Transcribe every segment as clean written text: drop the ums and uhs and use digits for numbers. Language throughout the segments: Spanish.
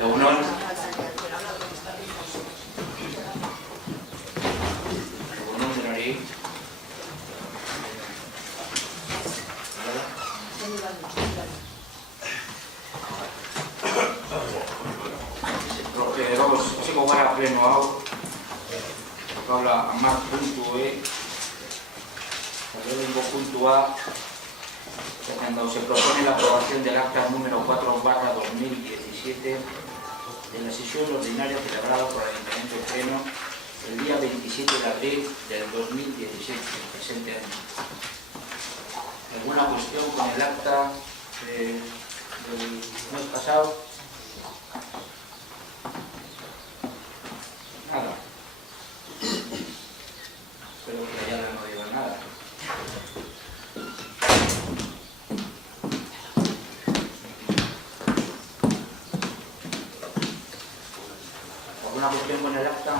Egunon. Egunon denori. Gaur, hasiko gara pleno hau. Gaula 10 puntue. Lehenengo puntua. Cuando se propone la aprobación del acta número 4/2017 de la sesión ordinaria celebrada por el Ayuntamiento de Pleno el día 27 de abril del 2016, el presente año. ¿Alguna cuestión con el acta del mes pasado? Nada. Espero que Ayala no diga nada. ¿Alguna cuestión con el acta?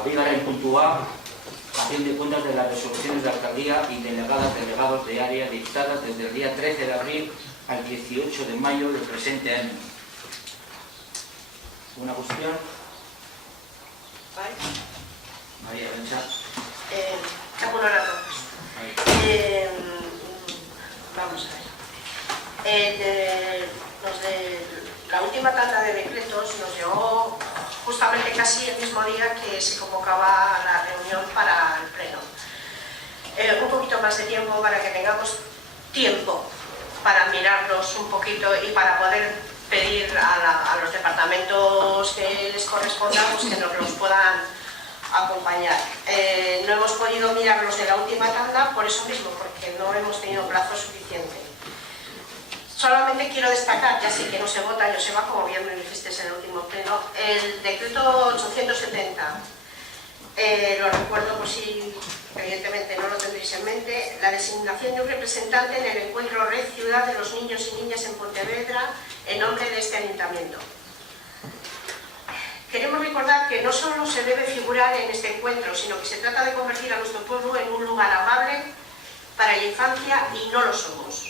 Avivar el punto A, a fin de cuentas de las resoluciones de alcaldía y delegados de área dictadas desde el día 13 de abril al 18 de mayo del presente año. ¿Una cuestión? María Bencha. Vamos a ver. La última tanda de decretos nos llegó justamente casi el mismo día que se convocaba la reunión para el pleno. Un poquito más de tiempo para que tengamos tiempo para mirarlos un poquito y para poder pedir a los departamentos que les corresponda pues que nos los puedan acompañar. No hemos podido mirar los de la última tanda por eso mismo, porque no hemos tenido plazo suficiente. Solamente quiero destacar, ya sé que no se vota, Joseba, como bien me dijiste en el último pleno, el decreto 870. Lo recuerdo por si evidentemente no lo tendréis en mente, la designación de un representante en el encuentro Red Ciudad de los Niños y Niñas en Pontevedra en nombre de este ayuntamiento. Queremos recordar que no solo se debe figurar en este encuentro, sino que se trata de convertir a nuestro pueblo en un lugar amable para la infancia y no lo somos.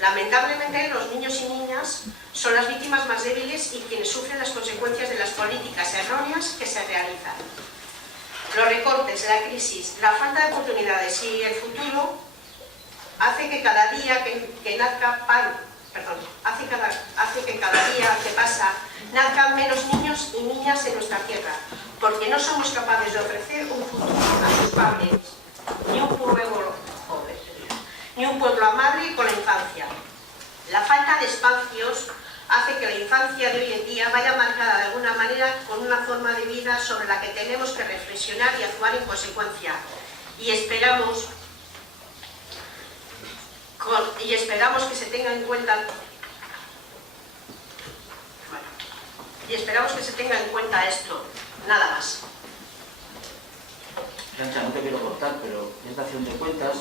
Lamentablemente, los niños y niñas son las víctimas más débiles y quienes sufren las consecuencias de las políticas erróneas que se realizan. Los recortes, la crisis, la falta de oportunidades y el futuro hace que cada día que nazca pan, hace que cada día que pasa nazcan menos niños y niñas en nuestra tierra, porque no somos capaces de ofrecer un futuro a sus padres, ni un pueblo amable con la infancia. La falta de espacios hace que la infancia de hoy en día vaya marcada de alguna manera con una forma de vida sobre la que tenemos que reflexionar y actuar en consecuencia. Y esperamos que se tenga en cuenta esto, nada más. Sancha, no te quiero cortar, pero esta acción de cuentas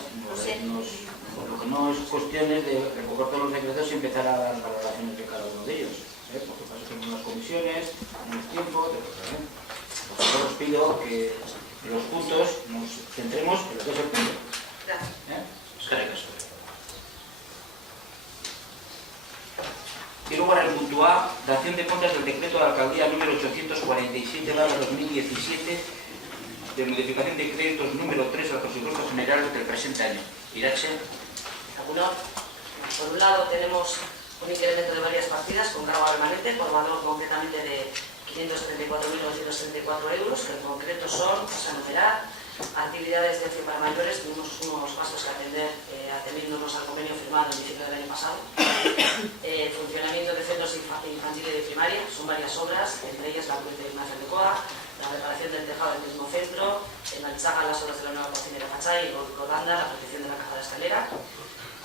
lo que no es cuestión es de recoger todos los decretos y empezar a dar las valoraciones de cada uno de ellos, porque para eso tenemos las comisiones, tenemos tiempo, pues yo os pido que en los puntos nos centremos en lo que es el punto. Gracias. Y luego ahora el punto A, dación de cuentas del decreto de la alcaldía número 847/2017 de modificación de créditos número 3 al presupuesto general del presente año. Irache. Por un lado tenemos un incremento de varias partidas con cargo permanente por valor concretamente de 574.934 euros, que en concreto son, vamos a enumerar, actividades de ocio para mayores, tenemos unos gastos que atender ateniéndonos al convenio firmado en diciembre del año pasado. Funcionamiento de centros infantiles de primaria, son varias obras, entre ellas la puente de Ignacio de Coa, la reparación del tejado del mismo centro, en Alchaga las obras de la nueva cocina de Pachay, y Rolanda, la protección de la caja de escalera.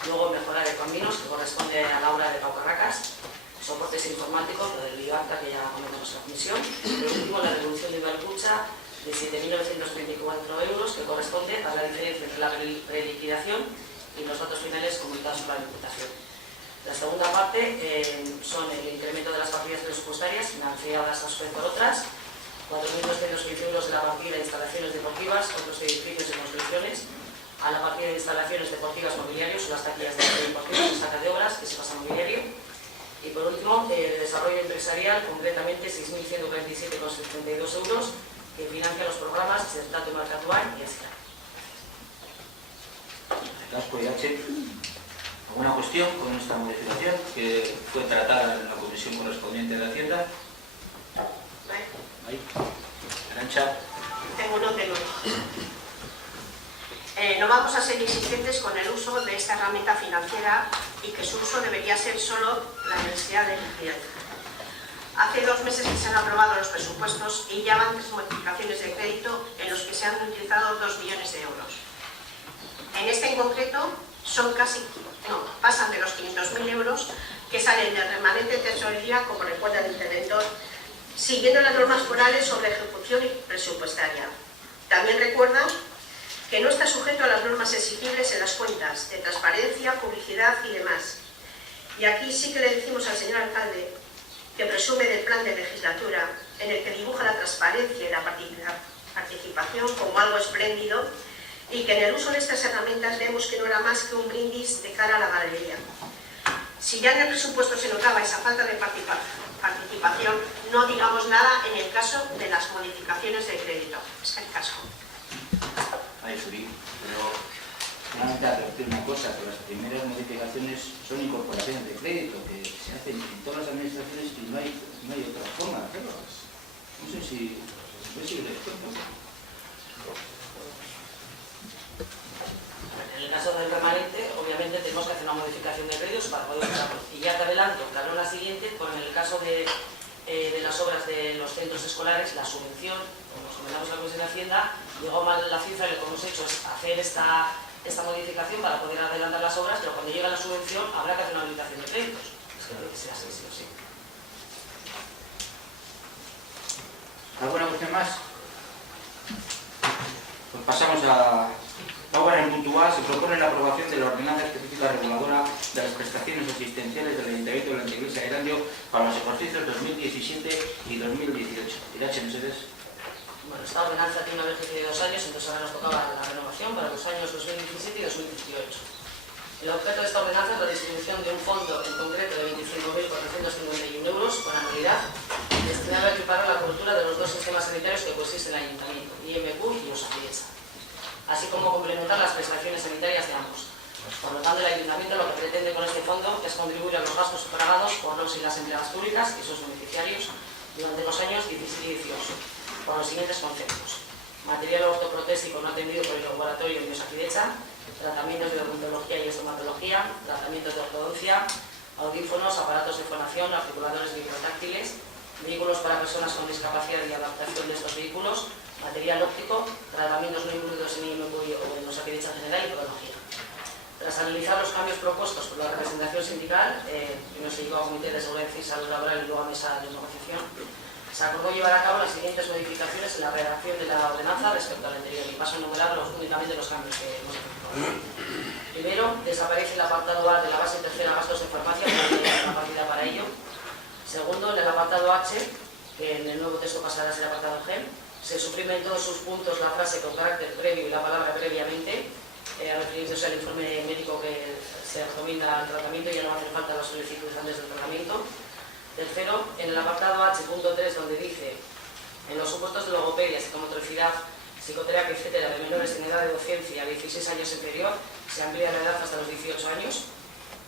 Luego mejorar de caminos, que corresponde a la obra de Pau Carracas, soportes informáticos, lo del bioacta que ya comentamos en la comisión. Y por último, la devolución de Ibercucha de 7.924 euros, que corresponde a la diferencia entre la preliquidación y los datos finales comunicados por la Diputación. La segunda parte son el incremento de las partidas presupuestarias, financiadas a su vez por otras, 4.215 euros de la partida de instalaciones deportivas, otros edificios y construcciones, a la partida de instalaciones deportivas mobiliarios, las taquillas de deportivas, las tacas de obras, que se pasa a mobiliario. Y por último, de desarrollo empresarial, concretamente 6.147,72 euros, que financia los programas Sertato Marcatual y ESCA. Casco y H. ¿Alguna cuestión con esta modificación que fue tratada en la comisión correspondiente de Hacienda? Ahí. Arantxa. Tengo uno de nuevo. No vamos a ser insistentes con el uso de esta herramienta financiera y que su uso debería ser solo la necesidad de liquidez. Hace 2 meses que se han aprobado los presupuestos y ya van 3 modificaciones de crédito en los que se han utilizado 2 millones de euros. En este en concreto son pasan de los 500.000 euros que salen del remanente de tesorería, como recuerda el interventor, siguiendo las normas forales sobre ejecución presupuestaria. También recuerdan que no está sujeto a las normas exigibles en las cuentas de transparencia, publicidad y demás. Y aquí sí que le decimos al señor alcalde que presume del plan de legislatura en el que dibuja la transparencia y la participación como algo espléndido y que en el uso de estas herramientas vemos que no era más que un brindis de cara a la galería. Si ya en el presupuesto se notaba esa falta de participación, no digamos nada en el caso de las modificaciones de crédito. Es el caso. Ahí subí, pero solamente a repetir una cosa, que las primeras modificaciones son incorporaciones de crédito, que se hacen en todas las administraciones y no hay otra forma de hacerlo. No sé si sigue el ejemplo. En el caso del remanente, obviamente tenemos que hacer una modificación de créditos para poder usarlo. Y ya te adelanto, la norma siguiente, con el caso de las obras de los centros escolares, la subvención, como nos comentamos en la Comisión de Hacienda, llegó mal la cifra y lo que hemos hecho es hacer esta modificación para poder adelantar las obras, pero cuando llega la subvención habrá que hacer una habilitación de créditos. Es que tiene que ser así, sí o sí. ¿Alguna cuestión más? Pues pasamos a la obra en punto A. Se propone la aprobación de la ordenanza específica reguladora de las prestaciones asistenciales del Ayuntamiento de la Anteiglesia de Erandio para los ejercicios 2017 y 2018. Irache, Mercedes. Bueno, esta ordenanza tiene una vigencia de 2 años, entonces ahora nos tocaba la renovación para los años 2017 y 2018. El objeto de esta ordenanza es la distribución de un fondo en concreto de 25.451 euros con anualidad destinado a equipar la cobertura de los 2 sistemas sanitarios que coexisten en el Ayuntamiento, IMQ y Osakidetza, así como complementar las prestaciones sanitarias de ambos. Por lo tanto, el Ayuntamiento lo que pretende con este fondo es contribuir a los gastos sufragados por los y las empleadas públicas y sus beneficiarios durante los años 17 y 18, por los siguientes conceptos: material ortoprotésico no atendido por el laboratorio de Osakidetza, tratamientos de odontología y estomatología, tratamientos de ortodoncia, audífonos, aparatos de fonación, articuladores microtáctiles, vehículos para personas con discapacidad y adaptación de estos vehículos, material óptico, tratamientos no incluidos en IMQ o en Osakidetza en general y podología. Tras analizar los cambios propuestos por la representación sindical, primero se llegó a Comité de Seguridad y Salud Laboral y luego a Mesa de Negociación, se acordó llevar a cabo las siguientes modificaciones en la redacción de la ordenanza respecto al anterior, y paso a enumerar únicamente los cambios que hemos efectuado. Primero, desaparece el apartado A de la base tercera gastos de farmacia, no hay una partida para ello. Segundo, en el apartado H, que en el nuevo texto pasará a ser el apartado G, se suprime en todos sus puntos la frase con carácter previo y la palabra previamente, refiriéndose al informe médico que se recomienda al tratamiento y ya no hace falta las solicitudes antes del tratamiento. Tercero, en el apartado H.3, donde dice: en los supuestos de logopedia, psicomotricidad, psicoterapia, etcétera, de menores en edad de docencia a 16 años inferior, se amplía la edad hasta los 18 años.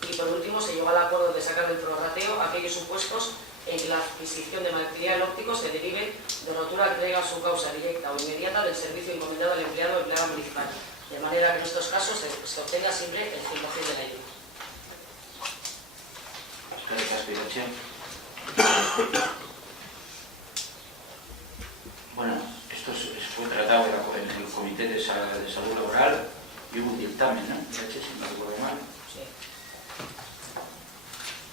Y por último, se llegó al acuerdo de sacar del prorrateo aquellos supuestos en que la adquisición de material óptico se derive de rotura que traiga su causa directa o inmediata del servicio encomendado al empleado o empleada municipal, de manera que en estos casos se obtenga siempre el 100% de la ayuda. Bueno, esto fue tratado en el Comité de Salud Laboral y hubo un dictamen, ¿no? Si no recuerdo mal. Sí.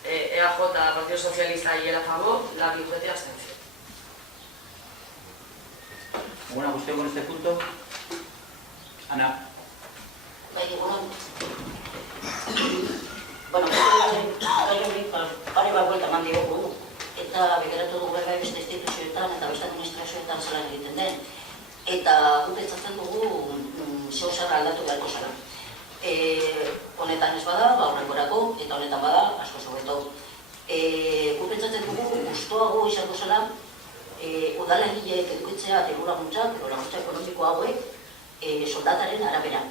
EAJ, Partido Socialista y el a favor, la objeción abstención. ¿Alguna cuestión con este punto? Ana. Bueno, hori buelta eman diogu, eta bideratu dugu ere beste instituzioetan eta beste administrazioetan zelan egiten den. Eta guk pentsatzen dugu zehozar aldatu beharko zara. Honetan ez bada, aurrengorako, eta honetan bada, asko zobeto. Gupentzatzen dugu, gustoago izango zela, udalagileek edukitzea diru laguntzak, edo laguntza ekonomiko hauek, soldataren arabera.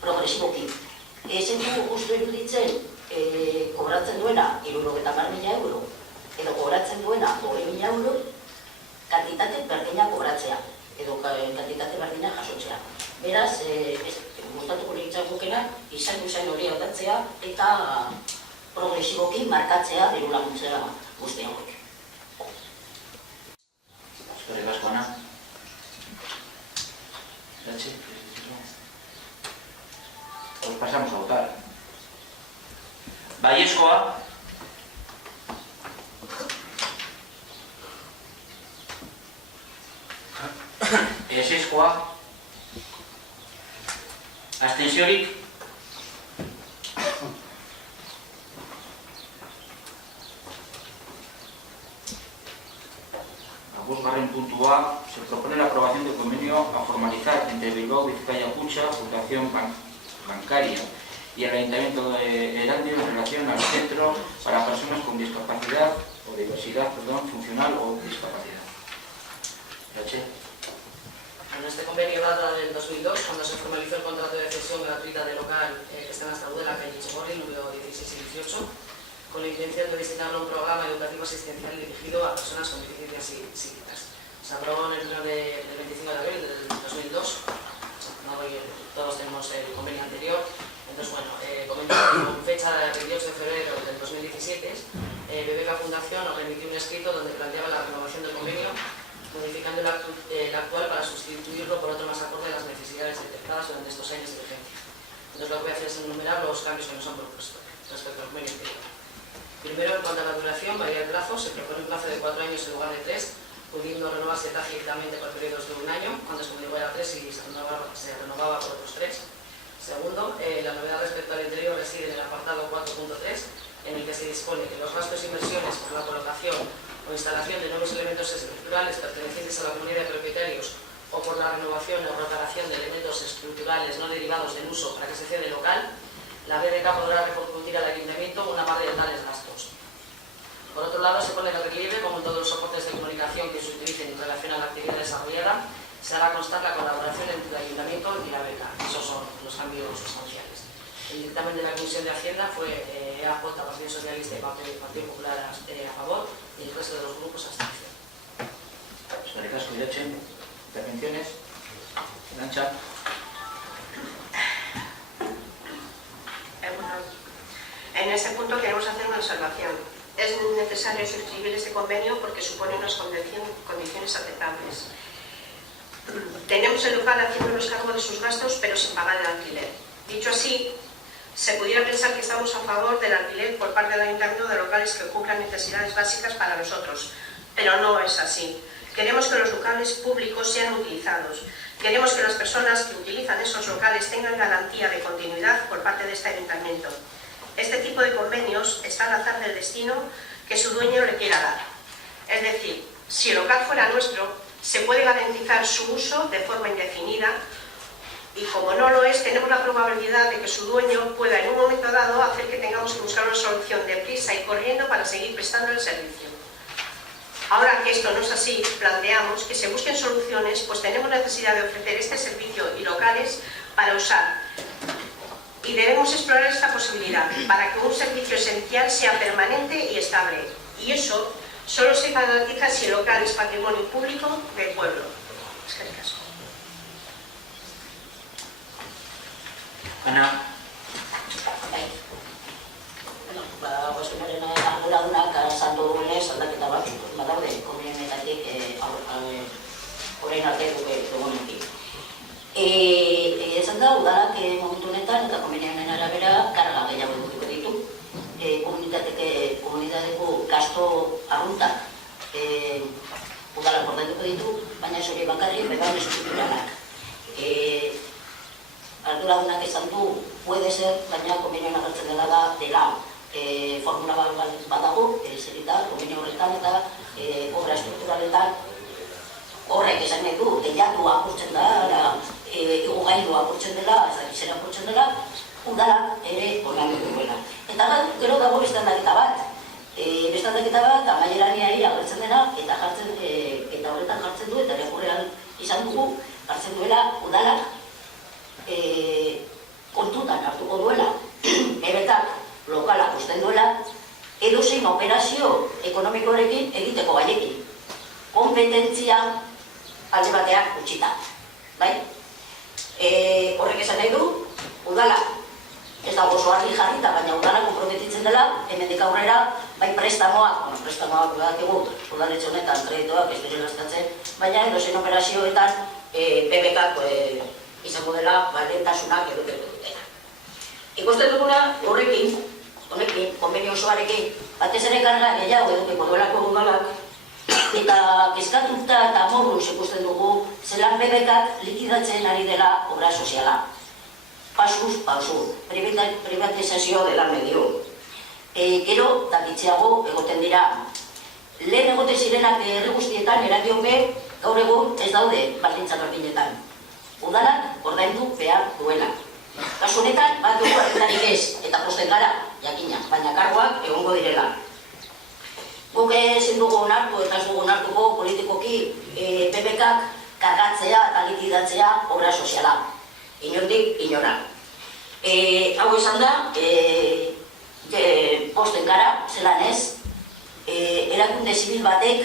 Progresiboki. Ezin dugu justu iruditzen, kobratzen duena 70.000 euro, edo kobratzen duena 20.000 euro, kantitate berdina kobratzea, edo kantitate berdina jasotzea. Beraz, gustatuko litzakukena, izan hori aldatzea eta progresiboki markatzea diru laguntzea guzti hauek. Eskerrik asko, Ana. Pues pasamos a votar. Baiezkoa. Ezezkoa. Abstentziorik. Bosgarren puntua, se propone la aprobación del convenio a formalizar entre Bilbao Vizcaya Kutxa, Fundación Bancaria y el Ayuntamiento de Erandio en relación al centro para personas con discapacidad o diversidad funcional o discapacidad. En este convenio data del 2002, cuando se formalizó el contrato de cesión gratuita de local que está en la Estadú de la calle Chegorri, número 16 y 18, con la intención de destinarlo a un programa educativo asistencial dirigido a personas con deficiencias psíquicas. Se aprobó en el pleno del 25 de abril del 2002, todos tenemos el convenio anterior. Entonces, bueno, con fecha del 28 de febrero del 2017, BBK Fundación nos remitió un escrito donde planteaba la renovación del convenio, modificando el actual para sustituirlo por otro más acorde a las necesidades detectadas durante estos años de vigencia. Entonces, lo que voy a hacer es enumerar los cambios que nos han propuesto respecto al convenio anterior. Primero, en cuanto a la duración, varía el plazo, se propone un plazo de 4 años en lugar de 3, pudiendo renovarse tácitamente por periodos de 1 año, cuando se comunicó era 3 y se renovaba por otros 3. Segundo, la novedad respecto al interior reside en el apartado 4.3, en el que se dispone que los gastos e inversiones por la colocación o instalación de nuevos elementos estructurales pertenecientes a la comunidad de propietarios o por la renovación o reparación de elementos estructurales no derivados del uso para que se cede local, la BBK podrá repercutir al ayuntamiento una parte de tales gastos. Por otro lado, se pone de relieve, como en todos los soportes de comunicación que se utilicen en relación a la actividad desarrollada, se hará constar la colaboración entre el ayuntamiento y la BBK. Esos son los cambios sustanciales. El dictamen de la Comisión de Hacienda fue EAJ, Partido Socialista y Partido Popular a favor, y el resto de los grupos a abstención. Eskerrik asko, Irache. Intervenciones. Arantxa. En este punto queremos hacer una observación. Es necesario suscribir este convenio porque supone unas condiciones aceptables. Tenemos el local haciéndonos cargo de sus gastos, pero sin pagar el alquiler. Dicho así, se pudiera pensar que estamos a favor del alquiler por parte del ayuntamiento de locales que cumplan necesidades básicas para nosotros, pero no es así. Queremos que los locales públicos sean utilizados. Queremos que las personas que utilizan esos locales tengan garantía de continuidad por parte de este ayuntamiento. Este tipo de convenios está al azar del destino que su dueño le quiera dar. Es decir, si el local fuera nuestro, se puede garantizar su uso de forma indefinida y como no lo es, tenemos la probabilidad de que su dueño pueda en un momento dado hacer que tengamos que buscar una solución deprisa y corriendo para seguir prestando el servicio. Ahora que esto no es así, planteamos que se busquen soluciones, pues tenemos necesidad de ofrecer este servicio y locales para usar. Y debemos explorar esta posibilidad para que un servicio esencial sea permanente y estable. Y eso solo se garantiza si el local es patrimonio público del pueblo. Eskerrik asko. Ana. Boskenaren arduradunak azaldu duenez aldaketa bat badaude konbenioetatik orain arte dugunetik. Esan da, udalak momentu honetan eta konbenioaren arabera karga gehiago edukiko ditu. Komunitateko gasto arruntak udalak ordainduko ditu, baina ez hori bakarrik beban estrukturalak. Arduradunak esan du, puede ser, baina konbenioan agertzen dela formula bat dago, zerita, konbenio horretan eta obra estrukturaletan horrek esan nahi du, gehiatu apurtzen da gailua apurtzen dela, zera apurtzen dela, udalak ere ordaindu duela. Eta gero dago beste aldaketa bat. Beste aldaketa bat, amaieraniari agertzen dena, eta horretan jartzen du, eta legurrean izan dugu, jartzen duela udalak kontutan hartuko duela, bebetak lokalak usten duela, edozein operazio ekonomikoarekin egiteko gaiekin. Kompetentzia alde batean utxita. Horrek esan nahi du, udala ez dago oso argi jarrita, baina udala konprometitzen dela, hemendik aurrera, bai prestamoak dugu, udaletxe honetan kreditoak ez direla eskatzen, baina edozein operazioetan BBK izango dela lehentasunak edo dutela. Ikusten duguna horrekin, konbenio osoarekin, batez ere karga gehiago edukiko duelako udalak, eta kezkatuta eta morruz ikusten dugu zelan BBK likidatzen ari dela obra soziala. Pasuz, privatizazio dela medio. Gero, dakitzeago egoten dira. Lehen egote zirenak herri guztietan eratiope gaur egun ez daude baldintza berdinetan. Udalak ordaindu behar duela. Kasu honetan, bat dugu arretarik ez, eta posten gara, jakina, baina kargoak egongo direla. Guk ezin dugu onartu eta ez dugu onartuko politikoki BBK-ak kargatzea eta likidatzea obra soziala. Inondik, inora. Hau esan da, posten gara, zelan ez, erakunde zibil batek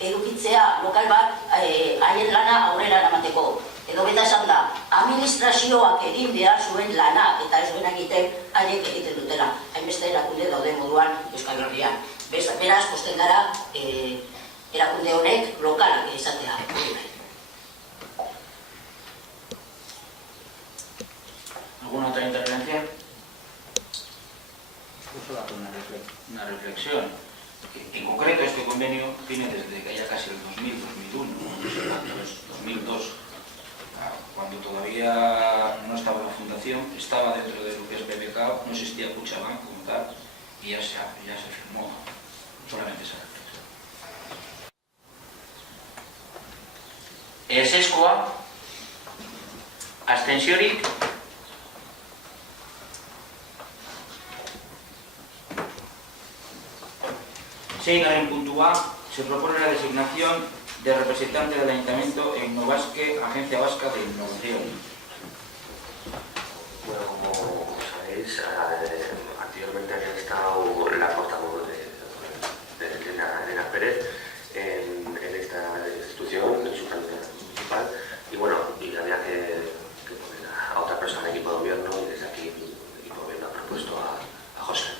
edukitzea lokal bat haien lana aurrera eramateko. Edo beta esan da, administrazioak egin behar zuen lana eta ez duen egiten haiek egiten dutela. Hainbeste erakunde daude moduan Euskal Herrian. Beraz, posten gara erakunde honek lokalak izatea. ¿Alguna otra intervención? Solo hacer una reflexión. En concreto, este convenio viene desde que ya casi el 2000, 2001, no sé cuántos, 2002, cuando todavía no estaba la fundación, estaba dentro de lo que es BBK, no existía Kutxabank como tal, y ya se firmó solamente esa reflexión. Eseskoa, abstentziorik, seigarren puntua, se propone la designación de representante del Ayuntamiento en Innovasque, Agencia Vasca de Innovación. Bueno, como sabéis, anteriormente había estado la portavoz de Elena Pérez en esta institución, en su candidatura municipal, y bueno, y había que poner a otra persona en equipo de gobierno, y desde aquí el equipo de gobierno ha propuesto a José.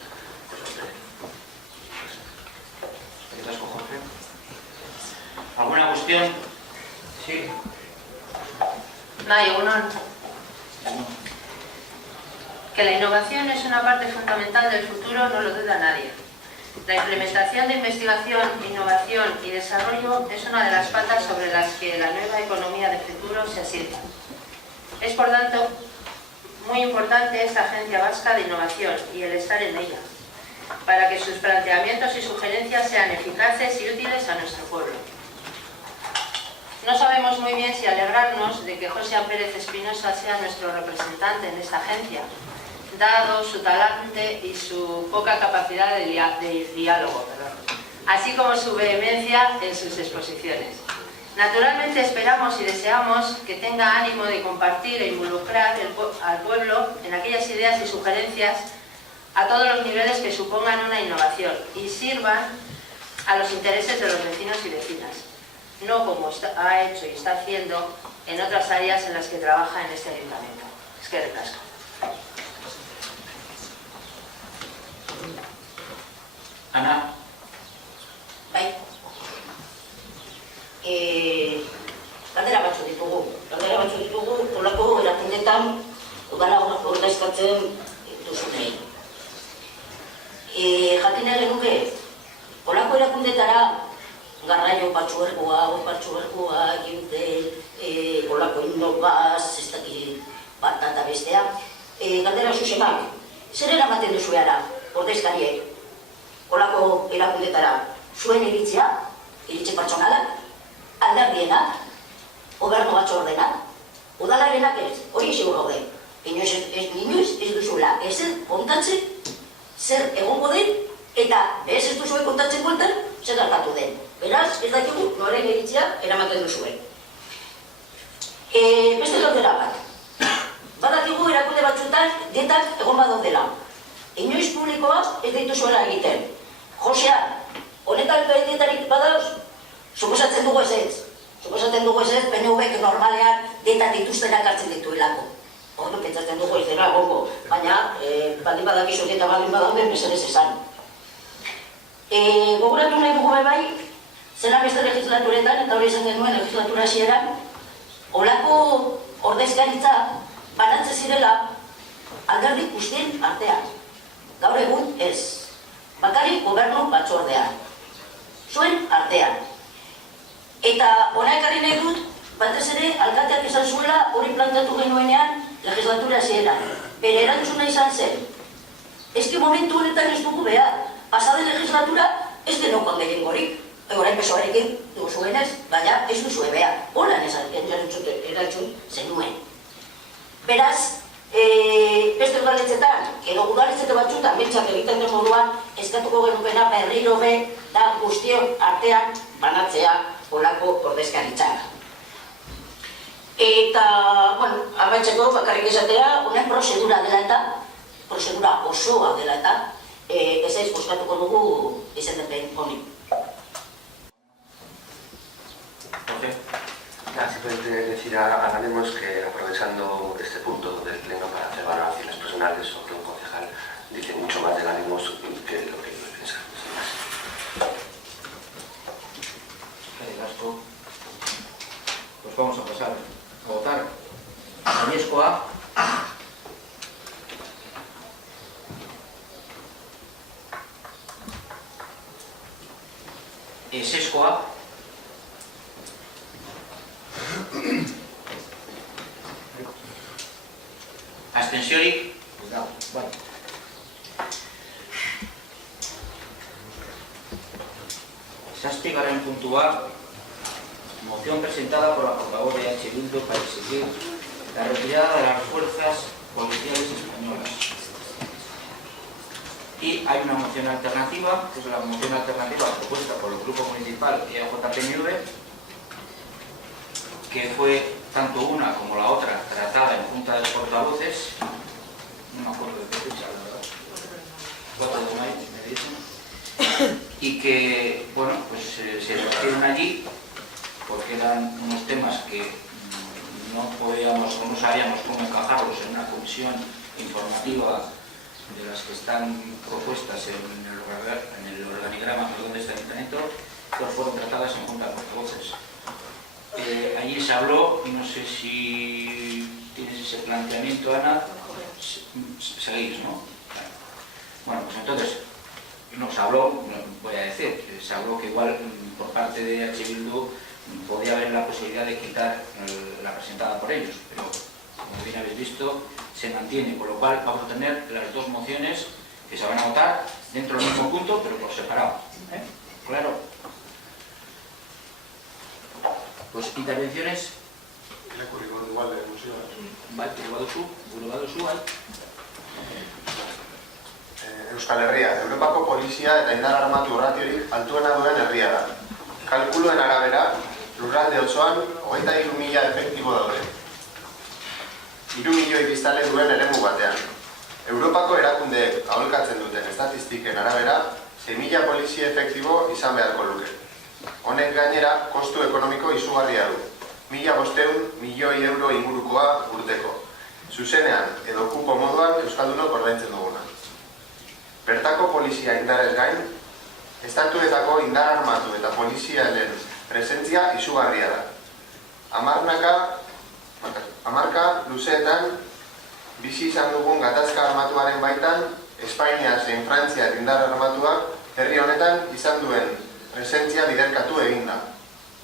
¿Alguna cuestión? Sí. Que la innovación es una parte fundamental del futuro no lo duda nadie. La implementación de investigación, innovación y desarrollo es una de las patas sobre las que la nueva economía de futuro se asienta. Es por tanto muy importante esta Agencia Vasca de Innovación y el estar en ella, para que sus planteamientos y sugerencias sean eficaces y útiles a nuestro pueblo. No sabemos muy bien si alegrarnos de que José Pérez Espinosa sea nuestro representante en esta agencia, dado su talante y su poca capacidad de diálogo, así como su vehemencia en sus exposiciones. Naturalmente esperamos y deseamos que tenga ánimo de compartir e involucrar al pueblo en aquellas ideas y sugerencias a todos los niveles que supongan una innovación y sirvan a los intereses de los vecinos y vecinas, no como ha hecho y está haciendo en otras áreas en las que trabaja en este ayuntamiento. Eskerrik asko. Ana. Galdera batzu ditugu, polako erakundetan udala ordezkatzen duzunei. Jakin nahi genuke, polako erakundetara garraio patxuergoa, Giutel, polako Innobaz, ez dakit bat eta bestea. Galdera zuzenak, zer eramaten duzu ara, ordezkariek, polako erakundetara, zuen iritze pertsonalak, alderdienak, gobernu batzordenak, Udalarenak ez, hori zigur gaude. Inoiz ez duzula, ezer kontatzen, zer egongo den, eta ez duzue kontatzen bueltan, zer gertatu den. Beraz, ez dakigu, noren iritzia eramaten duzuen. Beste galdera bat. Badakigu erakunde batzuetan dietak egon badaudela. Inoiz publikoa ez dituzuela egiten. Josea, honetan dietarik badauz, suposatzen dugu ez ez. Suposatzen dugu ez ez, PNV-ek normalean dietak dituztenak hartzen dituelako. Ordu pentsatzen dugu ez dira egongo, baina baldin badakizu dieta baldin badauden mesedez esan. Gogoratu nahi dugu bai, zela beste legislaturetan, eta hori izan genuen legislatura hasieran, holako ordezkaritza banatzen zirela alderdi guztien artean. Gaur egun ez. Bakarrik gobernu batzordean. Zuen artean. Eta hona ekarri nahi dut, batez ere, alkateak esan zuela hori plantatu genuenean legislatura hasieran. Bere erantzuna izan zen. Eski momentu honetan ez dugu behar. Pasade legislatura ez denokon gehiengorik. Orain pesoarekin dugu zuenez, baina ez duzue behar. Holan erantzun zenuen. Beraz, beste udaletxetan, edo udaletxete batzutan, biltzak egiten den moduan, eskatuko genukena berriro be da guztion artean banatzea olako ordezkaritzak. Eta, bueno, amaitzeko bakarrik esatea, honen prozedura dela eta, prozedura osoa dela eta, ez ez buskatuko dugu izendepen honi. Simplemente decir a Ganemos que aprovechando este punto del pleno para hacer valoraciones personales o que un concejal dice mucho más de Ganemos que lo que yo pienso. Pues vamos a pasar a votar. Añezkoa. Ezezkoa. Abstencionik? Vale. Zazpigarren puntua, moción presentada por la portavoz de H. Bildu para exigir la retirada de las fuerzas policiales españolas. Y hay una moción alternativa, que es la moción alternativa propuesta por el Grupo Municipal EAJ-PNV, que fue tanto una como la otra tratada en Junta de Portavoces, no me acuerdo de qué fecha, la verdad, 4 de mayo, me dicen, y que, bueno, pues se eligieron allí porque eran unos temas que no podíamos o no sabíamos cómo encajarlos en una comisión informativa de las que están propuestas en el organigrama de este ayuntamiento, pues fueron tratadas en Junta de Portavoces. Allí se habló, y no sé si tienes ese planteamiento, Ana, seguís, ¿no? Bueno, pues entonces, nos habló, voy a decir, se habló que igual por parte de H. Bildu podía haber la posibilidad de quitar la presentada por ellos, pero como bien habéis visto, se mantiene, con lo cual vamos a tener las dos mociones que se van a votar dentro del mismo punto, pero por separado. ¿Claro? Pues intervenciones. Bai, gure baduzu, bai. Euskal Herria, Europako polizia eta indar armatu ratiorik altuena duen herria da. Kalkuluen arabera, lurralde osoan 23.000 efektibo daude. 3 milioi biztanle duen eremu batean. Europako erakundeek aholkatzen duten estatistiken arabera, 6.000 polizia efektibo izan beharko luke. Honek gainera, kostu ekonomiko izugarria du. 1.500 milioi euro ingurukoa urteko. Zuzenean edo kupo moduan euskaldunok ordaintzen duguna. Bertako polizia indarrez gain, estatuetako indar armatu eta polizialen presentzia izugarria da. Hamarka luzeetan bizi izan dugun gatazka armatuaren baitan, Espainia zein Frantzia indar armatuak herri honetan izan duen presentzia biderkatu egin da.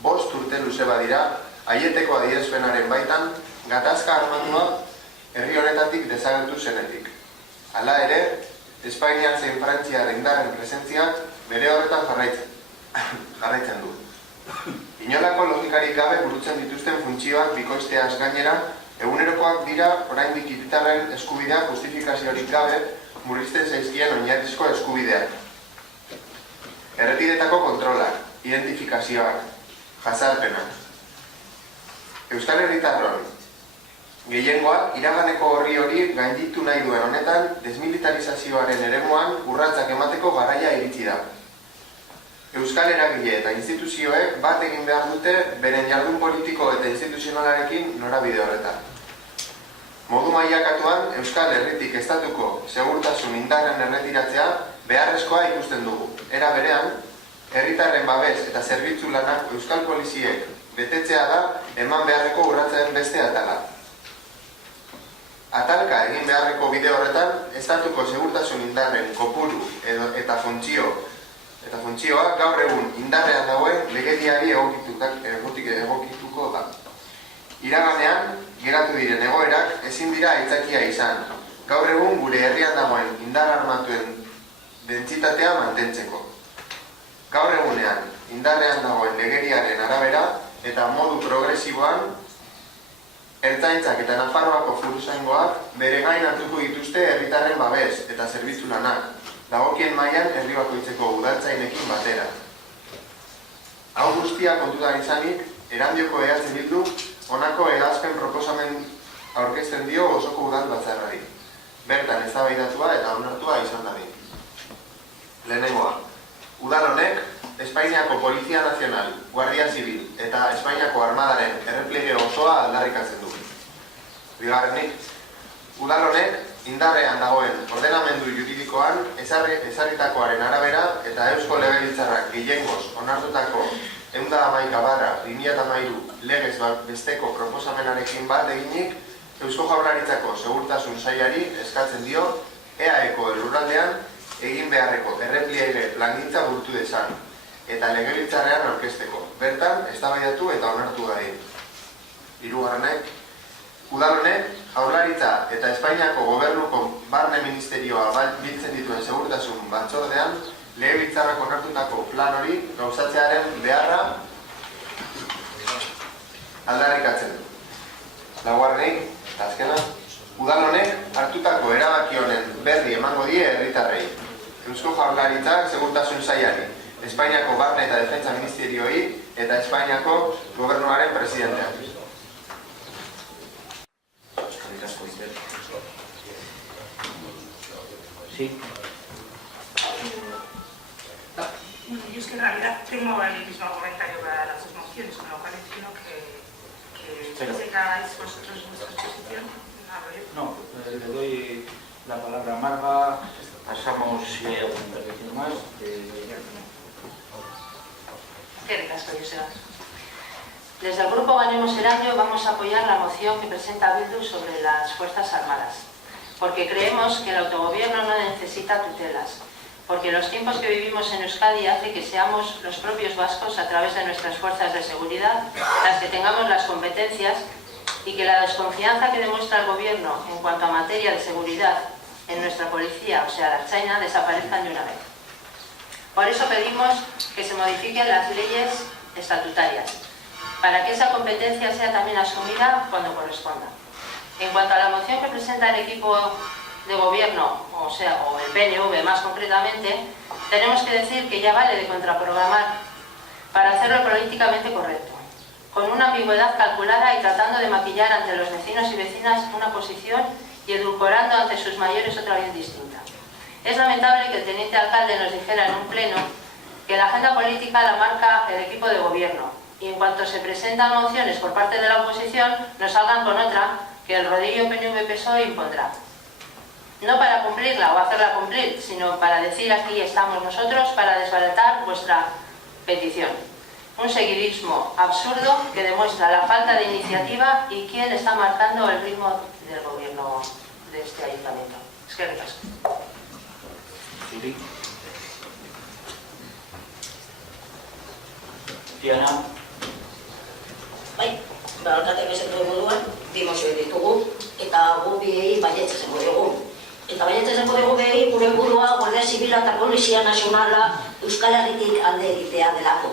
5 urte luze badira, aieteko adierazpenaren baitan, gatazka armatua herri honetatik desagertu zenetik. Hala ere, Espainia zein Frantzia indarren presentziak bere horretan jarraitzen du. Inolako logikarik gabe burutzen dituzten funtzioak bikoizteaz gainera, Egunerokoak dira oraindik hiritarren eskubideak justifikaziorik gabe murrizten zaizkien oinarrizko eskubideak. Errepidetako kontrolak, identifikazioak, jazarpenak. Euskal Herritarron gehiengoak iraganeko horri hori gainditu nahi duen honetan desmilitarizazioaren eremuan urratsak emateko garaia iritsi da. Euskal eragile eta instituzioek bat egin behar dute beren jardun politiko eta instituzionalarekin norabide horretan. Modu mailakatuan, Euskal Herritik estatuko segurtasun indarren erretiratzea beharrezkoa ikusten dugu. Era berean, herritarren babes eta zerbitzu lanak Euskal Poliziek betetzea da eman beharreko urratzen beste atala. Atalka egin beharreko bide horretan, estatuko segurtasun indarren kopuru eta funtzioa gaur egun indarrean dagoen legediari egokituko da. Iraganean, geratu diren egoerak ezin dira aitzakia izan, gaur egun gure herrian dagoen indar armatuen dentsitatea mantentzeko. Gaur egunean, indarrean dagoen legediaren arabera eta modu progresiboan, Ertzaintzak eta Nafarroako foruzaingoak bere gain hartuko dituzte herritarren babes eta zerbitzu lanak, dagokien mailan herri bakoitzeko udaltzainekin batera. Hau guztia kontutan izanik, Erandioko EH Bildu honako ebazpen proposamen aurkezten dio osoko udal batzarrari. Bertan eztabaidatua eta onartua izan dadin. Lehenengoa, udal honek Espainiako Polizia Nazional, Guardia Zibil eta Espainiako Armadaren erreplege osoa aldarrikatzen du. Bigarrenik, udal honek indarrean dagoen ordenamendu juridikoan ezarritakoaren arabera eta Eusko Legebiltzarrak gehiengoz onartutako 111/2013 legez besteko proposamenarekin bat eginik Eusko Jaurlaritzako Segurtasun Sailari eskatzen dio EAEko lurraldean egin beharreko errepliege plangintza burutu dezan eta Legebiltzarrean aurkezteko. Bertan, eztabaidatu eta onartu dadin. Hirugarrenek, udal honek Jaurlaritza eta Espainiako Gobernuko Barne Ministerioa biltzen dituen segurtasun batzordean Legebiltzarrak onartutako plan hori gauzatzearen beharra aldarrikatzen du. Laugarrenik, eta azkena, udal honek hartutako erabaki honen berri emango die herritarrei. Eusko Jaurlaritzak Segurtasun Sailari, Espainiako Barne eta Defentsa Ministerioi eta Espainiako Gobernuaren presidenteak. Sí. Yo es que en realidad tengo el mismo comentario para las dos mociones, con lo cual entiendo que después de que hagáis vosotros vuestra exposición, hablo yo. No, le doy la palabra a Marga. Pasamos si hay alguna intervención más. Desde el Grupo Ganemos Erandio vamos a apoyar la moción que presenta Bildu sobre las Fuerzas Armadas, porque creemos que el autogobierno no necesita tutelas, porque los tiempos que vivimos en Euskadi hace que seamos los propios vascos, a través de nuestras fuerzas de seguridad, las que tengamos las competencias, y que la desconfianza que demuestra el gobierno en cuanto a materia de seguridad en nuestra policía, o sea, la Ertzaintza, desaparezcan de una vez. Por eso pedimos que se modifiquen las leyes estatutarias, para que esa competencia sea también asumida cuando corresponda. En cuanto a la moción que presenta el equipo de gobierno, o el PNV más concretamente, tenemos que decir que ya vale de contraprogramar para hacerlo políticamente correcto, con una ambigüedad calculada y tratando de maquillar ante los vecinos y vecinas una posición y edulcorando ante sus mayores otra bien distinta. Es lamentable que el teniente alcalde nos dijera en un pleno que la agenda política la marca el equipo de gobierno, y en cuanto se presentan mociones por parte de la oposición nos salgan con otra que el rodillo PNV-PSOE impondrá. No para cumplirla o hacerla cumplir, sino para decir aquí estamos nosotros para desbaratar vuestra petición. Un seguidismo absurdo que demuestra la falta de iniciativa y quién está marcando el ritmo del gobierno de este ayuntamiento. Es que ricasco. Sí. Diana. Bai, alkateak esan moduan, bi mozio ditugu, eta gu biei baietz esango dugu. Eta baietz esango dugu behi gure burua Guardia Zibila eta Polizia Nazionala Euskal Herritik alde egitea delako.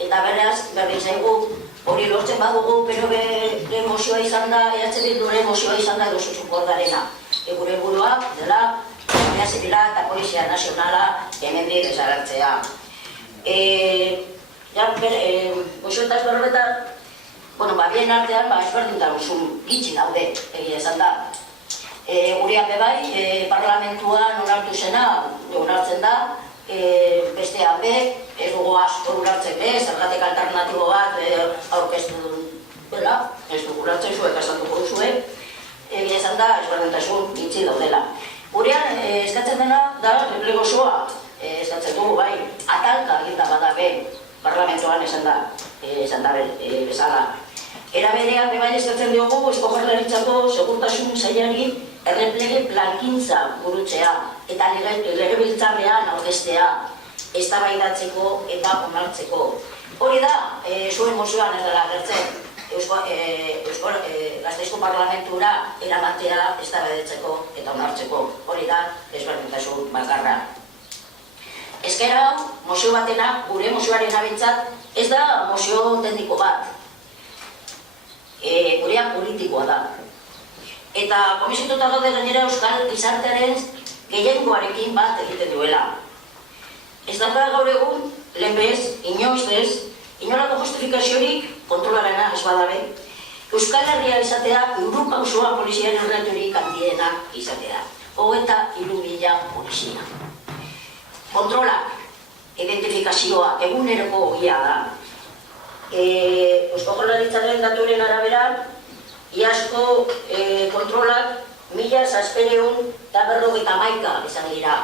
Eta beraz, berdin zaigu, hori lortzen badugu, pero mozioa mozioa izan da, EH Bilduren mozioa izan da edozutxuk bordarena. Gure helburua dela, Guardia Zibila eta Polizia Nazionala hemendik desagertzea. Mozioetaz berroetan, bien artean, ezberdintasun gitxi daude, egia esan da. Gurean bebai, parlamentuan onartu zena, onartzen da, bestean be, ez dugu asko urartzen be, zergatik alternatibo bat aurkeztu dela, ez dugu urartzen zuek, esantuko duzue, egia esan da, ezberdintasun gitxi daudela. Gurean, eskatzen dena da, replego osoa, eskatzen dugu, bai, atalka eginda bada be, parlamentuan esan da bezala. Era berean, bebai eskatzen diogu, Eusko Jaurlaritzako segurtasun sailari erreplege plankintza burutzea eta legebiltzarrean aurkeztea, eztabaidatzeko eta onartzeko. Hori da, zuen mozioan ez dela agertzen, Gasteizko Parlamentura eramatea eztabaidatzeko eta onartzeko. Hori da, ezberdintasun bakarra. Eskaera hau, mozio batena, gure mozioaren abentzat, ez da mozio tekniko bat. Gurean politikoa da. Eta komisituta gaude gainera euskal gizartearen gehiengoarekin bat egiten duela. Ez da gaur egun, lehenbez, inoiz bez, inolako justifikaziorik kontrolarena ez badabe, Euskal Herria izatea, Europa osoa poliziaren erraturik handiena izatea. 23.000 polizia. Kontrolak, identifikazioa, eguneroko ogia da. Eusko Jaurlaritzaren daturen arabera, iazko kontrolak 1.751 izan dira.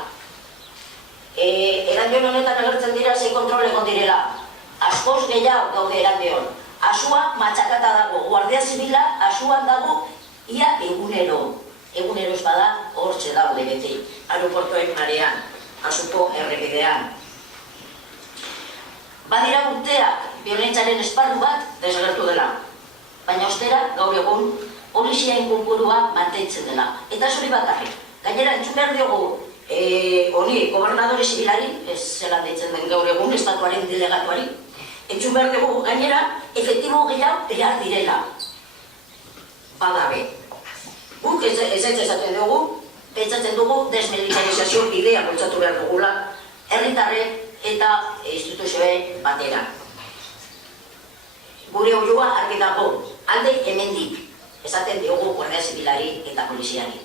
Erandion honetan agertzen dira 6 kontrol egon direla. Askoz gehiago gaude erandion. Asua matxakata dago, Guardia Zibila asuan dago ia egunero. Egunero ez bada hortxe daude beti. Aeroportoen marean, asuko errepidean. Badira urteak violentzaren esparru bat desagertu dela. Baina ostera, gaur egun, poliziaen kopurua mantentzen dela. Eta zuri bakarrik. Gainera, entzun behar diogu, honi, gobernadore zibilari, ez zelan deitzen den gaur egun, estatuaren delegatuari, entzun behar dugu gainera, efektibo gehiago behar direla. Badabe. Guk ez esaten dugu, pentsatzen dugu desmilitarizazio bidea bultzatu behar dugula, herritarrek eta instituzioen batera. Gure oioa argi dago, alde hemendik, esaten diogu Guardia Zibilari eta poliziari.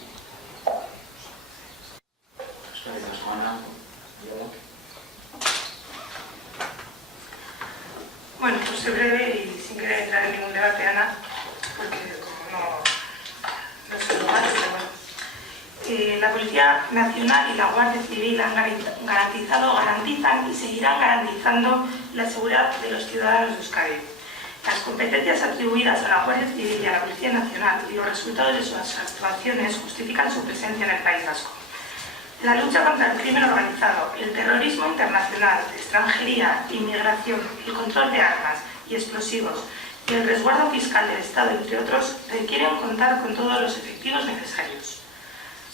Bueno, pues soy breve y sin querer entrar en ningún debate, Ana, porque como no soy lugar, pero bueno. La Policía Nacional y la Guardia Civil han garantizan y seguirán garantizando la seguridad de los ciudadanos de Euskadi. Las competencias atribuidas a la Guardia Civil y a la Policía Nacional y los resultados de sus actuaciones justifican su presencia en el País Vasco. La lucha contra el crimen organizado, el terrorismo internacional, extranjería, inmigración, el control de armas y explosivos y el resguardo fiscal del Estado, entre otros, requieren contar con todos los efectivos necesarios.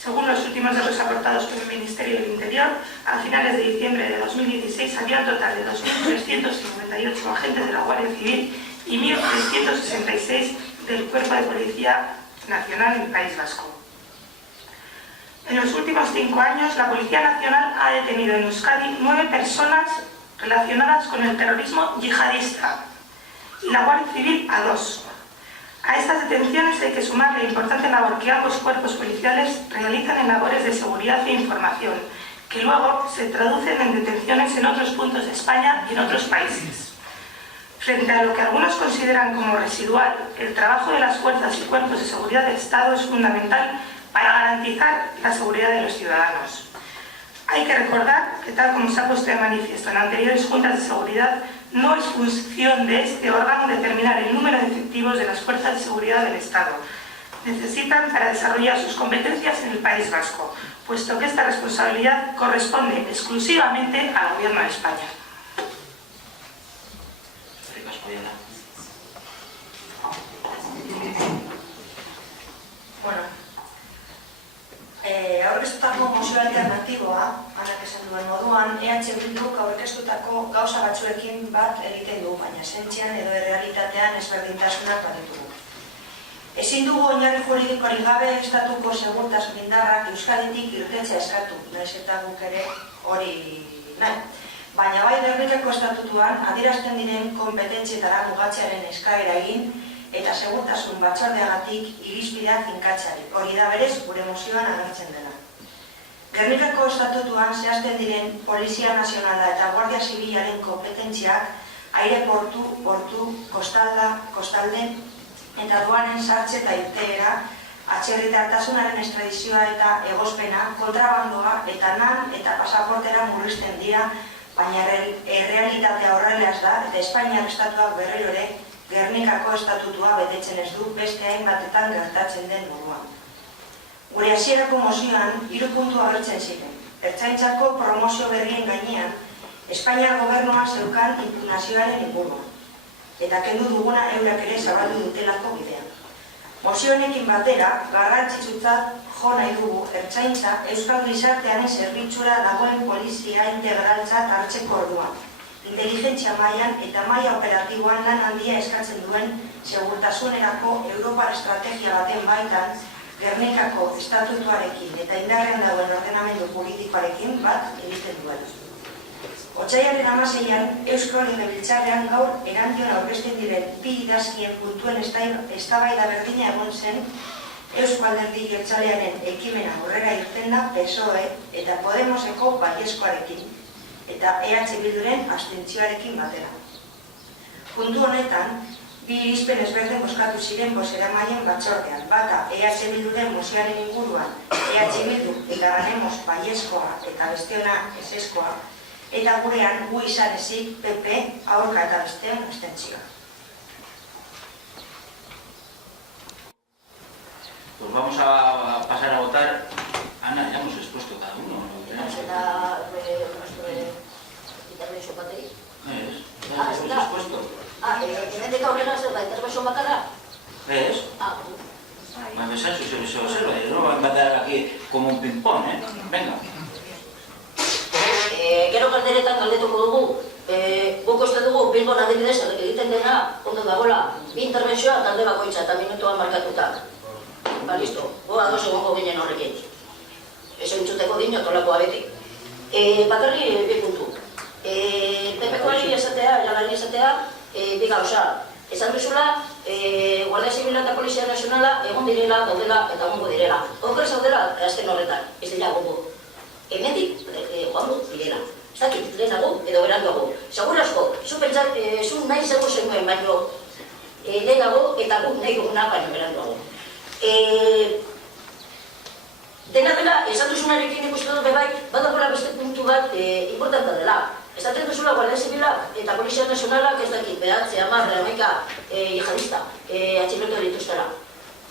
Según los últimos datos aportados por el Ministerio del Interior, a finales de diciembre de 2016 había un total de 2.358 agentes de la Guardia Civil y 1.366 del Cuerpo de Policía Nacional en el País Vasco. En los últimos 5 años, la Policía Nacional ha detenido en Euskadi 9 personas relacionadas con el terrorismo yihadista y la Guardia Civil a 2. A estas detenciones hay que sumar la importante labor que ambos cuerpos policiales realizan en labores de seguridad e información, que luego se traducen en detenciones en otros puntos de España y en otros países. Frente a lo que algunos consideran como residual, el trabajo de las fuerzas y cuerpos de seguridad del Estado es fundamental para garantizar la seguridad de los ciudadanos. Hay que recordar que, tal como se ha puesto de manifiesto en anteriores juntas de seguridad, no es función de este órgano determinar el número de efectivos de las fuerzas de seguridad del Estado. Necesitan para desarrollar sus competencias en el País Vasco, puesto que esta responsabilidad corresponde exclusivamente al Gobierno de España. Bueno, aurkeztutako mozio alternatiboa, anak esan duen moduan, EH Bilduk aurkeztutako gauza batzuekin bat egiten du, baina esentzian edo errealitatean ezberdintasunak baditugu. Ezin dugu oinarri juridikorik gabe estatuko segurtasun indarrak Euskaditik irtetzea eskatu, nahiz eta guk ere hori nahi. Baina bai Gernikako estatutuan adierazten diren kompetentzietara mugatzearen eskaera egin eta segurtasun batzordeagatik irizpideak finkatzeari. Hori da berez gure mozioan agertzen dena. Gernikako estatutuan zehazten diren Polizia Nazionala eta Guardia Zibilaren kompetentziak aireportu, portu, kostalde eta aduanen sartze eta irteera, atzerritartasunaren estradizioa eta egozpena, kontrabandoa eta nan eta pasaportera murrizten dira, baina errealitatea horrela ez da eta Espainiar estatuak berriro ere Gernikako estatutua betetzen ez du beste hainbatetan gertatzen den moduan. Gure hasierako mozioan 3 puntu agertzen ziren. Ertzaintzako promozio berrien gainean Espainiar gobernua zeukan impunazioaren inguruan eta kendu duguna eurak ere zabaldu dutelako bidean. Mozio honekin batera, garrantzitsutzat jo nahi dugu ertzaintza Euskal Gizartearen zerbitzura dagoen polizia integraltzat hartzeko orduan. Inteligentzia mailan eta maila operatiboan lan handia eskatzen duen segurtasunerako Europar estrategia baten baitan Gernikako estatutuarekin eta indarrean dagoen ordenamendu juridikoarekin bat egiten duen. Otsailaren 16an Eusko Legebiltzarrean gaur erandion aurkezten diren 2 idazkien puntuen eztabaida berdina egon zen Eusko Alderdi Jeltzalearen ekimena aurrera irten da PSOE eta Podemoseko baiezkoarekin eta EH Bilduren abstentzioarekin batera. Puntu honetan, 2 irizpen ezberdin bozkatu ziren bozeramaileen batzordean, bata EH Bilduren mozioaren inguruan EH Bildu eta Ganemos baiezkoa eta besteona ezezkoa, eta gurean gu izan ezik PP aurka eta bestean abstentzioa. Pues vamos a pasar a votar. Ana, ya hemos expuesto cada uno. Ya hemos expuesto. Hemendik aurrera zer da, interbentzio bakarra? ¿Ves? Va a pensar si se observa. No va a empezar aquí como un ping-pong, ¿eh? Venga. Gero galderetan galdetuko dugu, guk uste dugu Bilbon adibidez egiten dena ondo dagoela 2 interbentzioa talde bakoitza eta minutua markatuta. Ba, listo, ados egongo ginen horrekin. Ez entzuteko dinot olako abetik. Bakarri 2 puntu. PP-koari esatea, jalarri esatea, 2 gauza. Esan duzula, Guardia Zibila eta Polizia Nazionala egon direla, daudela eta egongo direla. Oker zaudela, azken horretan, ez dira egongo. Hemendik, joango direla. Ez dakit, lehenago edo beranduago. Segur asko, zu nahi zego zenuen baino lehenago eta guk nahi duguna baino beranduago. Dena dela, esan duzunarekin ikusten dut bebai, badagoela beste puntu bat importanta dela. Esaten duzula Guardia Zibilak eta Polizia Nazionalak ez dakit, behatzea, marra, amaika jihadista atxilotu dituztera.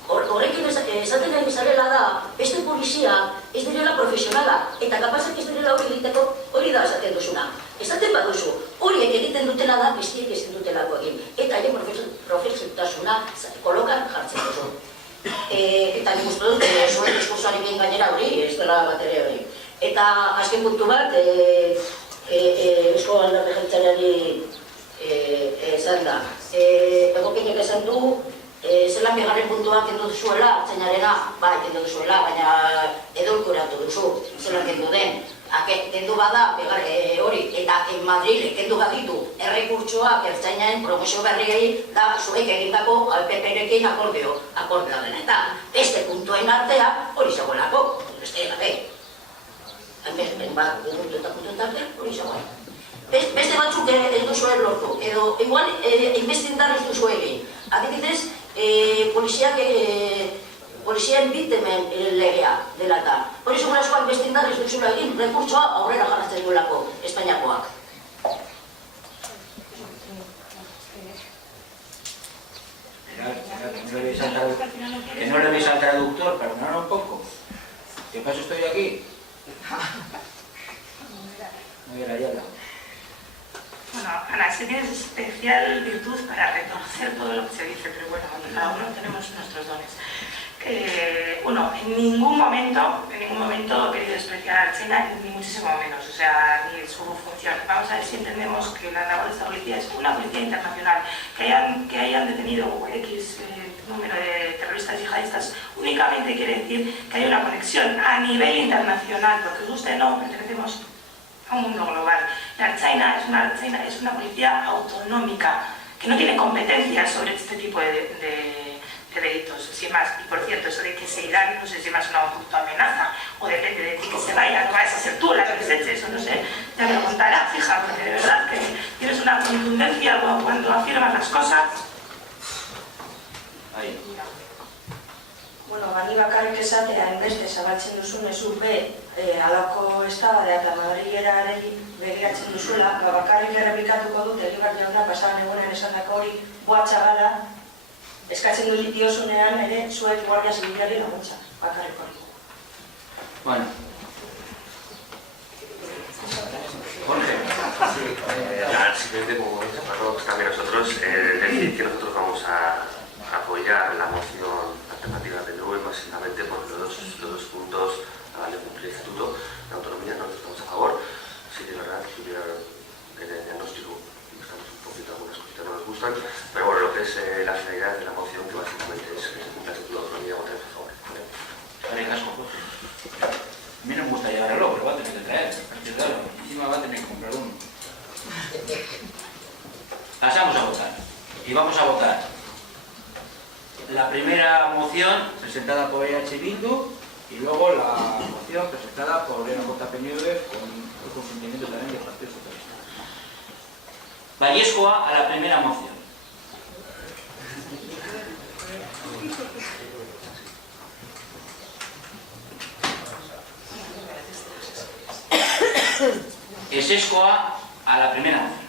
Horrekin esaten nahi bizarela da, beste polizia ez direla profesionala eta kapazak ez direla hori egiteko hori da esaten duzuna. Esaten baduzu, horiek egiten dutela da, bestiek ezin dutelako egin. Eta haien profesionaltasuna kolokan jartzen duzu. Eta nik uste dut, zuen diskursoarekin gainera hori, ez dela bat ere hori. Eta azken puntu bat, Eusko Alderdi Jeltzaleari esan da. Egokinek esan du, zelan 2. puntua kendu duzuela, zeinarena, bai, kendu duzuela, baina edulkoratu duzu, zelan kendu den. Kendu bada, hori, eta Madrile kendu baditu errekurtsoak ertzainaen promozio berriei da zuek egindako PP-rekin akordioa dena. Eta beste puntuen artea hori zegoelako, beste gabe. Puntu eta hori zegoen. Beste batzuk ez duzuen lortu, edo igual inbestindar ez duzu egin. Adibidez, polizien bitemen legea dela eta. Hori segurazkoak bestindar ez duzula egin, rekurtsoa aurrera jarratzen duelako Espainiakoak. Que no le veis al traductor, perdonad un poco. ¿Qué pasa estoy aquí? No era Ayala. Bueno, Ana, sí tienes especial virtud para reconocer todo lo que se dice, pero bueno, cada uno tenemos nuestros dones. Uno, en ningún momento he querido despreciar a China, ni muchísimo menos, o sea, ni su función. Vamos a ver si entendemos que la labor de esta policía es una policía internacional, que hayan detenido X número de terroristas yihadistas únicamente quiere decir que hay una conexión a nivel internacional, porque guste o no, pertenecemos a un mundo global. La Ertzaintza es una policía autonómica que no tiene competencias sobre este tipo de delitos, sin más. Y por cierto, eso de que se irán, no sé si más una amenaza, o depende de ti que se vaya, no vas a ser tú la que les eche, eso no sé, ya me lo contará, fija, porque de verdad que tienes una contundencia cuando afirmas las cosas. Ahí. Bueno, bani bakarrik esatea, enbeste zabaltzen duzunez urbe halako eztabaida eta Madrilerari begiratzen duzuela, bakarrik errepikatuko dut Egibar jauna pasaban egunean esandako hori boatxagala, eskatzen dut diozunean ere zuek Guardia Zibilari laguntza, bakarrik hori. Bueno. Jorge. Simplemente como llamarnos también nosotros, decir que nosotros vamos a apoyar la moción alternativa de PNV básicamente porque los dos puntos a darle cumplir el estatuto de autonomía nosotros estamos a favor. Sí que es verdad que hubiera en el diagnóstico estamos un poquito, algunas cositas no nos gustan, pero bueno, lo que es la finalidad de la moción que básicamente es que se cumpla el estatuto de autonomía votar a favor. Haré caso, Jorge. A mí no me gusta llevarlo, pero va a tener que traer. Claro, encima va a tener que comprar uno. Pasamos a votar. Y vamos a votar la primera moción presentada por EH Bildu y luego la moción presentada por EJ-PNV con el consentimiento también del Partido Socialista. Ballescoa a la primera moción. Ezezkoa a la primera moción.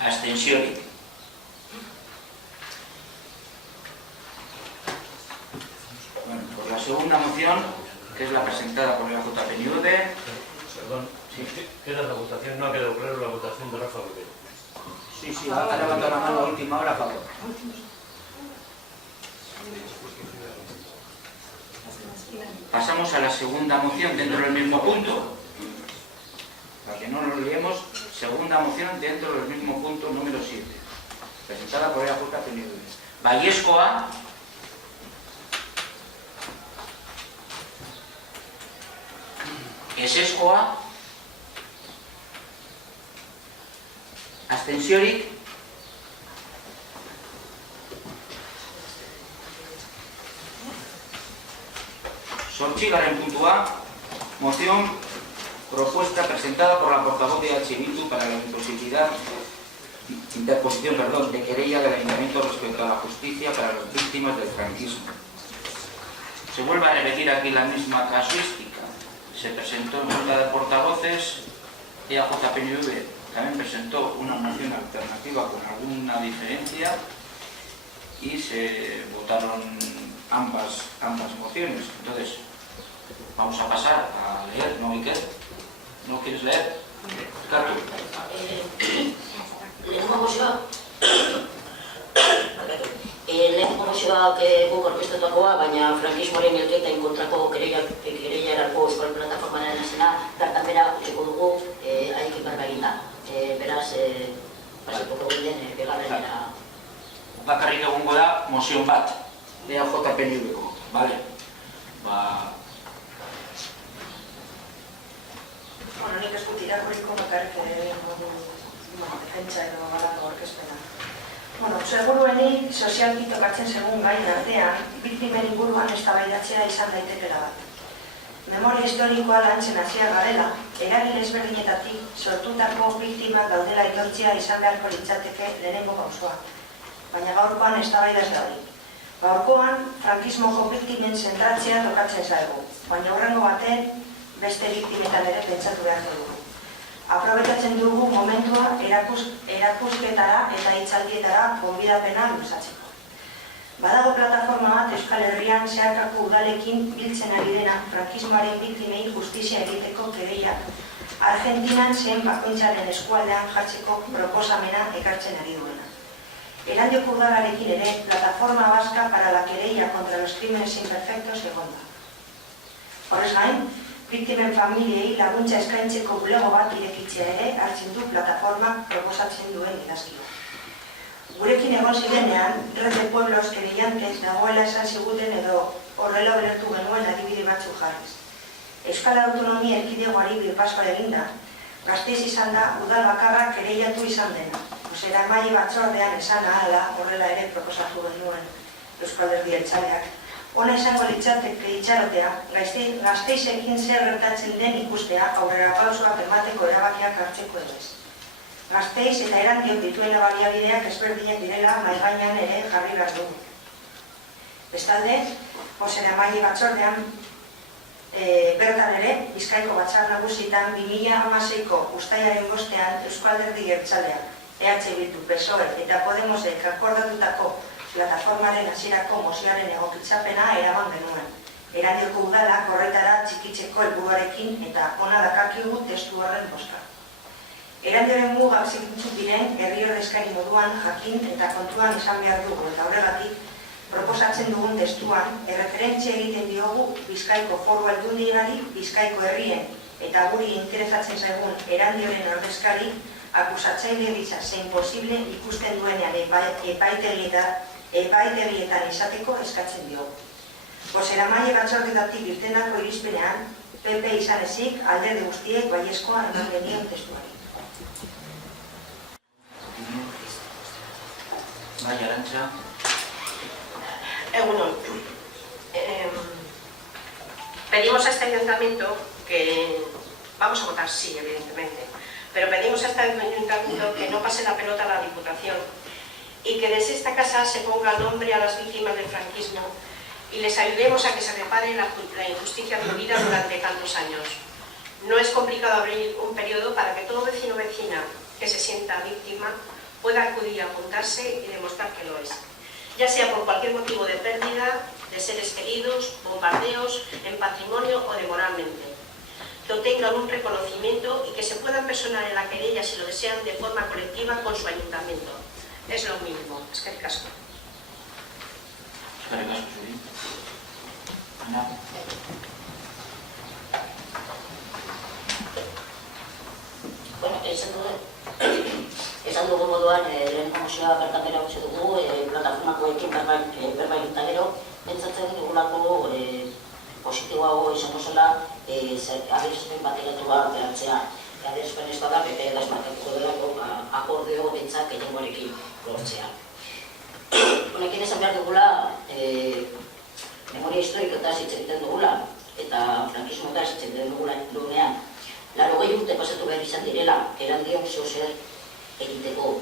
Abstenciones. Bueno, por la segunda moción, que es la presentada por la JPNUD. Perdón, sí. ¿Queda la votación? No ha quedado claro la votación de Rafa Rivero. Sí, sí, ha levantado la mano a última hora a favor. Pasamos a la segunda moción dentro del mismo punto. Para que no nos liemos, segunda moción dentro del mismo punto número 7, presentada por EJ-PNV. Ballescoa. Ezezkoa. Abstenciones. Zortzigarren puntua, moción propuesta presentada por la portavoz de EH Bildu para la interposición de querella del Ayuntamiento respecto a la justicia para las víctimas del franquismo. Se vuelve a repetir aquí la misma casuística. Se presentó en junta de portavoces, EJ-PNV también presentó una moción alternativa con alguna diferencia y se votaron ambas mociones. Entonces, vamos a pasar a leer, ¿no, Iker? ¿No quieres leer? Ricardo. Lehenko mozioak guk orkestatuakoa, baina frankismoaren hilketen kontrako kereia erako Euskal Plataformaren esena, bertan bera utziko dugu haik iparra eginda. Beraz, pasatuko ginen, begarrenera. Bakarrik egongo da mozion bat, EJ-PNV-ko, bale? Bueno, nik ez dut irakurriko bakarrik defentsa edo galako orkestena. Bueno, seguruenik sozialki tokatzen segun gain artean, biktimen inguruan eztabaidatzea izan daitekela bat. Memoria historikoa lantzen hasia garela, eragile ezberdinetatik sortutako biktimak daudela aitortzea izan beharko litzateke lehenengo pausoa. Baina gaurkoan eztabaidaz da hori. Gaurkoan, frankismoko biktimen zentratzea tokatzen zaigu, baina hurrengo baten beste biktimetan ere pentsatu beharko dugu. Aprobetatzen dugu momentua erakusketara eta hitzaldietara gonbidapena luzatzeko. Badago plataforma bat Euskal Herrian zeharkako udalekin biltzen ari dena frankismoaren biktimei justizia egiteko kereiak Argentinan zein bakoitzaren eskualdean jartzeko proposamena ekartzen ari duena. Erandioko udalarekin ere Plataforma Vasca para la Querella contra los Crímenes Imperfectos egonda. Horrez gain, biktimen familiei laguntza eskaintzeko bulego bat irekitzea ere hartzen du plataformak proposatzen duen idazkia. Gurekin egon zirenean, Red de Pueblos Querellantes dagoela esan ziguten edo horrela ulertu genuen adibide batzuk jarriz. Euskal Autonomia Erkidegoari birpasoa eginda, Gasteiz izan da udal bakarra kereiatu izan dena. Bozeramaile batzordean esan ahala horrela ere proposatu genuen Euskal Alderdi Jeltzaleak. Ona izango litzateke itxarotea, Gasteizekin zer gertatzen den ikustea aurrera pausoak emateko erabakiak hartzeko edo ez. Gasteiz eta Erandiok dituela baliabideak ezberdinak direla mahai gainean ere jarri behar dugu. Bestalde, bozeramaile batzordean bertan ere, Bizkaiko Batzar Nagusitan 2016ko uztailaren 5ean Euskal Alderdi Jeltzalea, EH Bildu, PSOE eta Podemosek akordatutako plataformaren hasierako mozioaren egokitzapena eraman genuen. Erandioko udalak horretara txikitzeko helburuarekin eta ona dakarkigu testu horren bozka. Erandioren mugak zeintzuk diren herri ordezkari moduan jakin eta kontuan izan behar dugu eta horregatik proposatzen dugun testuan erreferentzia egiten diogu Bizkaiko Foru Aldundiari, Bizkaiko herrien eta guri interesatzen zaigun Erandioren ordezkari akusatzaile gisa zein posible ikusten duenean epaitegietan izateko eskatzen diogu. Bozeramaile batzordeetatik irtenako irizpenean, PP izan ezik alderdi guztiek baiezkoa eman genion testuari. Bai, Arantxa. Egunon. Pedimos a este ayuntamiento que... Vamos a votar sí, evidentemente. Pero pedimos a este ayuntamiento que no pase la pelota a la Diputación y que desde esta casa se ponga nombre a las víctimas del franquismo y les ayudemos a que se repare la injusticia vivida durante tantos años. No es complicado abrir un periodo para que todo vecino o vecina que se sienta víctima pueda acudir a apuntarse y demostrar que lo es, ya sea por cualquier motivo de pérdida de seres queridos, bombardeos, en patrimonio o de moralmente. Que obtengan un reconocimiento y que se puedan personar en la querella si lo desean de forma colectiva con su ayuntamiento. Es lo mínimo. Eskerrik asko. Eskerrik asko, zuri. Ana. Bueno, esan dugu moduan, lehen mozioa bertan bera utzi dugu, plataformakoekin berba eginta gero, pentsatzen dugulako positiboago izango zela adierazpen bateratua behartzea. Adierazpen ez bada, PP desmarkatuko delako akordio bintzak gehiengoarekin lortzea. Honekin esan behar dugula, memoria historikotaz hitz egiten dugula, eta frankismotaz hitz egiten dugunean, 80 urte pasatu behar izan direla, Erandion zer egiteko,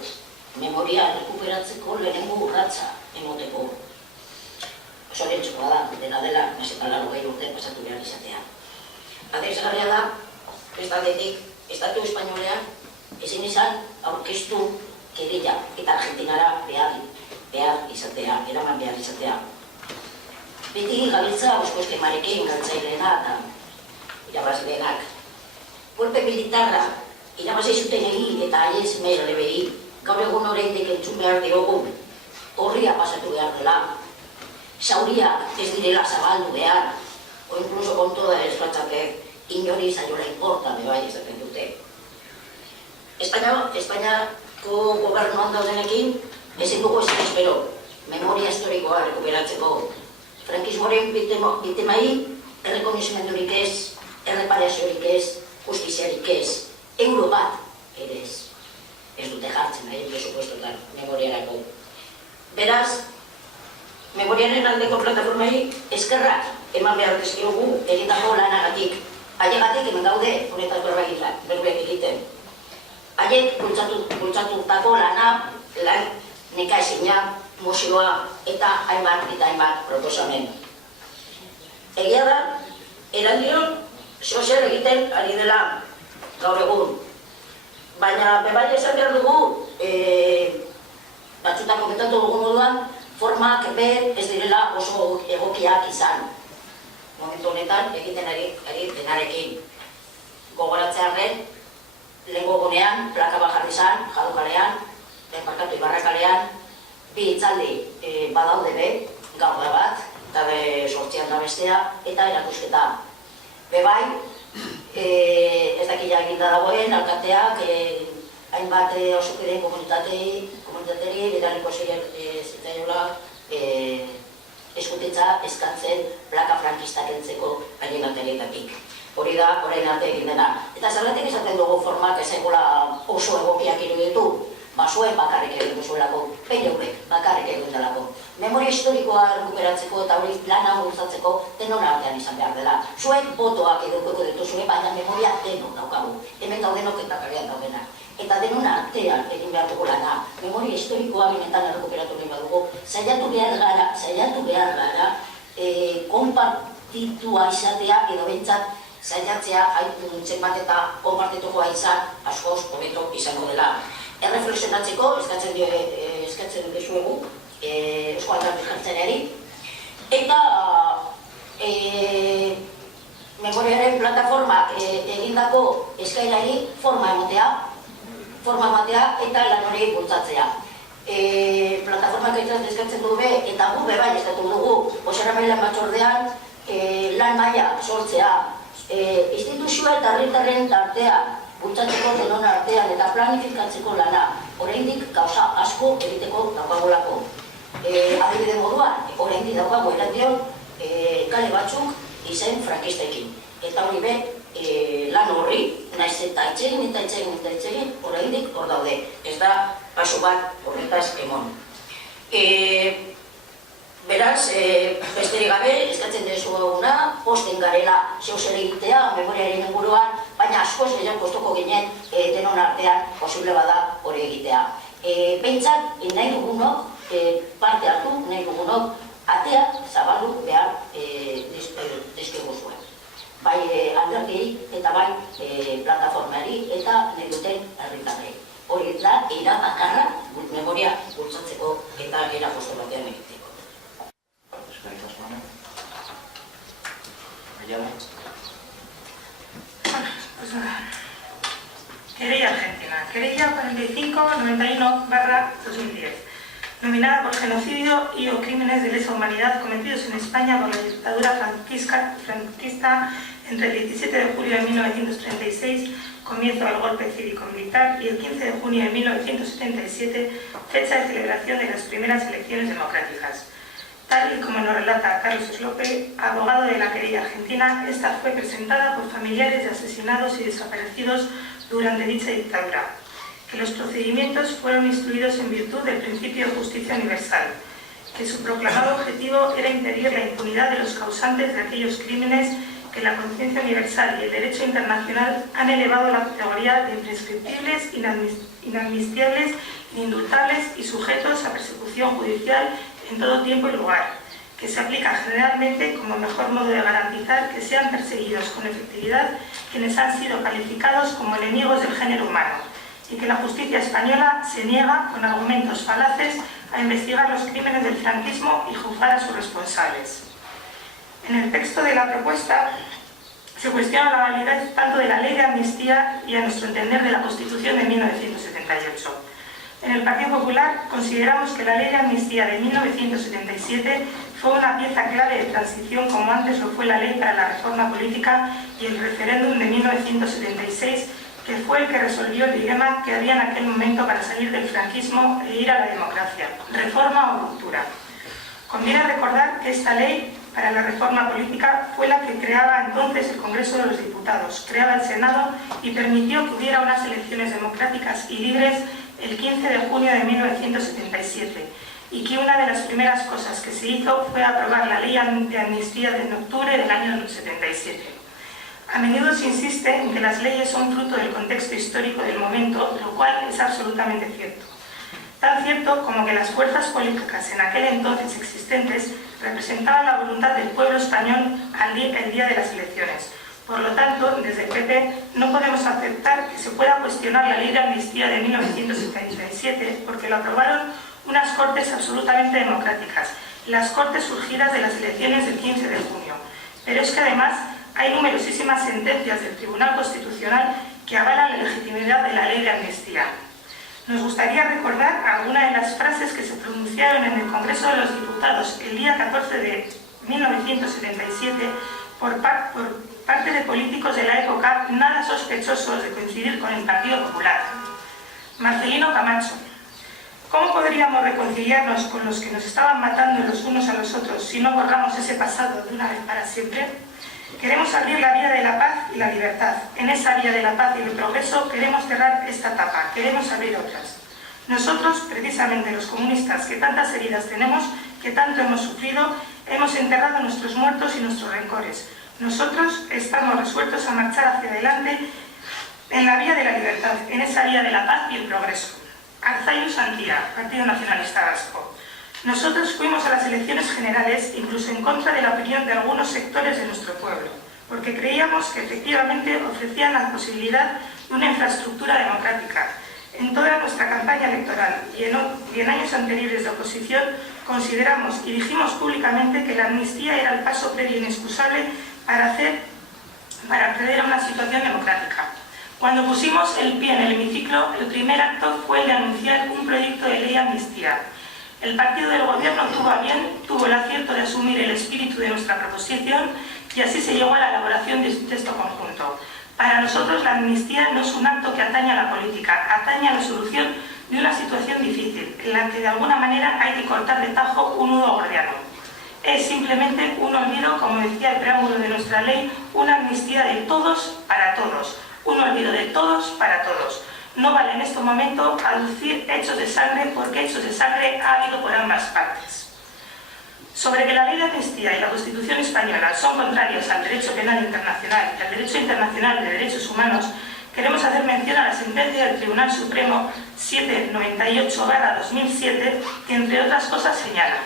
memoria rekuperatzeko lehenengo urratsa emoteko. Zorentzukoa da, dena dela, eta 80 urte pasatu behar izatea. Adierazgarria da, bestaldetik, Estatu Espainolean ezin izan aurkeztu kereila eta Argentinara behar izatea, eraman behar izatea. Beti gabiltza osko eskemarekin galtzaileena eta irabazleenak. Golpe militarra irabazi zutenei eta haiez merlebei gaur egun oraindik entzun behar diogu, horria pasatu behar dela, zauriak ez direla zabaldu behar, o incluso con toda desfatxatek, inori zaiola inporta bebai ezaten dute. Espainiako gobernuan daudenekin ezin dugu ezin espero, memoria historikoa rekuperatzeko. Frankismoren biktimai errekonozimendurik ez, erreparaziorik ez, justiziarik ez, euro bat ere ez. Ez dute jartzen nahi presupuestotan memoriarako. Beraz, memoriaren aldeko plataformai eskerrak eman behar dezkiogu egitako lanagatik. Haiegatik hemen gaude honetaz berbek egiten. Haiek bultzatutako lana, nekaezina, mozioa eta hainbat proposamen. Egia da, Erandion zer egiten ari dela gaur egun. Baina bebai esan behar dugu, batzutan komentatu dugu moduan, formak ez direla oso egokiak izan. Momentu honetan egiten ari denarekin. Gogoratzearen, lehengo gunean, plaka bajarri izan, Jadokalean, Barkatu Ibarrakalean, 2 hitzaldi badaude be, gaur da bat, eta 8 da bestea, eta erakusketa. Bebai, Ez dakila eginda dagoen, alkateak, hainbat osokide komunitateri bidaliko zitzaiola eskutitza eskatzen plaka frankistak entzeko animaterietatik. Hori da, orain arte egin dena. Eta zergatik esaten dugu formak ezaikola oso egokiak iruditu, zuen bakarrik egin duzuelako, peinaurek bakarrik egin delako. Memoria historikoa recuperatzeko eta hori lana bultzatzeko denon artean izan behar dela. Zuek botoak edukeko dituzue, baina memoria denon daukagu. Hemen daudenok eta kalean daudenak. Eta denon artean egin behar dugu lana. Memoria historikoa benetan recuperatu nahi badugu. Saiatu behar gara, konpartitua izatea edo behintzat saiatzea zenbat eta konpartitukoa izan askoz hobeto izango dela. Erreflexionatzeko eskatzen dizuegu Eusko Alderdi Jeltzaleari eta memoriaren plataformak egindako eskaerari forma ematea eta lan hori bultzatzea. Plataformak eskatzen dugu eta gu bebai eskatu dugu Bozeramaile batzordean lan maila sortzea. Instituzioa eta herritarren tartea bultzatzeko denon artean eta planifikatzeko lana. Oraindik gauza asko egiteko daukagulako. Adibide moduan, oraindik daukagu erandion kale batzuk izen frankistekin. Eta hori be, lan horri, naiz eta itxegin, oraindik hor daude. Ez da, paso bat horretaz emon. Beraz, besterik gabe, eskatzen dezuguna, posten garela zeuzer egitea, memoriaren inguruan, baina askoz gehiago kostoko ginen denon artean posible bada hori egitea. Behintzat, nahi dugunok, parte hartu, nahi dugunok, atea zabaldu behar dizkigu zuen. Bai alderdi eta bai plataformari eta nahi duten herritarrei. Hori da, era bakarra memoria bultzatzeko eta era posto batean egiteko. Querella Argentina. Querella 4591/2010. Nominada por genocidio y o crímenes de lesa humanidad cometidos en España por la dictadura franquista entre el 17 de julio de 1936, comienzo del golpe cívico-militar, y el 15 de junio de 1977, fecha de celebración de las primeras elecciones democráticas. Tal y como nos relata Carlos Eslope, abogado de la querella argentina, esta fue presentada por familiares de asesinados y desaparecidos durante dicha dictadura, que los procedimientos fueron instruidos en virtud del principio de justicia universal, que su proclamado objetivo era impedir la impunidad de los causantes de aquellos crímenes que la conciencia universal y el derecho internacional han elevado a la categoría de imprescriptibles, inamnistiables, inindultables y sujetos a persecución judicial en todo tiempo y lugar, que se aplica generalmente como mejor modo de garantizar que sean perseguidos con efectividad quienes han sido calificados como enemigos del género humano, y que la justicia española se niega, con argumentos falaces, a investigar los crímenes del franquismo y juzgar a sus responsables. En el texto de la propuesta se cuestiona la validez tanto de la ley de amnistía y, a nuestro entender, de la Constitución de 1978. En el Partido Popular consideramos que la ley de amnistía de 1977 fue una pieza clave de transición, como antes lo fue la ley para la reforma política y el referéndum de 1976, que fue el que resolvió el dilema que había en aquel momento para salir del franquismo e ir a la democracia, reforma o ruptura. Conviene recordar que esta ley para la reforma política fue la que creaba entonces el Congreso de los Diputados, creaba el Senado y permitió que hubiera unas elecciones democráticas y libres el 15 de junio de 1977, y que una de las primeras cosas que se hizo fue aprobar la ley de amnistía de octubre del año 77. A menudo se insiste en que las leyes son fruto del contexto histórico del momento, lo cual es absolutamente cierto. Tan cierto como que las fuerzas políticas en aquel entonces existentes representaban la voluntad del pueblo español el día de las elecciones. Por lo tanto, desde el PP no podemos aceptar que se pueda cuestionar la ley de amnistía de 1977 porque lo aprobaron unas cortes absolutamente democráticas, las cortes surgidas de las elecciones del 15 de junio. Pero es que además hay numerosísimas sentencias del Tribunal Constitucional que avalan la legitimidad de la ley de amnistía. Nos gustaría recordar algunas de las frases que se pronunciaron en el Congreso de los Diputados el día 14 de 1977 por parte de políticos de la época nada sospechosos de coincidir con el Partido Popular. Marcelino Camacho: ¿cómo podríamos reconciliarnos con los que nos estaban matando los unos a los otros si no borramos ese pasado de una vez para siempre? Queremos abrir la vía de la paz y la libertad. En esa vía de la paz y el progreso queremos cerrar esta etapa, queremos abrir otras. Nosotros, precisamente los comunistas, que tantas heridas tenemos, que tanto hemos sufrido, hemos enterrado nuestros muertos y nuestros rencores. Nosotros estamos resueltos a marchar hacia adelante en la vía de la libertad, en esa vía de la paz y el progreso. Arzayu Santía, Partido Nacionalista Vasco: nosotros fuimos a las elecciones generales incluso en contra de la opinión de algunos sectores de nuestro pueblo, porque creíamos que efectivamente ofrecían la posibilidad de una infraestructura democrática. En toda nuestra campaña electoral y en años anteriores de oposición consideramos y dijimos públicamente que la amnistía era el paso previo inexcusable para acceder a una situación democrática. Cuando pusimos el pie en el hemiciclo, el primer acto fue el de anunciar un proyecto de ley de amnistía. El partido del gobierno tuvo el acierto de asumir el espíritu de nuestra proposición y así se llegó a la elaboración de un texto conjunto. Para nosotros la amnistía no es un acto que atañe a la política, atañe a la solución de una situación difícil, en la que de alguna manera hay que cortar de tajo un nudo gordiano. Es simplemente un olvido, como decía el preámbulo de nuestra ley, una amnistía de todos para todos, un olvido de todos para todos. No vale en este momento aducir hechos de sangre, porque hechos de sangre ha habido por ambas partes. Sobre que la ley de amnistía y la Constitución española son contrarios al derecho penal internacional y al derecho internacional de derechos humanos, queremos hacer mención a la sentencia del Tribunal Supremo 798/2007, que entre otras cosas señala: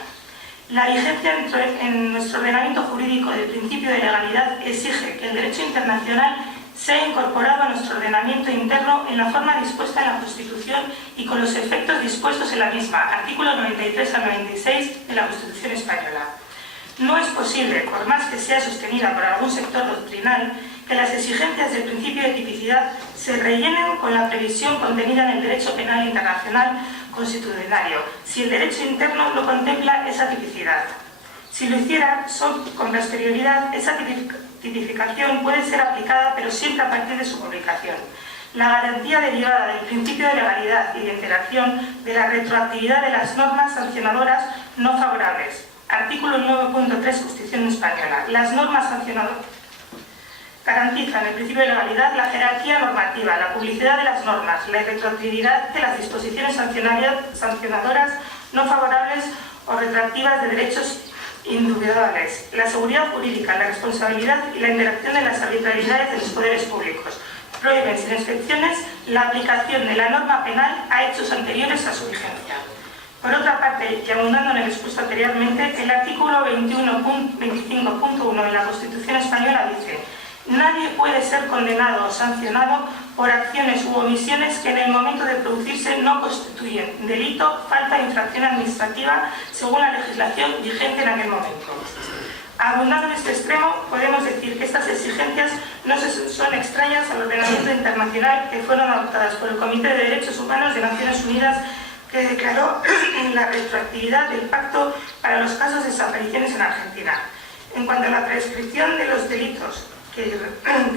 la vigencia en nuestro ordenamiento jurídico del principio de legalidad exige que el derecho internacional sea incorporado a nuestro ordenamiento interno en la forma dispuesta en la Constitución y con los efectos dispuestos en la misma, artículos 93 al 96 de la Constitución española. No es posible, por más que sea sostenida por algún sector doctrinal, que las exigencias del principio de tipicidad se rellenen con la previsión contenida en el derecho penal internacional constitucionario, si el derecho interno no contempla esa tipicidad. Si lo hiciera, con posterioridad, esa tipificación puede ser aplicada, pero siempre a partir de su publicación. La garantía derivada del principio de legalidad y de interacción de la retroactividad de las normas sancionadoras no favorables. Artículo 9.3 Constitución Española. Las normas sancionadoras garantizan el principio de legalidad, la jerarquía normativa, la publicidad de las normas, la retroactividad de las disposiciones sancionadoras no favorables o retroactivas de derechos indubitables, la seguridad jurídica, la responsabilidad y la interacción de las arbitrariedades de los poderes públicos. Prohíben sin excepciones la aplicación de la norma penal a hechos anteriores a su vigencia. Por otra parte, y abundando en el expuesto anteriormente, el artículo 25.1 de la Constitución española dice: nadie puede ser condenado o sancionado por acciones u omisiones que en el momento de producirse no constituyen delito, falta o infracción administrativa según la legislación vigente en aquel momento. Abundando en este extremo, podemos decir que estas exigencias no son extrañas al ordenamiento internacional que fueron adoptadas por el Comité de Derechos Humanos de Naciones Unidas, que declaró la retroactividad del Pacto para los casos de desapariciones en Argentina. En cuanto a la prescripción de los delitos, que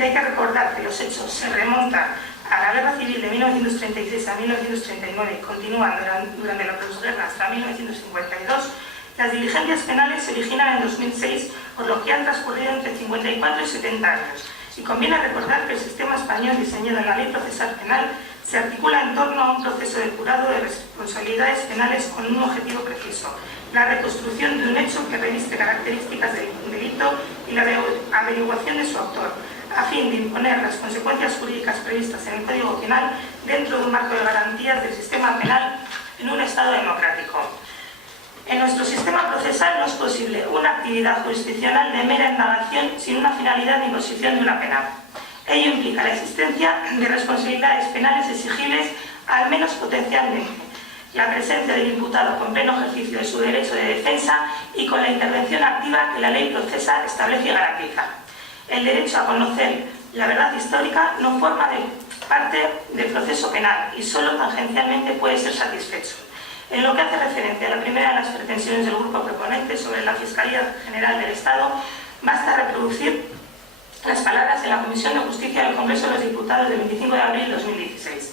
hay que recordar que los hechos se remontan a la Guerra Civil de 1936 a 1939 y continúan durante la posguerra hasta 1952, las diligencias penales se originan en 2006, por lo que han transcurrido entre 54 y 70 años. Y conviene recordar que el sistema español diseñado en la Ley Procesal Penal se articula en torno a un proceso de jurado de responsabilidades penales con un objetivo preciso: la reconstrucción de un hecho que reviste características de un delito y la averiguación de su autor, a fin de imponer las consecuencias jurídicas previstas en el Código Penal dentro de un marco de garantías del sistema penal en un Estado democrático. En nuestro sistema procesal no es posible una actividad jurisdiccional de mera indagación sin una finalidad de imposición de una pena. Ello implica la existencia de responsabilidades penales exigibles, al menos potencialmente, la presencia del imputado con pleno ejercicio de su derecho de defensa y con la intervención activa que la ley procesal establece y garantiza. El derecho a conocer la verdad histórica no forma parte del proceso penal y solo tangencialmente puede ser satisfecho. En lo que hace referencia a la primera de las pretensiones del grupo proponente sobre la Fiscalía General del Estado, basta reproducir las palabras de la Comisión de Justicia del Congreso de los Diputados del 25 de abril de 2016.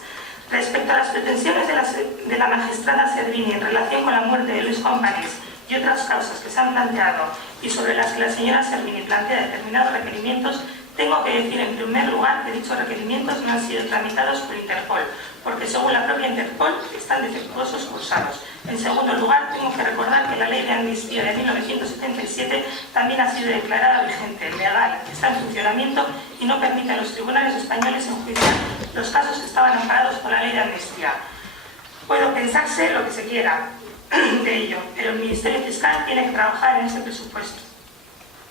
Respecto a las pretensiones de la magistrada Servini en relación con la muerte de Luis Juan Parés y otras causas que se han planteado y sobre las que la señora Servini plantea determinados requerimientos, tengo que decir en primer lugar que dichos requerimientos no han sido tramitados por Interpol, porque según la propia Interpol están defectuosos cursados. En segundo lugar, tengo que recordar que la ley de amnistía de 1977 también ha sido declarada vigente, legal, está en funcionamiento y no permite a los tribunales españoles enjuiciar los casos que estaban amparados por la ley de amnistía. Puedo pensarse lo que se quiera de ello, pero el Ministerio Fiscal tiene que trabajar en ese presupuesto.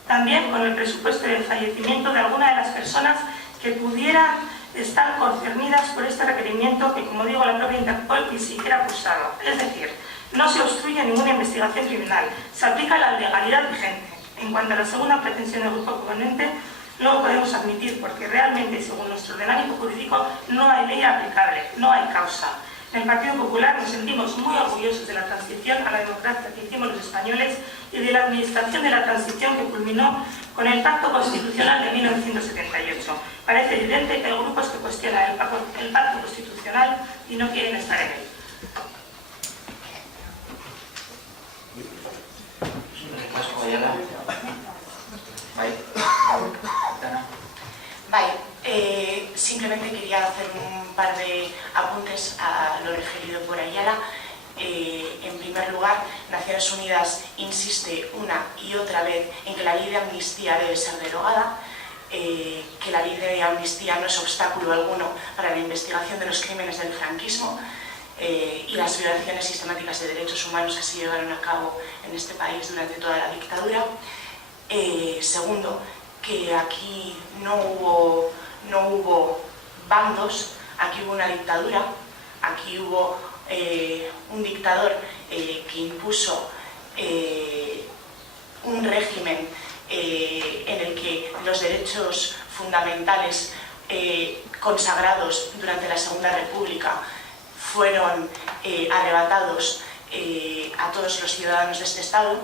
También con el presupuesto del fallecimiento de alguna de las personas que pudieran estar concernidas por este requerimiento que, como digo, la propia Interpol ni siquiera ha cursado. Es decir, no se obstruye ninguna investigación criminal, se aplica la legalidad vigente. En cuanto a la segunda pretensión del grupo proponente, no lo podemos admitir porque realmente, según nuestro ordenamiento jurídico, no hay ley aplicable, no hay causa. En el Partido Popular nos sentimos muy orgullosos de la transición a la democracia que hicimos los españoles y de la administración de la transición que culminó con el Pacto Constitucional de 1978. Parece evidente que hay grupos que cuestionan el Pacto Constitucional y no quieren estar en él. Vale, simplemente quería hacer un par de apuntes a lo referido por Ayala. En primer lugar, Naciones Unidas insiste una y otra vez en que la ley de amnistía debe ser derogada, que la ley de amnistía no es obstáculo alguno para la investigación de los crímenes del franquismo y las violaciones sistemáticas de derechos humanos que se llevaron a cabo en este país durante toda la dictadura. Segundo, que aquí no hubo bandos, aquí hubo una dictadura, aquí hubo un dictador que impuso un régimen en el que los derechos fundamentales consagrados durante la Segunda República fueron arrebatados a todos los ciudadanos de este Estado,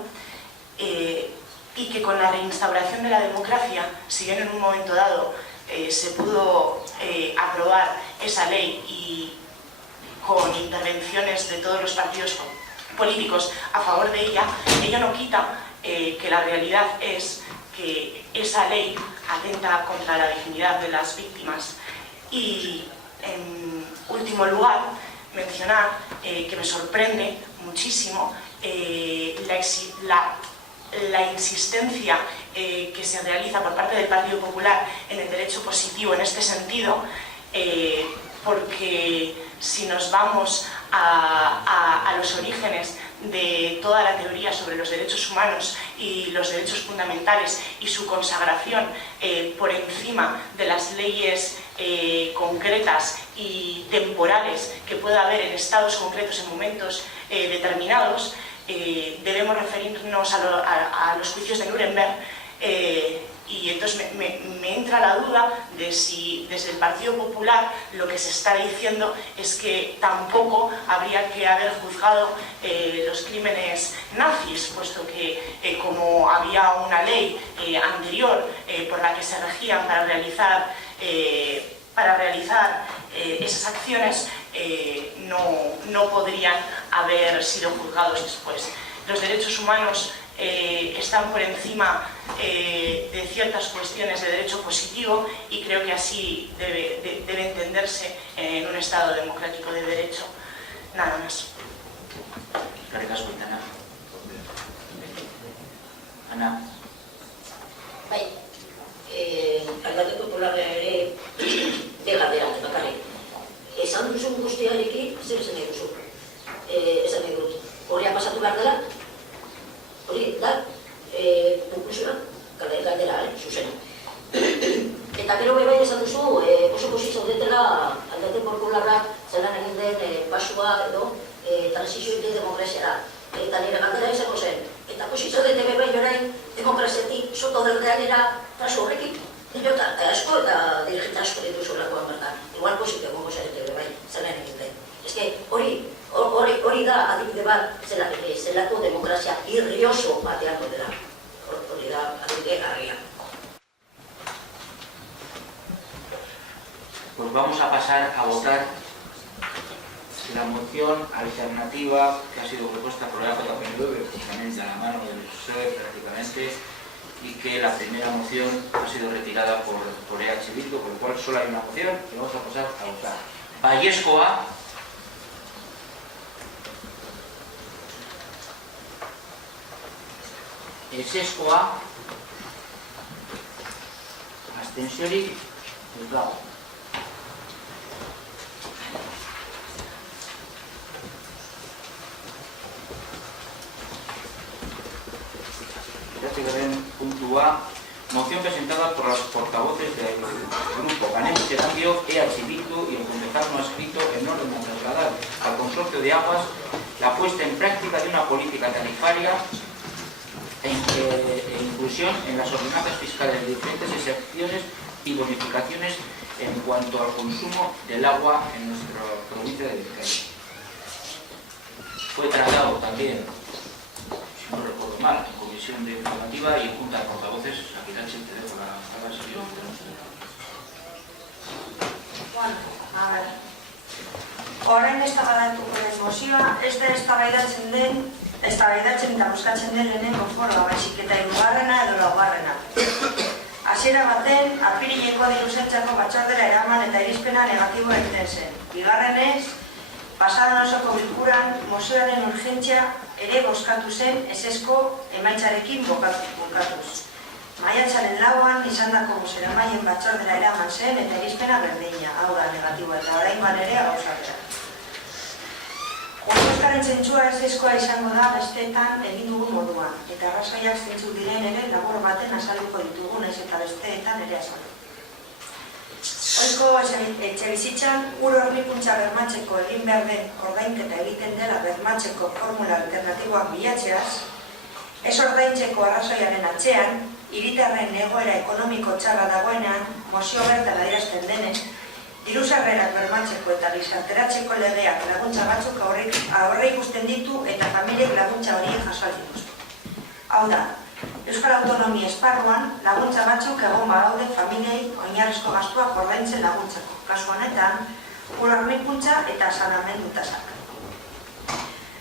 y que con la reinstauración de la democracia, si bien en un momento dado se pudo aprobar esa ley y con intervenciones de todos los partidos políticos a favor de ella, ello no quita que la realidad es que esa ley atenta contra la dignidad de las víctimas. Y en último lugar, mencionar que me sorprende muchísimo la insistencia que se realiza por parte del Partido Popular en el derecho positivo en este sentido, porque si nos vamos a los orígenes de toda la teoría sobre los derechos humanos y los derechos fundamentales y su consagración por encima de las leyes concretas y temporales que pueda haber en estados concretos en momentos determinados, debemos referirnos a los juicios de Nuremberg, y entonces me entra la duda de si desde el Partido Popular lo que se está diciendo es que tampoco habría que haber juzgado los crímenes nazis, puesto que como había una ley anterior por la que se regían para realizar esas acciones, no podrían haber sido juzgados después. Los derechos humanos están por encima de ciertas cuestiones de derecho positivo y creo que así debe entenderse en un Estado democrático de derecho. Nada más. Gracias, Ana. Ana. Bai, Alderdi Popularra ere galdera bakarrik. Esan duzun guztiarekin, zer esan nahi duzu? Esan nahi dut, horria pasatu behar dela, hori da, konklusioa, galdera, zuzena. Eta gero bai esan duzu, oso pozik zaudetela Alderdi Popularrak zelan egin den pasua edo transizioetik demokraziara. Eta nire galdera izango zen, eta pozik zaudete bai orain demokraziatik soto deldeanera pasu horrekin. Eta asko eta dirigente asko dituzulakoan bertan. Igual pozik egongo zarete bai, zelan egin den. Eske hori da adibide bat zelako demokrazia irrioso batean dela. Hori da adibide garria. pues vamos a pasar a votar la moción alternativa que ha sido propuesta por la JPNV, precisamente a la mano del PSOE prácticamente, y que la primera moción ha sido retirada por EH Bildu, con lo cual solo hay una moción y vamos a pasar a votar. Ballesco A. Ezezko A. Abstentziorik ez dago. Punto A. Moción presentada por los portavoces del grupo Ganemos y Cambio, EH Bildu y el concejal no escrito en orden a trasladar al Consorcio de Aguas la puesta en práctica de una política tarifaria e inclusión en las ordenanzas fiscales de diferentes excepciones y bonificaciones en cuanto al consumo del agua en nuestra provincia de Vizcaya. Fue tratado también, si no recuerdo mal, en Comisión de Informativa y en Junta de Portavoces. Aquí te dejo la palabra, señor. Bueno, a ver. Orain eztabaidatuko den mozioa, ez da eztabaidatzen eta buskatzen den lehenengo foroa, baizik eta hirugarrena edo laugarrena. Hasiera baten, apirileko diruzaintzako batzordera eraman eta irizpena negatiboa egiten zen. Bigarrenez, pasadan osoko bilkuran mozioaren urgentzia ere bozkatu zen ezezko emaitzarekin bukatuz. Maiatzaren lauan izandako bozeramaien batzordera eraman zen eta irizpena berdina, hau da negatiboa eta oraingoan ere gauzatera. Oinuzkaren zentzua ezezkoa izango da besteetan egin dugun moduan, eta arrazoiak zeintzuk diren ere labur baten azalduko ditugu, naiz eta besteetan ere azaldu. Ohizko etxebizitzan ur hornikuntza bermatzeko egin behar den ordainketa egiten dela bermatzeko formula alternatiboak bilatzeaz, ez ordaintzeko arrazoiaren atzean, hiritarren egoera ekonomiko txarra dagoenean, mozio bertan adierazten denez, diru-sarrerak bermatzeko eta gizarteratzeko legeak laguntza batzuk aurre ikusten ditu eta familiek laguntza horiek jaso dituzte. Hau da, Euskal Autonomia esparruan laguntza batzuk egon badaude familiei oinarrizko gastuak ordaintzen laguntzako. Kasu honetan, ur hornikuntza eta saneamendu tasak.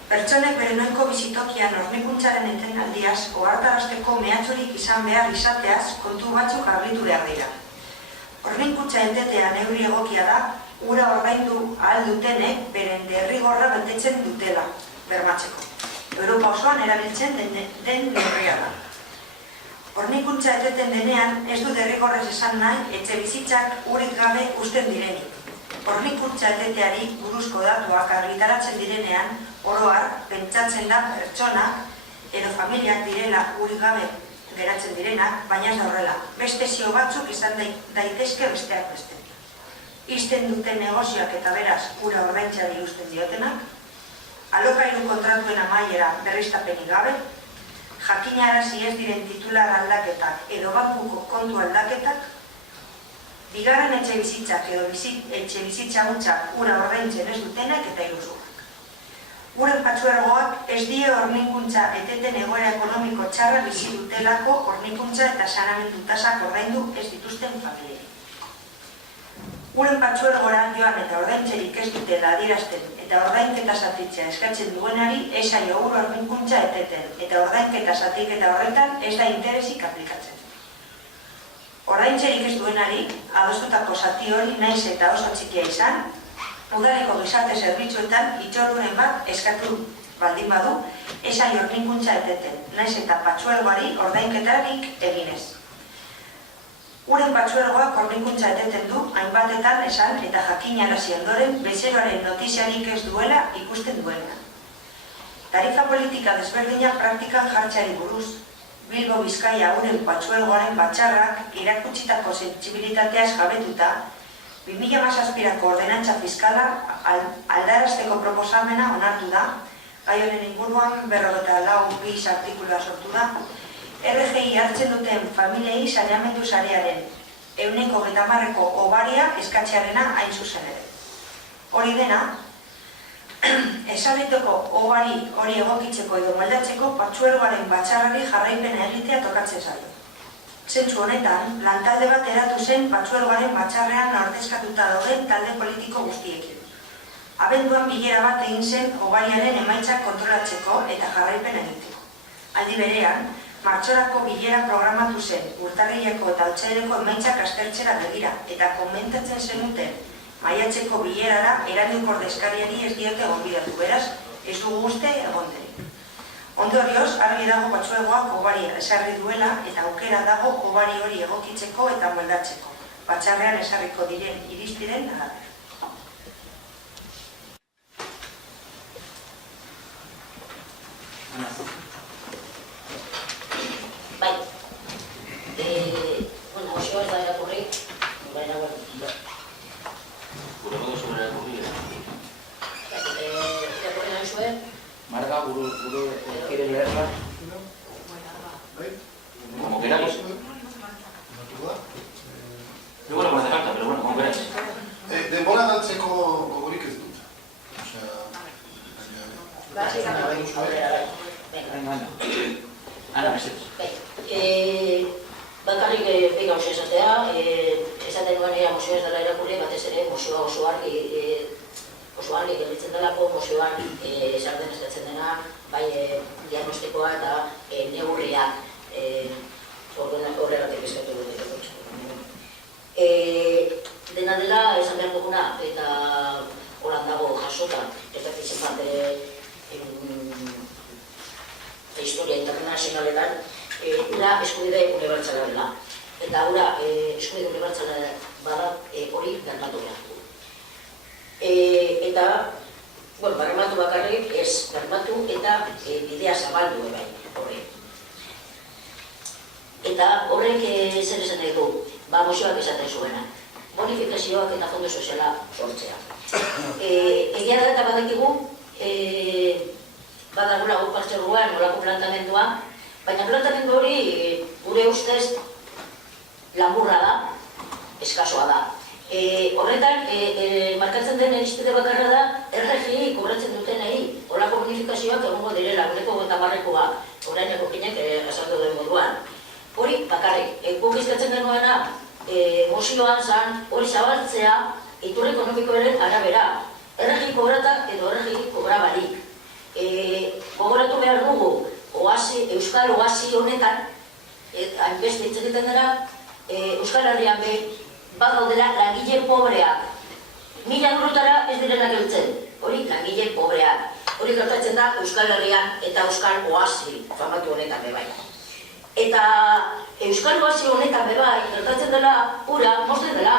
Pertsonek bere noiko bizitokian hornikuntzaren etenaldiaz ohartarazteko mehatxurik izan behar izateaz kontu batzuk argitu behar dira. Hornikuntza entetea neurri egokia da, ura ordaindu ahal dutenek beren derrigorra betetzen dutela, bermatzeko. Europa osoan erabiltzen den neurria da. Hornikuntza eteten denean ez du derrigorrez esan nahi etxe bizitzak urik gabe uzten direnik. Hornikuntza eteteari buruzko datuak argitaratzen direnean, oroar, pentsatzen da pertsonak edo familiak direla urik gabe geratzen direnak, baina ez da horrela. Beste zio batzuk izan daitezke besteak beste. Izten duten negozioak eta beraz ura ordaintzeari uzten diotenak, alokairu kontratuen amaiera berriztapenik gabe, jakinarazi ez diren titular aldaketak edo bankuko kontu aldaketak, bigarren etxe bizitzak edo etxe bizitza hutsak ura ordaintzen ez dutenak eta iruzurrak. Uren patzuergoak ez die hornikuntza eteten egoera ekonomiko txarra bizi dutelako hornikuntza eta saneamendu tasak ordaindu ez dituzten familiei. Uren patzuergora joan eta ordaintzerik ez dutela adierazten eta ordainketa zatitzea eskatzen duenari ez zaio ur hornikuntza eteten eta ordainketa zatiketa horretan ez da interesik aplikatzen. Ordaintzerik ez duenari, adostutako zati hori naiz eta oso txikia izan, udaleko gizarte zerbitzuetan itxoruren bat eskatu baldin badu, ez zaio hornikuntza eteten, naiz eta patzuergoari ordainketarik eginez. Uren patzuergoak hornikuntza eteten du, hainbatetan esan eta jakinarazi ondoren bezeroaren notiziarik ez duela ikusten duena. Tarifa politika desberdina praktikan jartzeari buruz, Bilbo Bizkaia uren patzuergoaren batzarrak irakutsitako sentsibilitateaz jabetuta, 2017ko ordenantza fiskala aldarazteko proposamena onartu da, gai honen inguruan 44 artikulua sortu da, RGI hartzen duten familiei saneamendu sarearen 130ko obaria eskatzearena hain zuzen ere. Hori dena, esaleteko obari hori egokitzeko edo moldatzeko patzuergoaren batzarrari jarraipena egitea tokatzen zaio. Zentzu honetan, lantalde bat eratu zen Patzuergoaren batzarrean ordezkatuta dauden talde politiko guztiekin. Abenduan bilera bat egin zen hobariaren emaitzak kontrolatzeko eta jarraipen egiteko. Aldi berean, martxorako bilera programatu zen urtarrileko eta otsaileko emaitzak aztertzera begira eta komentatzen zenuten maiatzeko bilerara eraginkor ordezkariari ez diote gonbidatu, beraz, ez dugu uste egonderik. Ondorioz, argi dago Patzuergoak hobaria ezarri duela eta aukera dago hobari hori egokitzeko eta moldatzeko. Batzarrean ezarriko diren irizpideen arabera. Bai, oso ez da irakurri, baina Gure modu zuen erakurri. irakurri nahi zuen. Marga, ¿quiere leerla? Como queráis. Yo bueno, por hacer falta, pero bueno, como queráis. Denbora galtzeko gogorik ez dut. Ana, mesedez. Bakarrik bi gauza esatea, esaten nuen ea mozioa ez dela irakurri, batez ere mozioa oso argi gelditzen delako, mozioan esarten eskatzen dena, bai diagnostikoa eta neurriak horregatik eskatu dut. Dena dela esan behar duguna eta horan dago jasota, ez dakitzen bat historia internazionaletan, ura eskubide unibertsala dela. Eta ura eskubide unibertsala bada hori bermatu behar dugu. Eta, bermatu bakarrik ez bermatu eta bidea zabaldu bai horri. Eta horrek zer esan nahi du, mozioak esaten zuena. Bonifikazioak eta fondo soziala sortzea. Egia da eta badakigu, badagula guk Patzuergoan nolako plantamendua, baina plantamendu hori gure ustez laburra da, eskasoa da. Horretan, markatzen den irizpide bakarra da, RGI kobratzen dutenei horako bonifikazioak egongo direla, gureko eta barrekoa, oraineko kinek azaldu den moduan. Hori bakarrik, guk eskatzen genuena mozioan zan hori zabaltzea iturri ekonomikoaren arabera. RGI kobrata edo RGI kobrabarik. Gogoratu behar dugu, Euskal Oasi honetan, hainbeste hitz egiten dira, Euskal Herrian badaudela langile pobreak. 1000 eurotara ez direnak heltzen, hori langile pobreak. Hori gertatzen da Euskal Herrian eta Euskal Oasi famatu honetan bai. Eta Euskal Oasi honetan bai, gertatzen dela ura mozten dela.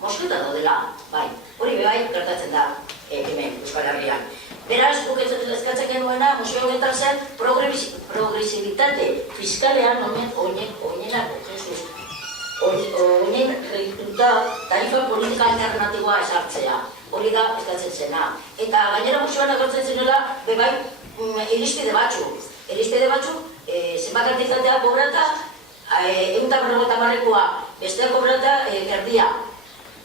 Mosketa daudela, bai. Hori bai gertatzen da hemen Euskal Herrian. Beraz, guk eskatzen genuena, mozio honetan zen, progresibitate fiskalean oinenako, oinen reituta tarifa politika alternatiboa esartzea. Hori da eskatzen zena. Eta gainera mozioan agertzen zenela, bai, irizpide batzuk. Irizpide batzuk, zenbat kantitatea kobrata, 150 bestea kobrata erdia.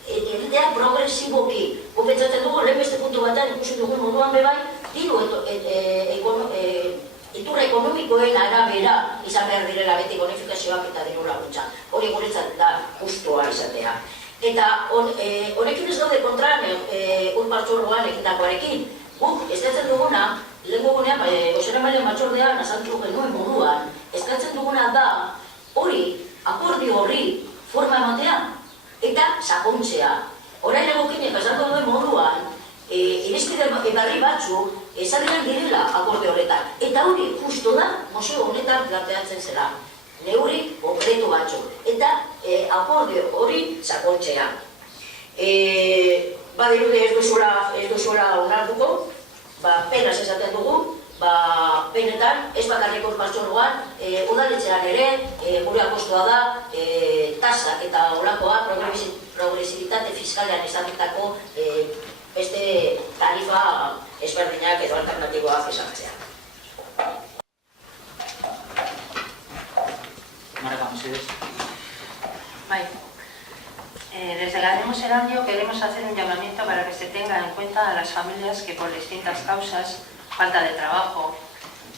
Egitea progresiboki. Gopetzatzen dugu, lehen beste puntu batean ikusi dugun moduan bai, diru iturra ekonomikoen arabera izan behar direla beti bonifikazioak eta diru laguntza. Hori guretzat da justua izatea. Eta horrekin ez daude kontran Patzuergoan ekindakoarekin. Guk eskatzen duguna, lehen gugunean, bozeramailean batzordean azaltu genuen moduan, eskatzen duguna da hori, akordio horri, forma ematea, eta sakontzea. Orain egokinek azaldu duen moduan, irizpide berri batzuk ezarriak direla akorde horretan. Eta hori justo da, mozio honetan planteatzen zela. Neurri konkretu batzuk. Eta akordio hori sakontzea. Badirudi ez duzuela onartuko, penaz esaten dugu, penetan, ez bakarriko Patzuergoan, udaletxean ere, gure akostua da, tasak eta olakoa, progresibitate fiskalean ezarritako beste tarifa ezberdinak edo alternatiboak ezartzea. Marga, mesedez. Bai. Desde la Demos Erandio queremos hacer un llamamiento para que se tenga en cuenta a las familias que por distintas causas, falta de trabajo,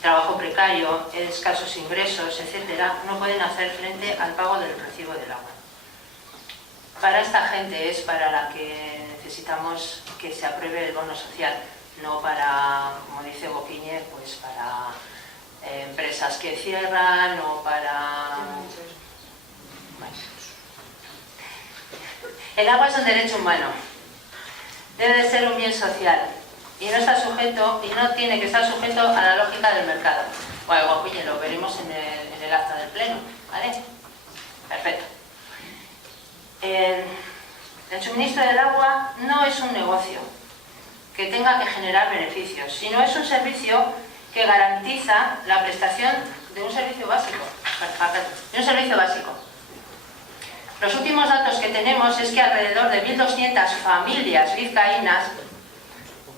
trabajo precario, escasos ingresos, etcétera, no pueden hacer frente al pago del recibo del agua. Para esta gente es para la que necesitamos que se apruebe el bono social, no para, como dice Boquiñe, pues para empresas que cierran o para... Bueno. El agua es un derecho humano, debe de ser un bien social y no está sujeto, y no tiene que estar sujeto a la lógica del mercado. Bueno, Boquiñe, lo veremos en el acta del pleno, ¿vale? Perfecto. El suministro del agua no es un negocio que tenga que generar beneficios, sino es un servicio que garantiza la prestación de un servicio básico. Los últimos datos que tenemos es que alrededor de 1.200 familias vizcaínas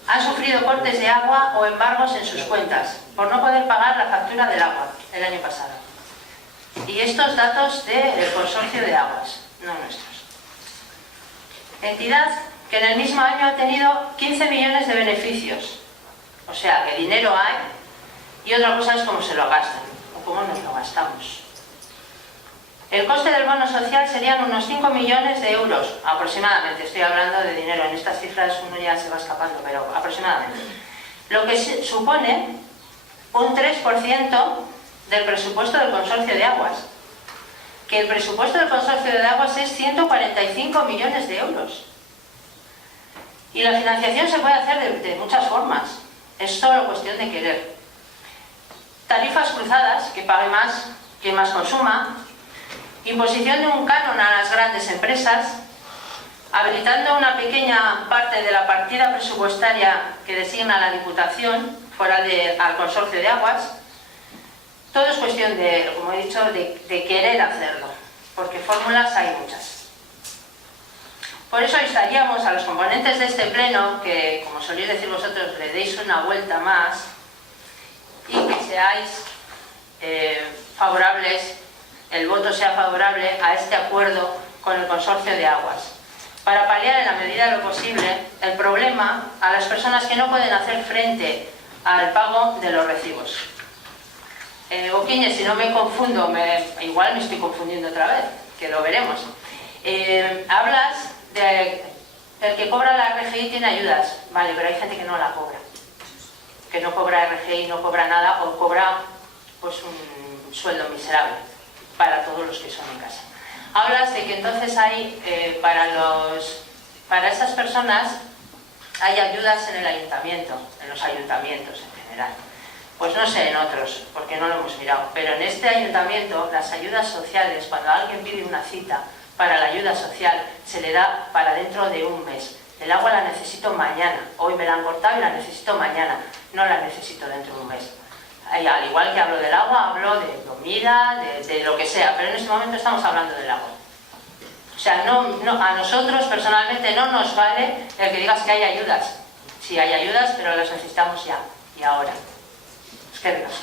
han sufrido cortes de agua o embargos en sus cuentas por no poder pagar la factura del agua el año pasado. Y estos datos del Consorcio de Aguas, no nuestros. Entidad que en el mismo año ha tenido 15 millones de beneficios. O sea, que dinero hay y otra cosa es cómo se lo gastan o cómo nos lo gastamos. El coste del bono social serían unos 5 millones de euros, aproximadamente. Estoy hablando de dinero, en estas cifras uno ya se va escapando, pero aproximadamente. Lo que supone un 3% del presupuesto del Consorcio de Aguas. Que el presupuesto del Consorcio de Aguas es 145 millones de euros. Y la financiación se puede hacer de muchas formas. Es solo cuestión de querer. Tarifas cruzadas, que pague más, quien más consuma. Imposición de un canon a las grandes empresas. Habilitando una pequeña parte de la partida presupuestaria que designa la Diputación foral al Consorcio de Aguas. Todo es cuestión de, como he dicho, de querer hacerlo, porque fórmulas hay muchas. Por eso instaríamos a los componentes de este pleno que, como soléis decir vosotros, le deis una vuelta más y que seáis favorables, el voto sea favorable a este acuerdo con el Consorcio de Aguas, para paliar en la medida de lo posible el problema a las personas que no pueden hacer frente al pago de los recibos. Boquiñe, si no me confundo, igual me estoy confundiendo otra vez, que lo veremos. Hablas de el que cobra la RGI tiene ayudas, vale, pero hay gente que no la cobra, que no cobra RGI, no cobra nada o cobra pues un sueldo miserable para todos los que son en casa. Hablas de que entonces hay para esas personas hay ayudas en el ayuntamiento, en los ayuntamientos en general. Pues no sé en otros, porque no lo hemos mirado, pero en este ayuntamiento las ayudas sociales, cuando alguien pide una cita para la ayuda social, se le da para dentro de un mes. El agua la necesito mañana, hoy me la han cortado y la necesito mañana, no la necesito dentro de un mes. Al igual que hablo del agua, hablo de comida, de lo que sea, pero en este momento estamos hablando del agua. O sea, a nosotros personalmente no nos vale el que digas que hay ayudas. Sí hay ayudas, pero las necesitamos ya y ahora. Es que digas.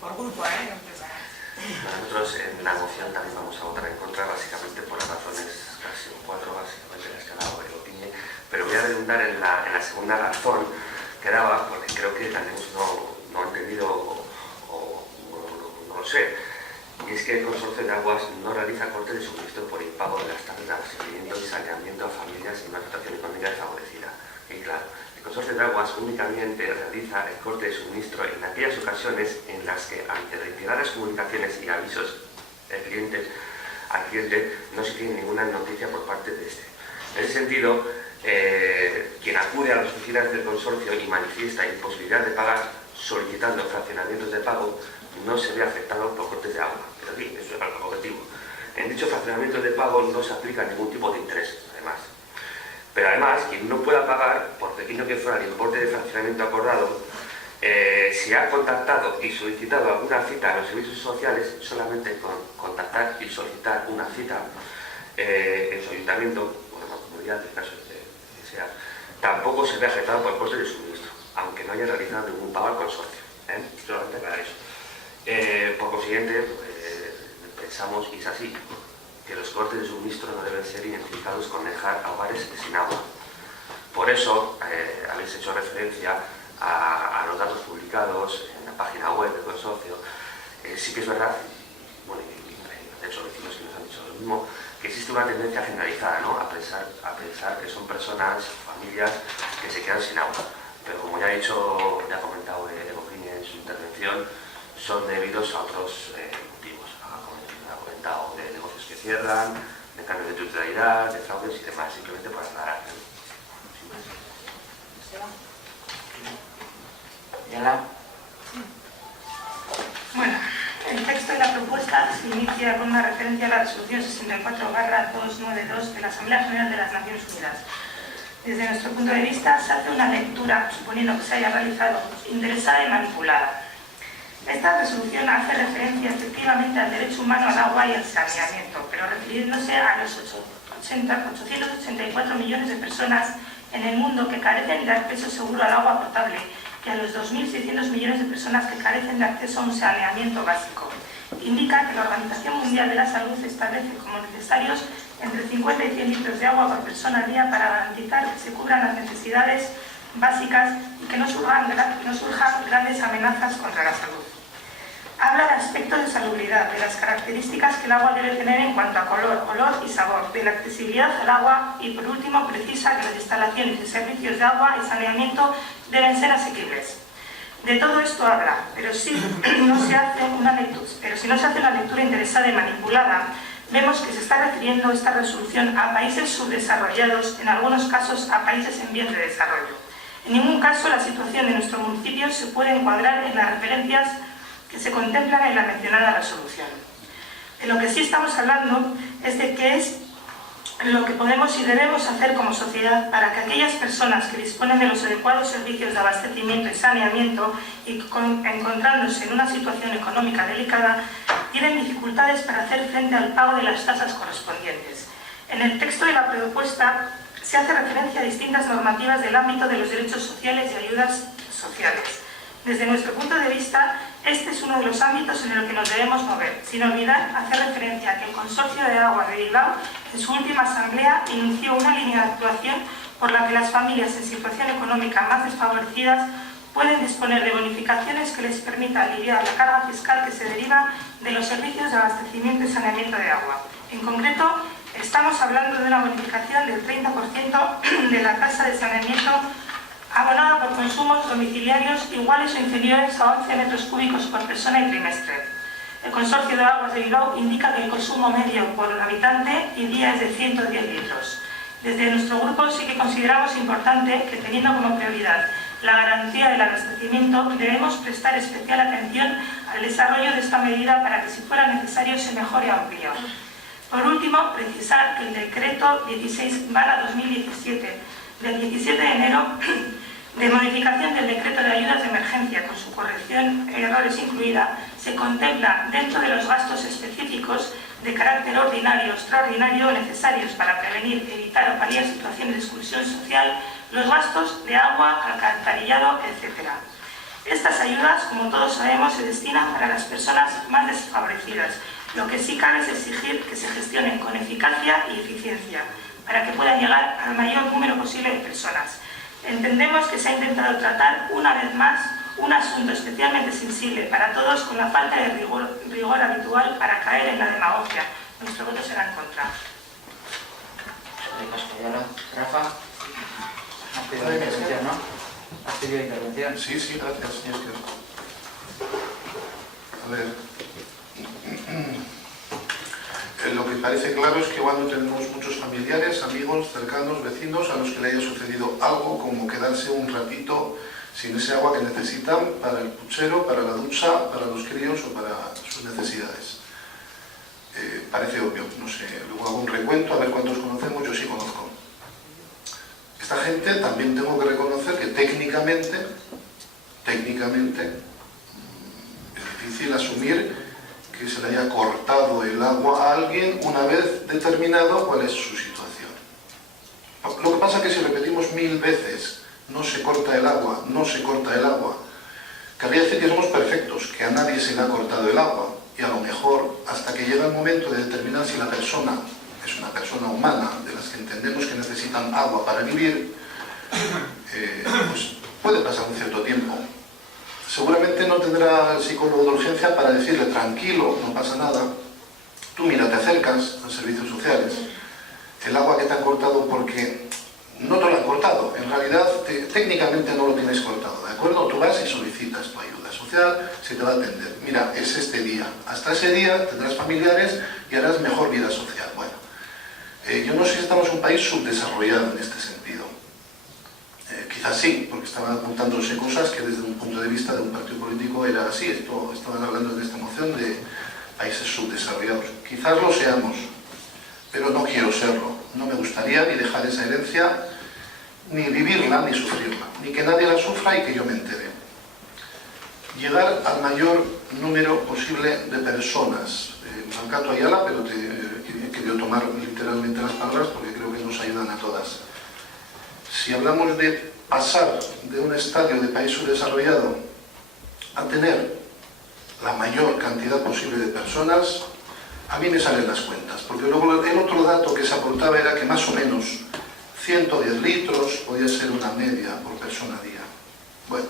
Por grupo, Nosotros en la moción también vamos a votar en contra, básicamente por las razones, casi 4 básicamente las que ha dado el Boquiñe, pero voy a redundar en la segunda razón que daba, porque creo que también no ha entendido o no lo sé. Y es que el Consorcio de Aguas no realiza corte de suministro por impago de las tasas de abastecimiento y saneamiento a familias en una situación económica desfavorecida. Y claro, el Consorcio de Aguas únicamente realiza el corte de suministro en aquellas ocasiones en las que, ante reiteradas comunicaciones y avisos al cliente, no se tiene ninguna noticia por parte de este. En ese sentido, quien acude a las oficinas del consorcio y manifiesta imposibilidad de pagar solicitando fraccionamientos de pago, no se ve afectado por cortes de agua. Pero sí, eso es el objetivo. En dicho fraccionamiento de pago no se aplica ningún tipo de interés, además. Pero además, quien no pueda pagar, por pequeño que fuera el importe de fraccionamiento acordado, si ha contactado y solicitado alguna cita a los servicios sociales, solamente con contactar y solicitar una cita en su ayuntamiento, o en la comunidad, en el caso de que sea, tampoco se ve afectado por el coste de suministro, aunque no haya realizado ningún pago al consorcio. Solamente aclarar eso. Por consiguiente, pensamos, y es así, que los cortes de suministro no deben ser identificados con dejar a hogares sin agua. Por eso habéis hecho referencia a los datos publicados en la página web del consorcio. Sí que es verdad, bueno, de hecho vecinos que nos han dicho lo mismo, que existe una tendencia generalizada, ¿no?, a pensar que son personas, familias que se quedan sin agua. Pero como ya ha comentado Eugenia en su intervención, son debidos a otros motivos. Ha comentado de negocios que cierran, de cambios de titularidad, de fraudes y demás, simplemente para aclarar. Bueno, el texto de la propuesta se inicia con una referencia a la resolución 64/292 de la Asamblea General de las Naciones Unidas. Desde nuestro punto de vista, se hace una lectura, suponiendo que se haya realizado, interesada y manipulada. Esta resolución hace referencia efectivamente al derecho humano al agua y al saneamiento, pero refiriéndose a los 884 millones de personas en el mundo que carecen de acceso seguro al agua potable y a los 2.600 millones de personas que carecen de acceso a un saneamiento básico. Indica que la Organización Mundial de la Salud establece como necesarios entre 50 y 100 litros de agua por persona al día para garantizar que se cubran las necesidades básicas y que no surjan grandes amenazas contra la salud. Habla de aspectos de salubridad, de las características que el agua debe tener en cuanto a color, olor y sabor, de la accesibilidad al agua y, por último, precisa que las instalaciones y servicios de agua y saneamiento deben ser asequibles. De todo esto habla, pero si no se hace una lectura interesada y manipulada, vemos que se está refiriendo esta resolución a países subdesarrollados, en algunos casos a países en vías de desarrollo. En ningún caso la situación de nuestro municipio se puede encuadrar en las referencias que se contemplan en la mencionada resolución. De lo que sí estamos hablando es de qué es lo que podemos y debemos hacer como sociedad para que aquellas personas que disponen de los adecuados servicios de abastecimiento y saneamiento y encontrándose en una situación económica delicada, tienen dificultades para hacer frente al pago de las tasas correspondientes. En el texto de la propuesta se hace referencia a distintas normativas del ámbito de los derechos sociales y ayudas sociales. Desde nuestro punto de vista, este es uno de los ámbitos en el que nos debemos mover, sin olvidar hacer referencia a que el Consorcio de Aguas de Bilbao, en su última asamblea, inició una línea de actuación por la que las familias en situación económica más desfavorecidas pueden disponer de bonificaciones que les permita aliviar la carga fiscal que se deriva de los servicios de abastecimiento y saneamiento de agua. En concreto, estamos hablando de una bonificación del 30% de la tasa de saneamiento abonada por consumos domiciliarios iguales o inferiores a 11 metros cúbicos por persona y trimestre. El Consorcio de Aguas de Bilbao indica que el consumo medio por habitante y día es de 110 litros. Desde nuestro grupo sí que consideramos importante que, teniendo como prioridad la garantía del abastecimiento, debemos prestar especial atención al desarrollo de esta medida para que, si fuera necesario, se mejore aún. Por último, precisar que el decreto 16/2017 del 17 de enero de modificación del decreto de ayudas de emergencia con su corrección errores incluida, se contempla dentro de los gastos específicos de carácter ordinario, extraordinario o necesarios para prevenir, evitar o paliar situaciones de exclusión social, los gastos de agua, alcantarillado, etc. Estas ayudas, como todos sabemos, se destinan para las personas más desfavorecidas. Lo que sí cabe es exigir que se gestionen con eficacia y eficiencia, para que puedan llegar al mayor número posible de personas. Entendemos que se ha intentado tratar una vez más un asunto especialmente sensible para todos, con la falta de rigor habitual para caer en la demagogia. Nuestro voto será en contra. Rafa, has pedido intervención, ¿no? ¿Has pedido intervención? Sí, gracias, señor. A ver. Lo que parece claro es que cuando tenemos muchos familiares, amigos, cercanos, vecinos a los que le haya sucedido algo como quedarse un ratito sin ese agua que necesitan para el puchero, para la ducha, para los críos o para sus necesidades. Parece obvio, no sé, luego hago un recuento a ver cuántos conocemos, yo sí conozco. Esta gente también tengo que reconocer que técnicamente es difícil asumir que se le haya cortado el agua a alguien una vez determinado cuál es su situación. Lo que pasa es que si repetimos 1000 veces no se corta el agua, querría decir que somos perfectos, que a nadie se le ha cortado el agua, y a lo mejor hasta que llega el momento de determinar si la persona es una persona humana, de las que entendemos que necesitan agua para vivir, pues puede pasar un cierto tiempo. Seguramente no tendrá el psicólogo de urgencia para decirle tranquilo, no pasa nada. Tú mira, te acercas a servicios sociales, el agua que te han cortado porque no te lo han cortado, en realidad técnicamente no lo tienes cortado, ¿de acuerdo? Tú vas y solicitas tu ayuda social, se te va a atender. Mira, es este día, hasta ese día tendrás familiares y harás mejor vida social. Bueno, yo no sé si estamos un país subdesarrollado en este sentido. Quizás sí, porque estaban apuntándose cosas que desde un punto de vista de un partido político era así. Estaban hablando en esta moción de países subdesarrollados. Quizás lo seamos, pero no quiero serlo. No me gustaría ni dejar esa herencia, ni vivirla, ni sufrirla, ni que nadie la sufra y que yo me entere. Llegar al mayor número posible de personas. Mancato Ayala, pero he querido tomar literalmente las palabras porque creo que nos ayudan a todas. Si hablamos de pasar de un estadio de país subdesarrollado a tener la mayor cantidad posible de personas, a mí me salen las cuentas, porque luego el otro dato que se aportaba era que más o menos 110 litros podía ser una media por persona día. Bueno,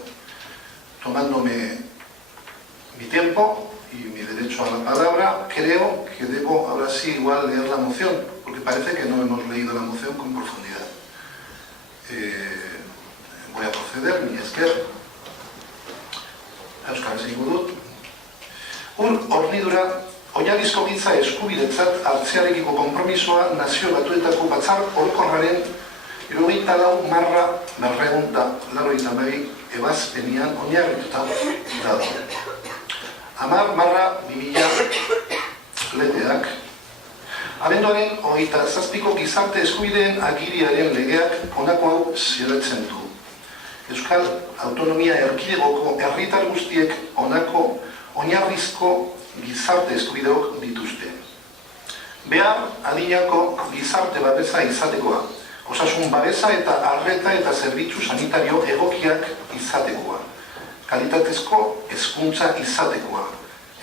tomándome mi tiempo y mi derecho a la palabra, creo que debo ahora sí igual leer la moción, porque parece que no hemos leído la moción con profundidad. Voy a proceder, mi esker. Euskara egingo dut. Hornidura, oinarrizko giltza eskubidetzat hartzearekiko konpromisoa Nazio Batuetako Batzar Orokorraren 74/482 ebazpenian oinarrituta dago. 10/2000 legeak abenduaren 27ko gizarte eskubideen agiriaren legeak honako hau zioratzen du. Euskal Autonomia Erkidegoko herritar guztiek honako oinarrizko gizarte eskubideok dituzte. Behar adinako gizarte babesa izatekoa, osasun babesa eta arreta eta zerbitzu sanitario egokiak izatekoa, kalitatezko hezkuntza izatekoa,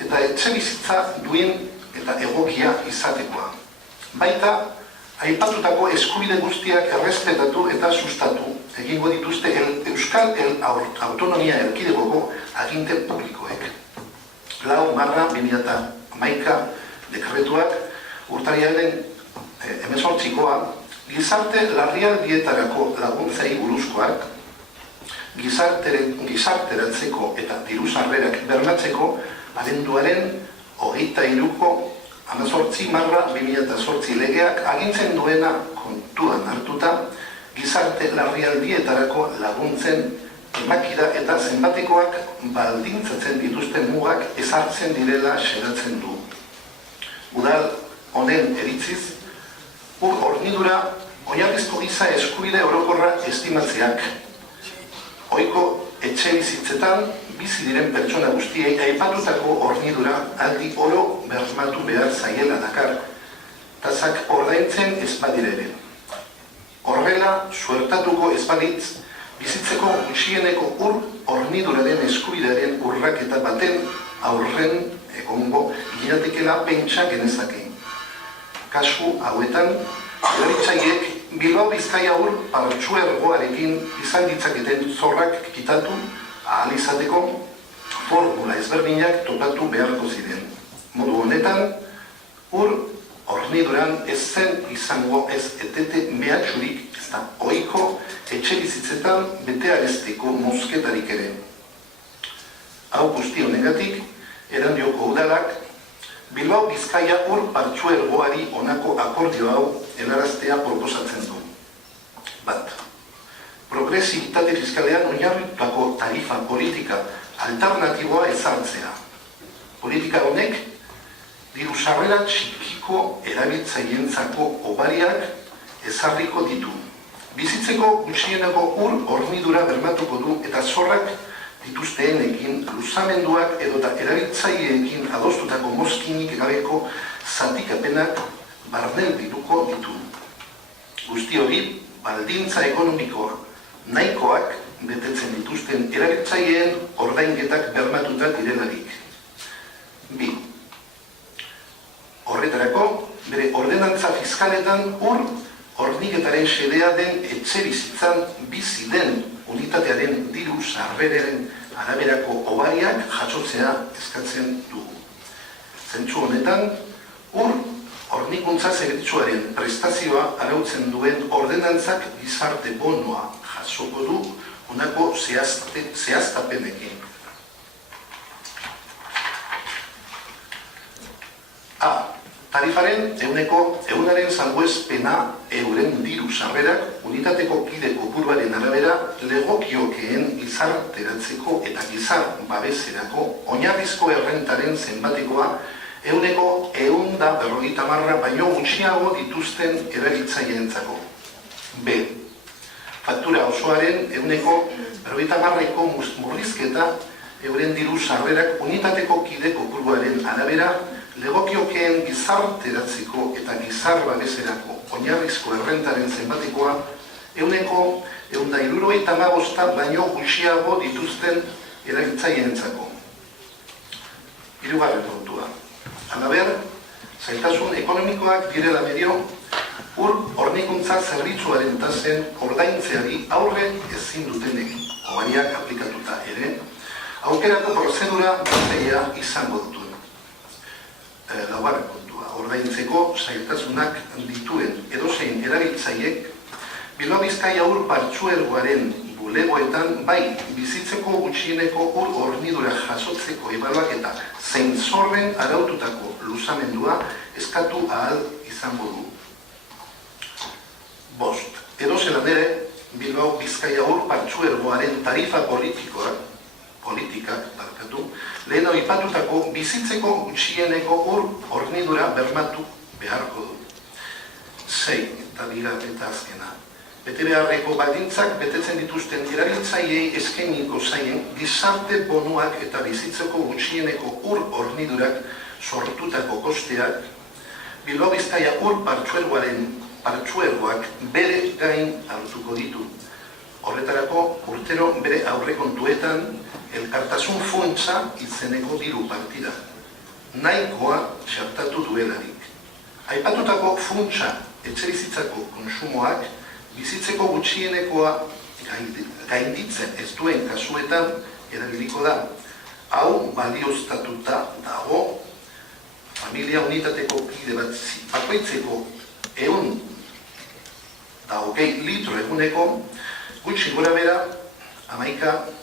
eta etxebizitza duin eta egokia izatekoa. Baita, aipatutako eskubide guztiak errespetatu eta sustatu egingo dituzte Euskal Autonomia Erkidegoko aginte publikoek. 4/2011 dekretuak urtarrilaren 18koa gizarte larrialdietarako laguntzei buruzkoak, gizarteratzeko eta diru sarrerak bermatzeko abenduaren 23ko 18/2008 legeak agintzen duena kontuan hartuta gizarte larrialdietarako laguntzen emakida eta zenbatekoak baldintzatzen dituzten mugak ezartzen direla xedatzen du. Udal honen eritziz, hornidura oinarrizko giza eskubide orokorra estimatzeak, ohiko etxebizitzetan bizi diren pertsona guztiei aipatutako hornidura aldi oro bermatu behar zaiela dakar, tazak ordaintzen ez badirere. Horrela, suertatuko ez balitz, bizitzeko gutxieneko horniduraren eskubidearen urraketa baten aurren egongo ginatekela pentsa genezake. Kasu hauetan, erabiltzaileek Bilbao Bizkaia partzuergoarekin izan ditzaketen zorrak kitatu ahal izateko formula ezberdinak topatu beharko ziren. Modu honetan, horniduran ez zen izango ez etete mehatxurik ez da ohiko etxe bizitzetan betearezteko mozketarik ere. Hau guzti honegatik, Erandioko udalak Bilbao Bizkaia partzuergoari honako akordio hau helaraztea proposatzen du. Bat, progresibitate fiskalean oinarritutako tarifa politika alternatiboa ezartzea. Politika honek diru sarrera txikiko erabiltzaileentzako hobariak ezarriko ditu. Bizitzeko gutxieneko hornidura bermatuko du eta zorrak dituzteenekin luzamenduak edota erabiltzaileekin adostutako mozkinik gabeko zatikapenak barneldituko ditu. Guzti hori, baldintza ekonomikoa nahikoak betetzen dituzten erabiltzaileen ordainketak bermatuta direlarik. 2. Horretarako, bere ordenantza fiskaletan horniketaren xedea den etxebizitzan bizi den unitatearen diru sarberaren araberako hobariak jasotzea eskatzen dugu. Zentzu honetan, hornikuntza zerbitzuaren prestazioa arautzen duen ordenantzak gizarte bonoa jasoko du honako zehaztapenekin. A. Tarifaren ehunaren salbuespena euren diru sarberak unitateko kide kopuruaren arabera legokiokeen gizarteratzeko eta gizar babeserako oinarrizko errentaren zenbatekoa ehuneko 150 baino gutxiago dituzten erabiltzaileentzako. B. Faktura osoaren ehuneko 50ko murrizketa euren diru sarberak unitateko kide kopuruaren arabera legokiokeen gizarteratzeko eta gizar babeserako oinarrizko errentaren zenbatekoa ehuneko 175 baino gutxiago dituzten erabiltzaileentzako. Hirugarren kontua. Halaber, zailtasun ekonomikoak direla medio, hornikuntza zerbitzuaren tasen ordaintzeari aurre ezin dutenek, hobariak aplikatuta ere, aukerako prozedura berria izango dutuen. Laugarren kontua, ordaintzeko zailtasunak dituen edozein erabiltzaiek Bilbao Bizkaia ur partzuergoaren bulegoetan bai bizitzeko gutxieneko hornidura jasotzeko ebaluaketa zein zorren araututako luzamendua eskatu ahal izango du. 5. Edozelan ere, Bilbao Bizkaia ur partzuergoaren tarifa politikak lehen aipatutako bizitzeko gutxieneko hornidura bermatu beharko du. 6. Eta azkena. Bete beharreko baldintzak betetzen dituzten erabiltzaileei eskainiko zaien gizarte bonuak eta bizitzeko gutxieneko hornidurak sortutako kosteak Bilbao Bizkaia partzuergoak bere gain hartuko ditu. Horretarako, urtero bere aurrekontuetan elkartasun funtsa izeneko diru partida. Nahikoa txartatu duelarik. Aipatutako funtsa etxebizitzako konsumoak bizitzeko gutxienekoa gainditzen ez duen kasuetan erabiliko da. Hau balioztatuta dago familia unitateko kide bat bakoitzeko 120 litro eguneko gutxi gora bera 11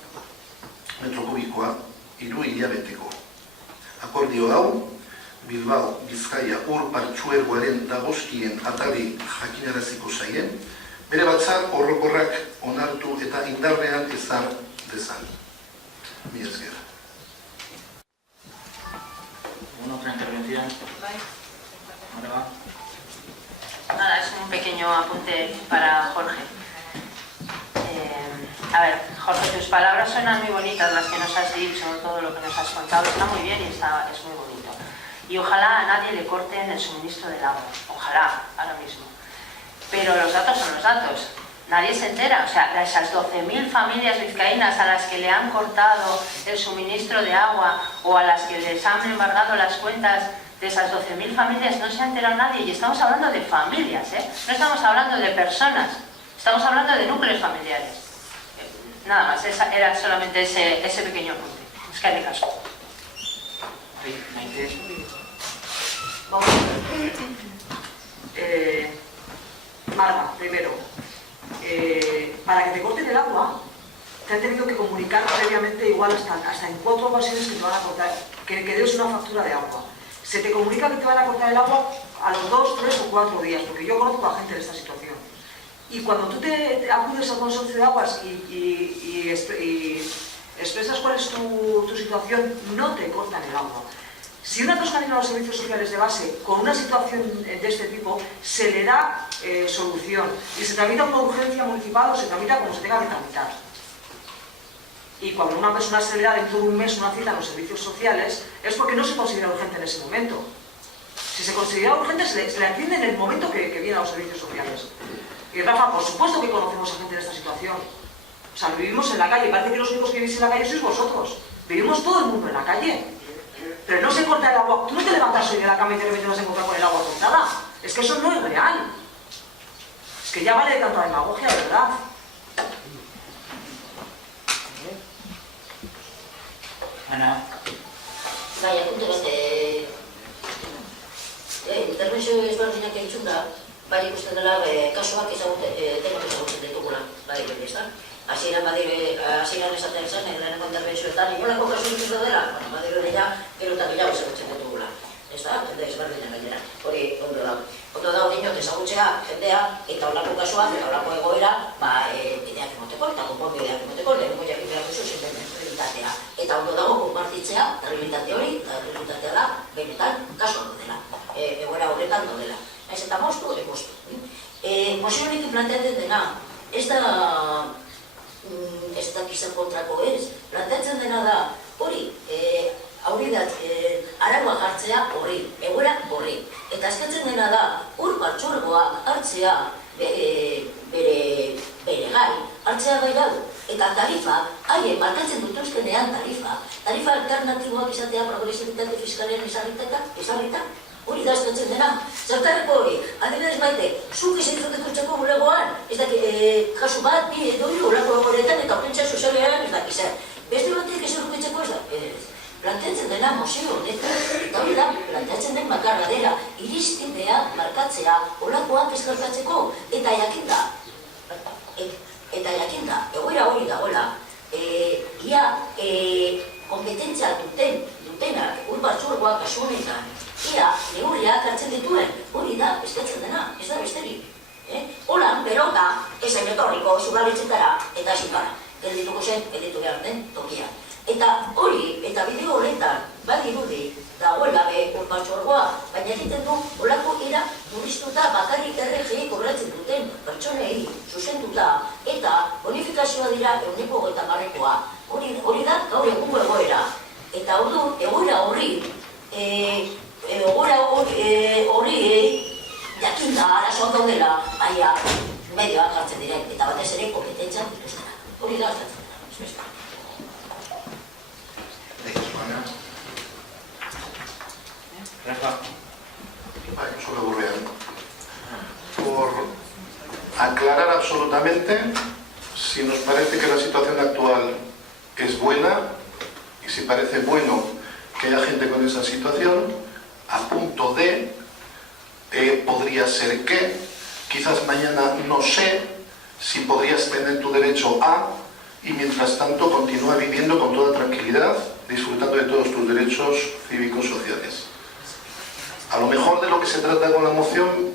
metro kubikoa 3 hilabeteko. Akordio hau, Bilbao Bizkaia ur partzuergoaren dagozkien atari jakinaraziko zaien, bere batzar orokorrak onartu eta indarrean ezar dezan. Mi esker. ¿Alguna otra intervención? Nada, es un pequeño apunte para Jorge. A ver, Jorge, tus palabras suenan muy bonitas, las que nos has dicho, todo lo que nos has contado, está muy bien y es muy bonito. Y ojalá a nadie le corten el suministro del agua, ojalá, ahora mismo. Pero los datos son los datos, nadie se entera, o sea, esas 12.000 familias vizcaínas a las que le han cortado el suministro de agua o a las que les han embargado las cuentas, de esas 12.000 familias no se ha enterado nadie, y estamos hablando de familias, no estamos hablando de personas, estamos hablando de núcleos familiares. Nada más, era solamente ese pequeño apunte. Es que hay de caso. Vamos a ver. Marta, primero, para que te corten el agua, te han tenido que comunicar previamente, igual hasta en 4 ocasiones que te van a cortar, que debes una factura de agua. Se te comunica que te van a cortar el agua a los 2, 3 o 4 días, porque yo conozco a gente de esta situación. Y cuando tú te acudes al consorcio de aguas y expresas cuál es tu situación, no te cortan el agua. Si una persona viene a los servicios sociales de base con una situación de este tipo, se le da solución y se tramita una urgencia municipal o se tramita como se tenga que tramitar. Y cuando a una persona se le da dentro de un mes una cita en los servicios sociales, es porque no se considera urgente en ese momento. Si se considera urgente, se le atiende en el momento que viene a los servicios sociales. Y Rafa, por supuesto que conocemos a gente de esta situación. O sea, vivimos en la calle, parece que los únicos que vivís en la calle sois vosotros. Vivimos todo el mundo en la calle. Pero no se corta el agua. Tú no te levantarse de la cama y de repente nos encontrar con el agua cortada. Es que eso no es real. Es que ya vale de tanta demagogia, de verdad. Ana. Baina, puntu bat, intervenzio ezberdinak egin da, bai ikusten dela kasuak tenok ezagutzen ditugula, bai ezta? Hasieran esaten zen, lehenengo intervenzioetan, inolako kasu ikusten dela, badire dira, gero eta gehiago ezagutzen ditugula, ezta? Jende ezberdinak gainera, hori ondo da. Ondo da hori ezagutzea jendea, eta horlako kasuak, eta horlako egoera, bideak emoteko, eta konponbideak emoteko, lehenengo jakitea duzu zinten realitatea. Eta ondo dago konpartitzea, realitate hori, eta realitatea da, benetan, kasu hori dela, egoera horretan dela. Ez eta moztu, mozio honekin planteatzen dena, ez da kizan kontrako ez, planteatzen dena da, hori, araua jartzea horri, egoera horri. Eta eskatzen dena da, hor partzuergoak hartzea bere gai, hartzea gai dago. Eta tarifa, haien markatzen dutuzkenean tarifa alternatiboak izatea progresibitate fiskalean ezarrita, hori da eskatzen dena. Zertareko hori, adibidez Maite, zuk izateko txeko bulegoan, ez daki, kasu bat, bi edo hiru olako egoretan eta pentsa sozialean ez daki zer. Beste batek ez urkitzeko ez da, planteatzen dena mozio honetan, eta hori da, planteatzen den bakarra dela, irizpidea markatzea, olakoak eskartatzeko, eta jakinda, egoera hori dagoela, ia kompetentzia dutenak, urbartzurgoak kasu honetan, ia neurriak hartzen dituen, hori da, eskatzen dena, ez da besterik. Holan, berota, ezain etorriko, zugarritzetara, eta esikara, geldituko zen, gelditu behar den tokia. Eta hori, eta bideo horretan, badirudi, dagoela urbartzurgoa, baina egiten du, olako era murriztuta bakarrik RGI kobratzen duten pertsonei zuzenduta, eta bonifikazioa dira 150%. Hori da, gaur egungo egoera. Eta orduan, egoera horri jakinda arazoak daudela, baina medioak jartzen diren, eta batez ere kompetentzia dituztena. Hori da, jartzen dira. Solo Burrián. Por aclarar absolutamente si nos parece que la situación actual es buena y si parece bueno que haya gente con esa situación, a punto de podría ser que, quizás mañana no sé si podrías tener tu derecho a, y mientras tanto continúa viviendo con toda tranquilidad, disfrutando de todos tus derechos cívicos sociales. A lo mejor de lo que se trata con la moción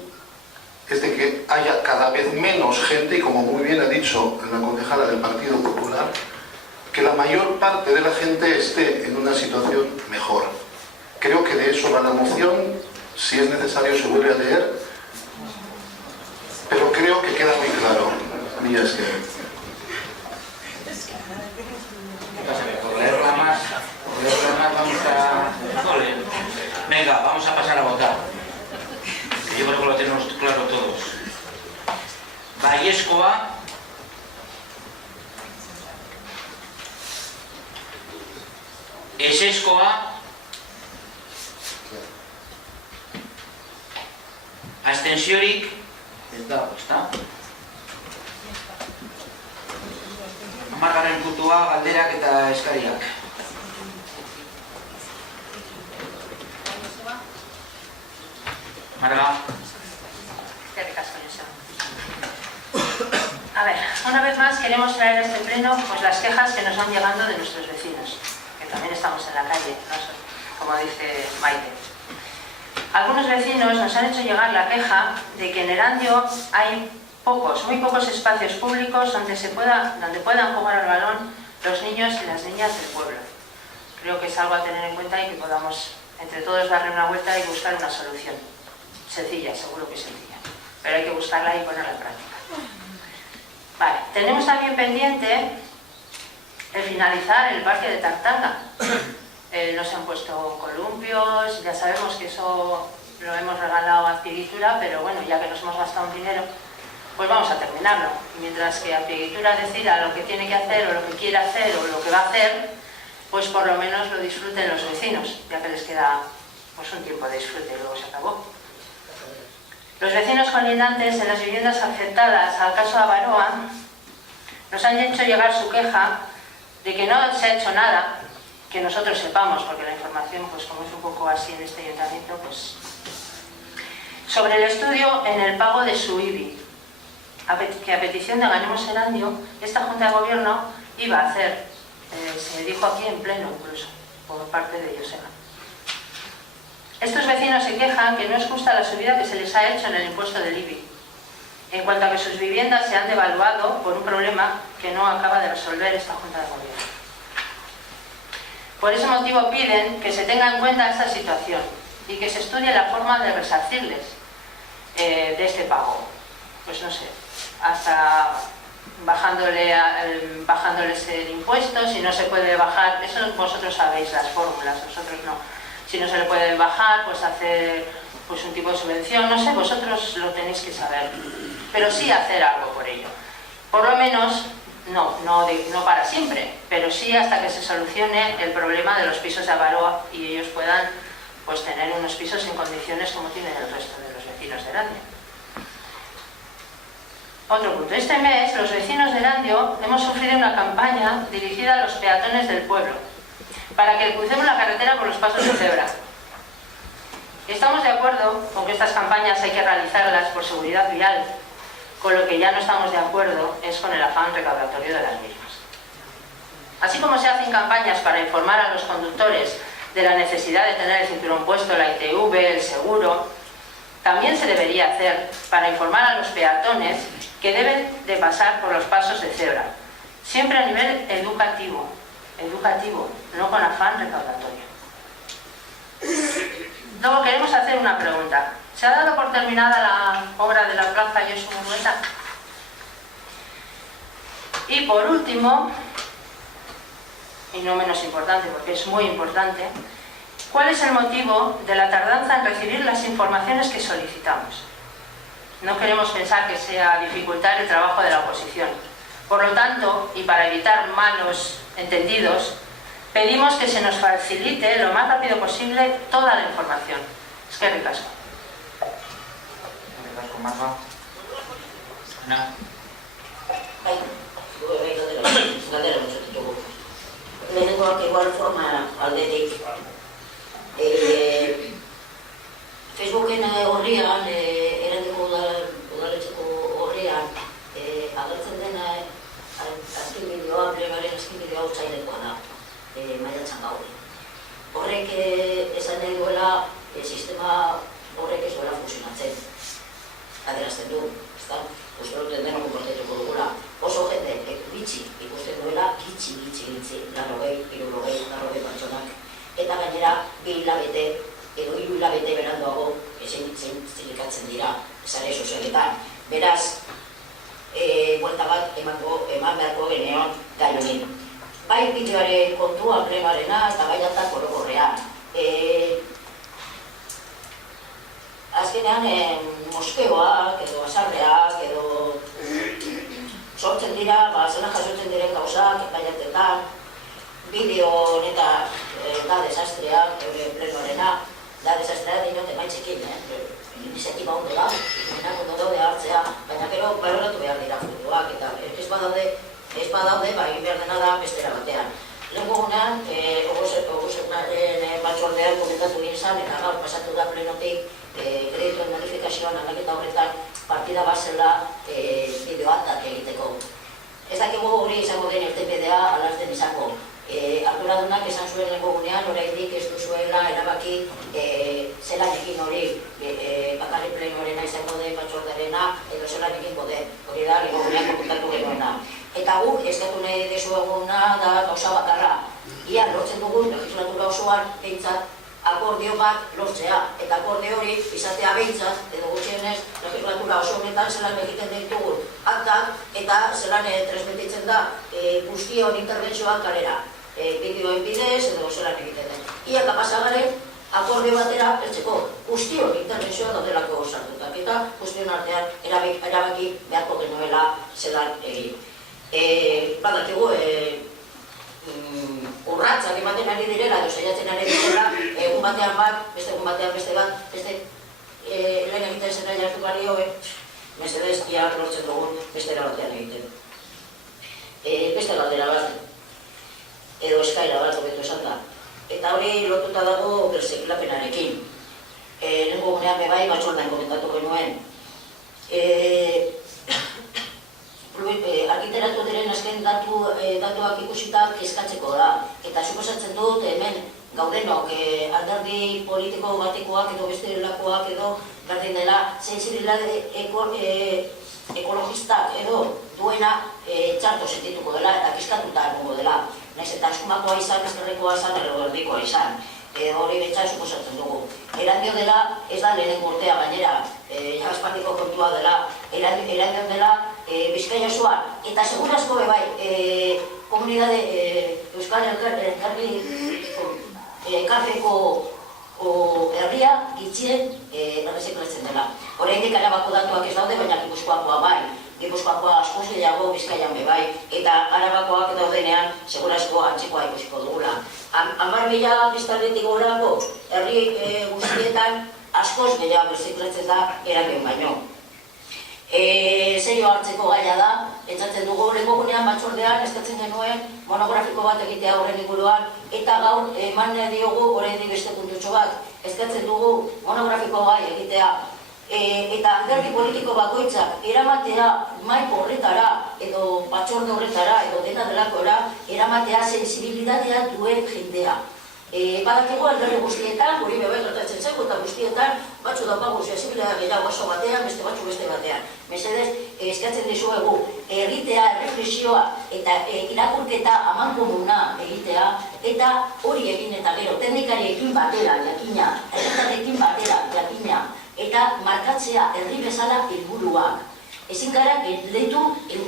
es de que haya cada vez menos gente, y como muy bien ha dicho la concejala del Partido Popular, que la mayor parte de la gente esté en una situación mejor. Creo que de eso va la moción, si es necesario se vuelve a leer, pero creo que queda muy claro. Mía, es que... Por leerla más vamos a... Venga, vamos a pasar a votar. Yo creo que lo tenemos claro todos. Baiezkoa. Ezezkoa. Abstentziorik. Ez dago, ezta? 10. puntua, galderak eta eskariak. Marga. A ver, una vez más queremos traer a este pleno pues, las quejas que nos van llegando de nuestros vecinos, que también estamos en la calle, ¿no? Como dice Maite. Algunos vecinos nos han hecho llegar la queja de que en Erandio hay muy pocos espacios públicos donde puedan jugar al balón los niños y las niñas del pueblo. Creo que es algo a tener en cuenta y que podamos entre todos darle una vuelta y buscar una solución. Sencilla, seguro que sencilla, pero hay que buscarla y ponerla en práctica. Vale, tenemos también pendiente el finalizar el parque de Tartanga. Nos han puesto columpios, ya sabemos que eso lo hemos regalado a Arquitectura, pero bueno, ya que nos hemos gastado un dinero, pues vamos a terminarlo. Y mientras que Arquitectura decida lo que tiene que hacer o lo que quiere hacer o lo que va a hacer, pues por lo menos lo disfruten los vecinos, ya que les queda pues un tiempo de disfrute y luego se acabó. Los vecinos colindantes de las viviendas afectadas al caso Avaroa nos han hecho llegar su queja de que no se ha hecho nada, que nosotros sepamos, porque la información, pues como es un poco así en este ayuntamiento, pues sobre el estudio en el pago de su IBI, que a petición de Ganemos Erandio, esta Junta de Gobierno iba a hacer, se dijo aquí en pleno incluso, por parte de Joseba. Estos vecinos se quejan que no es justa la subida que se les ha hecho en el impuesto del IBI, en cuanto a que sus viviendas se han devaluado por un problema que no acaba de resolver esta Junta de Gobierno. Por ese motivo piden que se tenga en cuenta esta situación y que se estudie la forma de resarcirles de este pago. Pues no sé, hasta bajándoles el impuesto, si no se puede bajar, eso vosotros sabéis las fórmulas, nosotros no. Si no se le puede bajar, pues hacer pues un tipo de subvención, no sé, vosotros lo tenéis que saber. Pero sí hacer algo por ello. Por lo menos, no para siempre, pero sí hasta que se solucione el problema de los pisos de Avaroa y ellos puedan pues tener unos pisos en condiciones como tienen el resto de los vecinos de Erandio. Otro punto. Este mes los vecinos de Erandio hemos sufrido una campaña dirigida a los peatones del pueblo para que crucemos la carretera por los pasos de cebra. Estamos de acuerdo con que estas campañas hay que realizarlas por seguridad vial, con lo que ya no estamos de acuerdo es con el afán recaudatorio de las mismas. Así como se hacen campañas para informar a los conductores de la necesidad de tener el cinturón puesto, la ITV, el seguro, también se debería hacer para informar a los peatones que deben de pasar por los pasos de cebra, siempre a nivel educativo, no con afán recaudatorio. Luego queremos hacer una pregunta. ¿Se ha dado por terminada la obra de la plaza Josu Murueta? Y por último, y no menos importante porque es muy importante, ¿cuál es el motivo de la tardanza en recibir las informaciones que solicitamos? No queremos pensar que sea dificultar el trabajo de la oposición. Por lo tanto, y para evitar malos entendidos, pedimos que se nos facilite lo más rápido posible toda la información. Es que ricasco. Lehenengoak igual forma aldetik. Facebooken horrian, Erandiko udaletxeko horrian, agertzen dena azken bideoa, plegaren azken bideoa utzailekoa da, maiatzan gauri. Horrek esan nahi duela, sistema horrek ez duela funtzionatzen. Adierazten du, ezta? Uste dut denok konportatuko dugula. Oso jende bitxi ikusten duela, gitxi, 40, pertsonak. Eta gainera, 2 hilabete, edo 3 hilabete beranduago zilikatzen dira sare sozialetan. Beraz, buelta bat eman beharko geneon gai honi. Bai bideoaren kontua plegarena eta bai altak orokorrean. Azkenean, moskeoak edo azarreak edo sortzen dira, zelan jasotzen diren gauzak, epaiatetan, bideo honeta da desastrea, plenoarena, da desastrea dinot emaitzekin, iniziatiba ondo da, ondo daude hartzea, baina gero baloratu behar dira frutuak, eta ez badaude, egin behar dena da bestera batean. Lehenko gunean, Ogosenaren batzordean komentatu ginezan, eta gaur pasatu da plenotik kredituen modifikazioan aldaketa horretan partida bat zela bideoatak egiteko. Ez dakigu hori izango den RTPDA alazten izango. Arduradunak esan zuen lehenko gunean, oraindik ez duzuela erabaki zelan egin hori bakarri plenoarena izango den batzordearena edo zelan egingo den. Hori da, lehenko gunean komentatu genuena. Eta guk eskatu nahi dezueguna da gauza bakarra. Ia lortzen dugun legislatura osoan behintzat akordio bat lortzea. Eta akordio hori izatea behintzat, edo gutxienez legislatura oso honetan zelan egiten ditugun aktak eta zelan transmititzen da guztion interbentzioak kalera. Bideoen bidez edo zelan egiten den. Ia kapazagaren akordio batera pertseko guztion interbentzioa daudelako sartutak eta guztion artean erabaki beharko genuela zelan egin. Badakigu, urratsak ematen ari direla, edo saiatzen ari direla, egun batean bat, beste egun batean beste bat, beste lehen egiten zena jartu balio, mesedez, ia lortzen dugun bestera batean egiten. Beste galdera bat, edo eskaera bat, hobeto esan da. Eta hori lotuta dago berzeklapenarekin. Nengo gunean bebai, batxordan komentatu genuen. Argiteratu diren azken datuak ikusita kezkatzeko da. Eta suposatzen dut hemen gaudenok alderdi politiko batekoak edo beste lakoak edo berdin dela sensibilitate ekologistak edo duena txarto sentituko dela eta kezkatuta egongo dela. Naiz eta eskumakoa izan, ezkerrekoa izan, edo erdikoa izan. Hori betza suposatzen dugu. Erandio dela, ez da lehenengo urtea gainera, jagaspatiko kontua dela, erandio dela Bizkaia osoan, eta segurazko bai, komunidade Euskal Elkarteko herria gitxien erreziklatzen dela. Oraindik Arabako datuak ez daude, baina Gipuzkoakoa bai. Gipuzkoakoa askoz gehiago, Bizkaian bai, eta Arabakoak daudenean segurazko antzekoa ikusiko dugula. 10.000 biztanletik gorako herri guztietan askoz gehiago erreziklatzen da erandion baino. Serio hartzeko gaia da, entzatzen dugu lehenko gunean batzordean eskatzen genuen monografiko bat egitea horren inguruan eta gaur eman diogu horrein beste puntutxo bat eskatzen dugu monografiko gai egitea eta alderdi politiko bakoitzak eramatea maiko horretara edo batzorde horretara edo dena delakora eramatea sensibilitatea duen jendea. Badakigu alderdi guztietan, guri bebai gertatzen zaigu eta guztietan batzu daukagu sensibilitatea gehiago oso batean, beste batzu beste batean. Mesedez, eskatzen dizuegu egitea, erreflexioa eta irakurketa amankomuna egitea eta hori egin eta gero teknikariekin batera jakina, herritarrekin batera jakina eta markatzea herri bezala helburuak. Ezin gara lehitu 1/3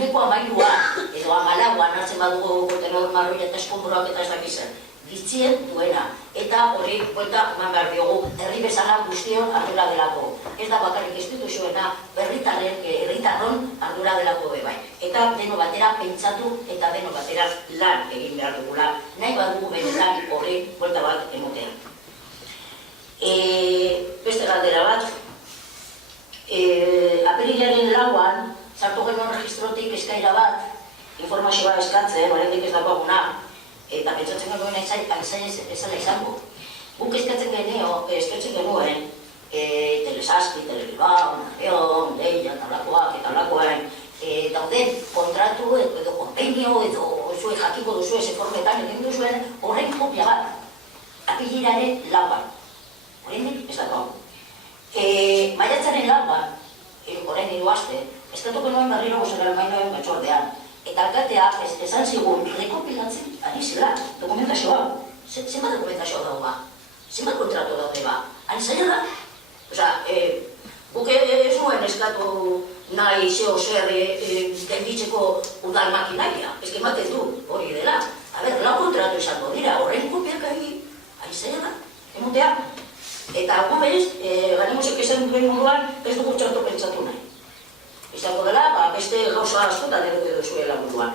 edo 14 hartzen badugu tenor marroia eta eskonbroak eta ez dakizen. Gitxien duena, eta hori buelta eman behar diogu herri bezala guztion ardura delako. Ez da bakarrik instituzioena, herritarron ardura delako bebai. Eta deno batera pentsatu eta deno batera lan egin behar dugula. Nahi badugu benetan horri buelta bat emotea. Beste galdera bat, apirilaren 4an, sartu genuen registrotik eskaira bat, informazioa eskatzen, oraindik ez dagoaguna, eta pentsatzen genuen ezala izango. Guk eskatzen genuen Telesazpi, Telebibau, Narreon, Leia, tablakoak eta tablakoen dauden kontratu edo konpenio edo zuen jakiko duzu eze formetan egin duzuen horren kopia bat. Apirilaren 4an. Horrendik ez dago. Maiatzaren 4an, horren 3 aste, eskatuko nuen berriro gozera almainoen batzordean. Eta alkateak esan zigun rekopilatzen ari zela, dokumentazioa. Zenbat dokumentazioa dauga? Zenbat kontratu daude ba? Hain zaila da? Osa, guk ez nuen eskatu nahi zeo zer denditzeko udal makinaria. Ez que ematen du hori dela. A ber, lau kontratu izango dira, horrein kopiak hain zaila da? Emotea? Eta gu berez, ganimusek esan duen moduan, ez dugu txarto pentsatu nahi. Izango dela, beste gauza askotan edo zuela munduan.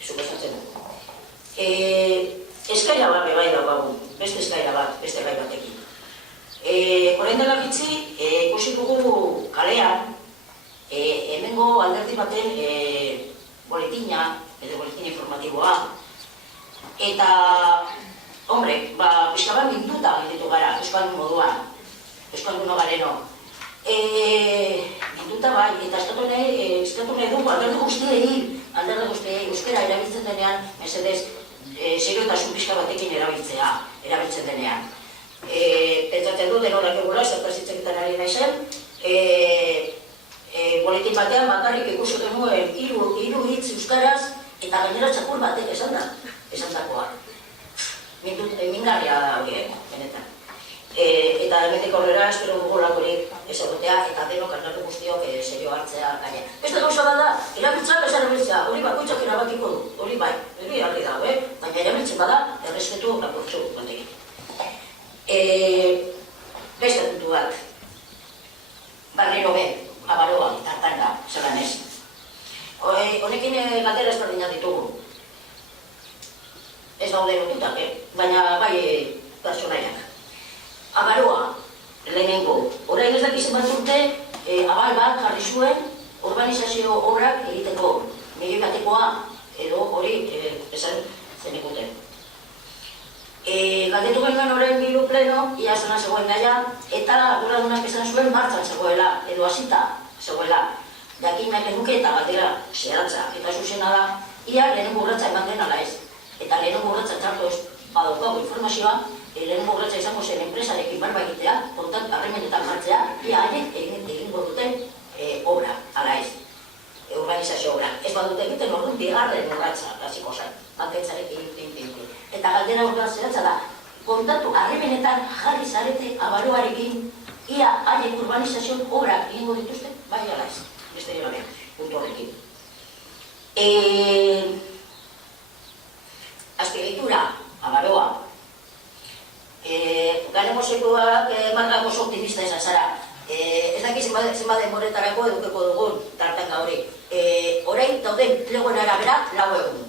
Suposatzen dugu. Eskaira bat bebai daukagu, beste eskaira bat, beste gai batekin. Horrein dela gitzi, ikusi dugu kalean, hemengo alderdi baten boletina, edo boletin informatiboa. Eta, hombre, pixka bat minduta egitetu gara, euskaldun moduan, euskaldun gareno. Minduta bai, eta eskatu nahi dugu alderdi guztiei euskera erabiltzen denean, mesedez, seriotasun pixka batekin erabiltzen denean. Pentsatzen dut, denorak egula, zertaz hitzeketan ari nahi zen, boletin batean bakarrik ikusi genuen hiru hitz euskaraz eta gainera txakur batek esandakoa. Mingarria da hori, benetan. Eta hemetik aurrera espero dugu lakorik ezagutea eta denok aldatu guztiok serio hartzea gaine. Beste gauza bat da, erabiltzea ez erabiltzea, hori bakoitzak erabakiko du, hori bai, hori argi da, baina erabiltzen bada, errespetu lakurtzu batekin. Beste puntu bat, barriro abaroa, tartanga, zelan ez. Honekin galdera ezberdinak ditugu. Ez daude lehenengo. Orain ez dakizen bat urte, abal bat jarri zuen urbanizazio obrak egiteko milioi batekoa edo hori esan zenekuten. Galdetu genuen horren bilu pleno, ia zona zegoen gaia, eta arduradunak esan zuen martxan zegoela, edo hasita zegoela. Jakin nahi genuke eta galdera zehatza, eta zuzena da, ia lehenengo urratza eman den ala ez. Eta lehenengo urratza txarto ez badaukago informazioa, lehenengo urratza izango zen enpresarekin barba egitea, kontant harremenetan jartzea, ia haiek egingo duten obra, ala ez. Urbanizazio obra. Ez badute egiten orduan bigarren urratza, hasiko zen, banketzarekin pinpinpin. Eta galdera urratza zehatza da, kontatu harremenetan jarri zarete abaroarekin, ia haiek urbanizazio obrak egingo dituzte, bai ala ez. Beste gabe, puntu horrekin. Azpiegitura, abaroa. Ganemosekoak margako optimista izan zara. Ez daki zenbat denboretarako edukeko dugun tartanga hori. Orain dauden plegoen arabera 4 egun.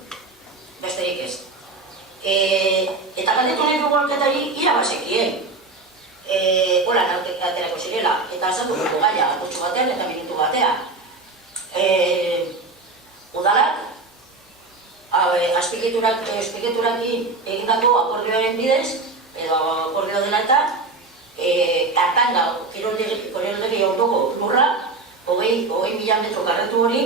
Besterik ez. Eta galdetu nahi dugu anketari irabazekien. Hola aterako zirela. Eta azaldu dugu gaia, gutxu batean eta minutu batean. Udalak azpiegieturakin egindako akordioaren bidez, edo akordio dela eta Tartanga, kiroldegi ondoko lurra, 20.000 metro karretu hori,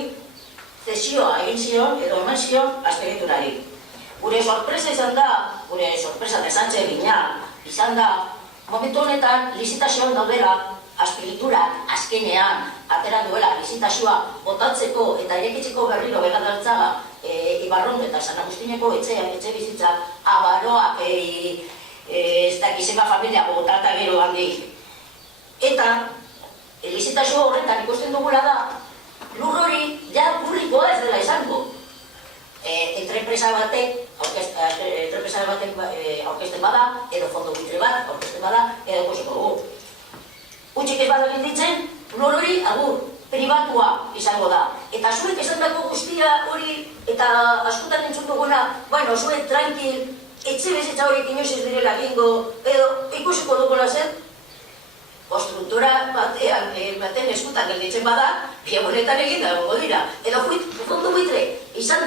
zesioa egin zion edo eman zion azpiegiturari. Gure sorpresa izan da, gure sorpresa desantze egina, izan da, momentu honetan lizitazioan daudela azpiegiturak azkenean atera duela lizitazioa botatzeko eta irekitzeko berriro Begadaltzaga, Ibarron eta San Agustineko etxe bizitza, abaroak, ez dakizema familia botata gero handik. Eta lizitazio horretan ikusten dugula da, lur hori ja publikoa ez dela izango. Entrepresa batek aurkezten bada, edo fondo buitre bat aurkezten bada, edo posiko dugu. Utxik ez badagin ditzen, lur hori agur, pribatua izango da. Eta zuek esan dako guztia hori, eta askotan entzun duguna, bueno, zuek tranquil, etxe bezitza horiek inoiz ez direla egingo, edo ikusiko dugula zen, konstruktora baten eskutan gelditzen bada, honetan egin da egongo dira. Edo fondo buitre, izan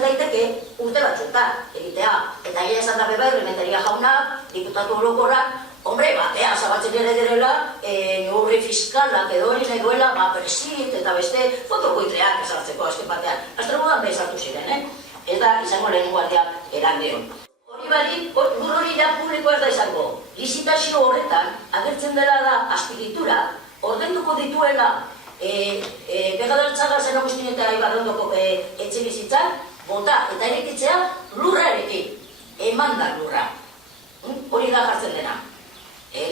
daiteke urte batzutan egitea. Eta egia esan da beba, Errementaria jauna, diputatu orokorrak, hombre, batea, zabatzen ere direla, neurri fiskalak edo hori nahi duela, presit eta beste fondo buitreak esartzeko azken batean. Aztergoan behizatu ziren, eta izango lehenengo aldean erandeon. Hori barik, lur hori da publikoa ez da izango. Lizitazio horretan, agertzen dela da azpiegitura, ordenduko dituela Begadaltzaga, San Agustin eta Ibarrondoko etxe bizitzak, bota eta erekitzea lurrarekin, eman da lurra. Hori da jartzen dena,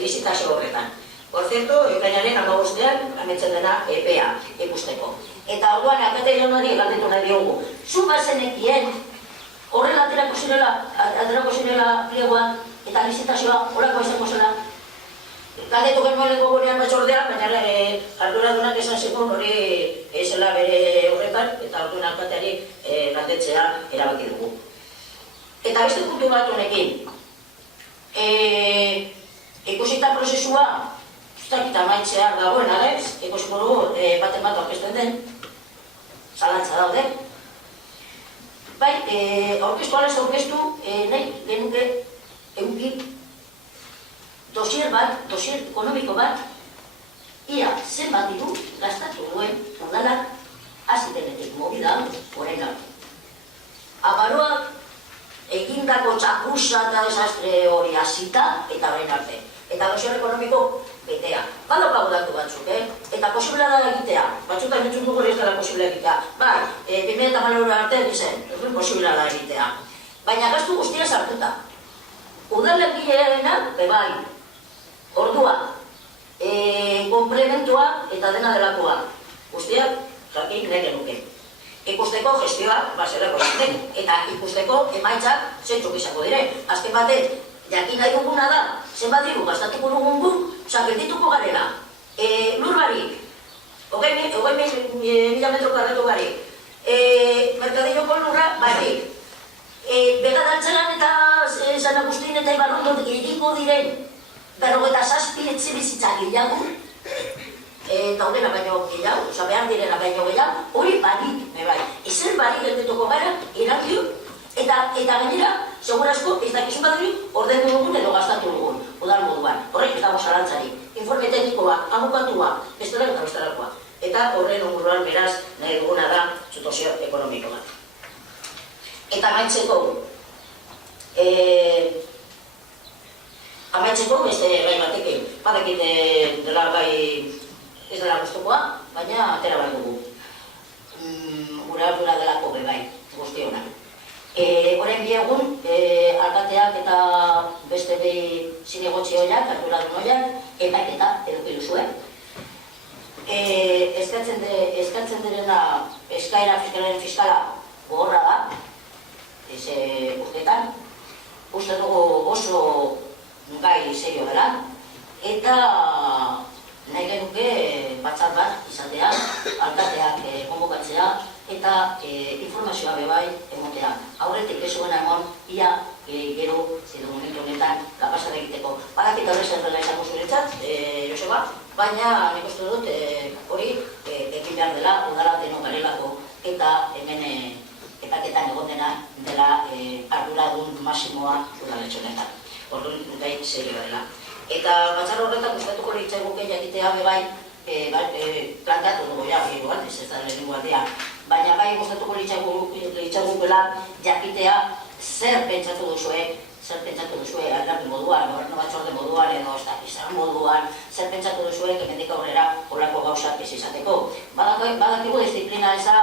lizitazio horretan. Por cierto, ekainaren 15ean ametzen dena epea ikusteko. Eta orduan akate jaunari galdetu nahi diogu. Zu bazenekien horrela aterako zirela pliegoa eta lizitazioa horako izango zela. Galdetu genuen lego gurean batzordean, baina arduradunak esan zigun hori zela bere horretan eta orduen alkateari galdetzea erabaki dugu. Eta beste puntu bat honekin. Ikusita prozesua, ustakita maitzeak dagoen, Alex, ikusiko dugu baten bat aurkezten den, zalantza daude. Bai, aurkeztu alaz aurkeztu, nahi genuke eunki dosier ekonomiko bat, ia zenbat diru gastatu duen udalak azitenetik mobida orain arte. Abaroak egindako txapuza eta desastre hori hasita eta orain arte. Eta dosier ekonomiko betea. Badaukagu datu batzuk, eta posibila da egitea. Batzutan entzun dugu ez dela posibila egitea. Bai, 2014 arte dizen, posibila da egitea. Baina gastu guztia sartuta. Udallangilearena, bai. Ordua, komplementua eta dena delakoa. Guztiak, jakin nahi genuke. Ikusteko gestioa, baserako egiten, eta ikusteko emaitzak zentzuk izango dire. Azken batek, jakin nahi duguna da, zenbat diru gastatuko dugun gu, gelituko garela. Lur barik, 20.000 metro karretu barik. Merkadilloko lurra, barik. Begadaltzagan eta San Agustin eta Ibarrondon egiko diren 57 etxe bizitza gehiago, daudena baino gehiago, oza, behar direna baino gehiago, hori barik, bai. Ezer barik geldetuko gara, erantzio, eta gainera, segurazko, ez dakizun baduri, ordendu dugun edo gastatu dugun, udal moduan. Horrek ez dago zalantzari. Informe teknikoa, abokatua, bestelan eta bestelakoa. Eta horren onguruan beraz, nahi duguna da, situazio ekonomiko bat. Eta amaitzeko, beste gai batekin. Badekit dela gai ez dela gustukoa, baina atera behar dugu. Gure ardura delako bebai, guztionak. Horren bi egun, alkateak eta beste bi zinegotzi horiak, arduradun horiak, epaiketa eduki duzue. Eskatzen direna eskaera fiskala gogorra da, urteetan, uste dugu oso gai serio dela, eta nahi genuke batzar bat izatea, alkateak konbokatzea, eta informazioa bebai emotea. Aurretik ez zuena emon, ia gero, edo momentu honetan, kapazat egiteko. Badakit horrez dela izango zuretzat, Joseba, baina nik uste dut hori egin behar dela, udala denok garelako, eta hemen epaketan egon dela arduradun masimoa udaletxe honetan. Orduan gai serio dela. Eta batzar horretan gustatuko litzaiguke jakitea bebai plantatu dugu ja, ez da lehenengo aldea. Baina bai gustatuko litzaigukela jakitea zer pentsatu duzue, alderdi moduan, gobernu batzorde moduan edo izan moduan, zer pentsatu duzue hemendik aurrera horrelako gauzak ez izateko. Badakigu disiplina eza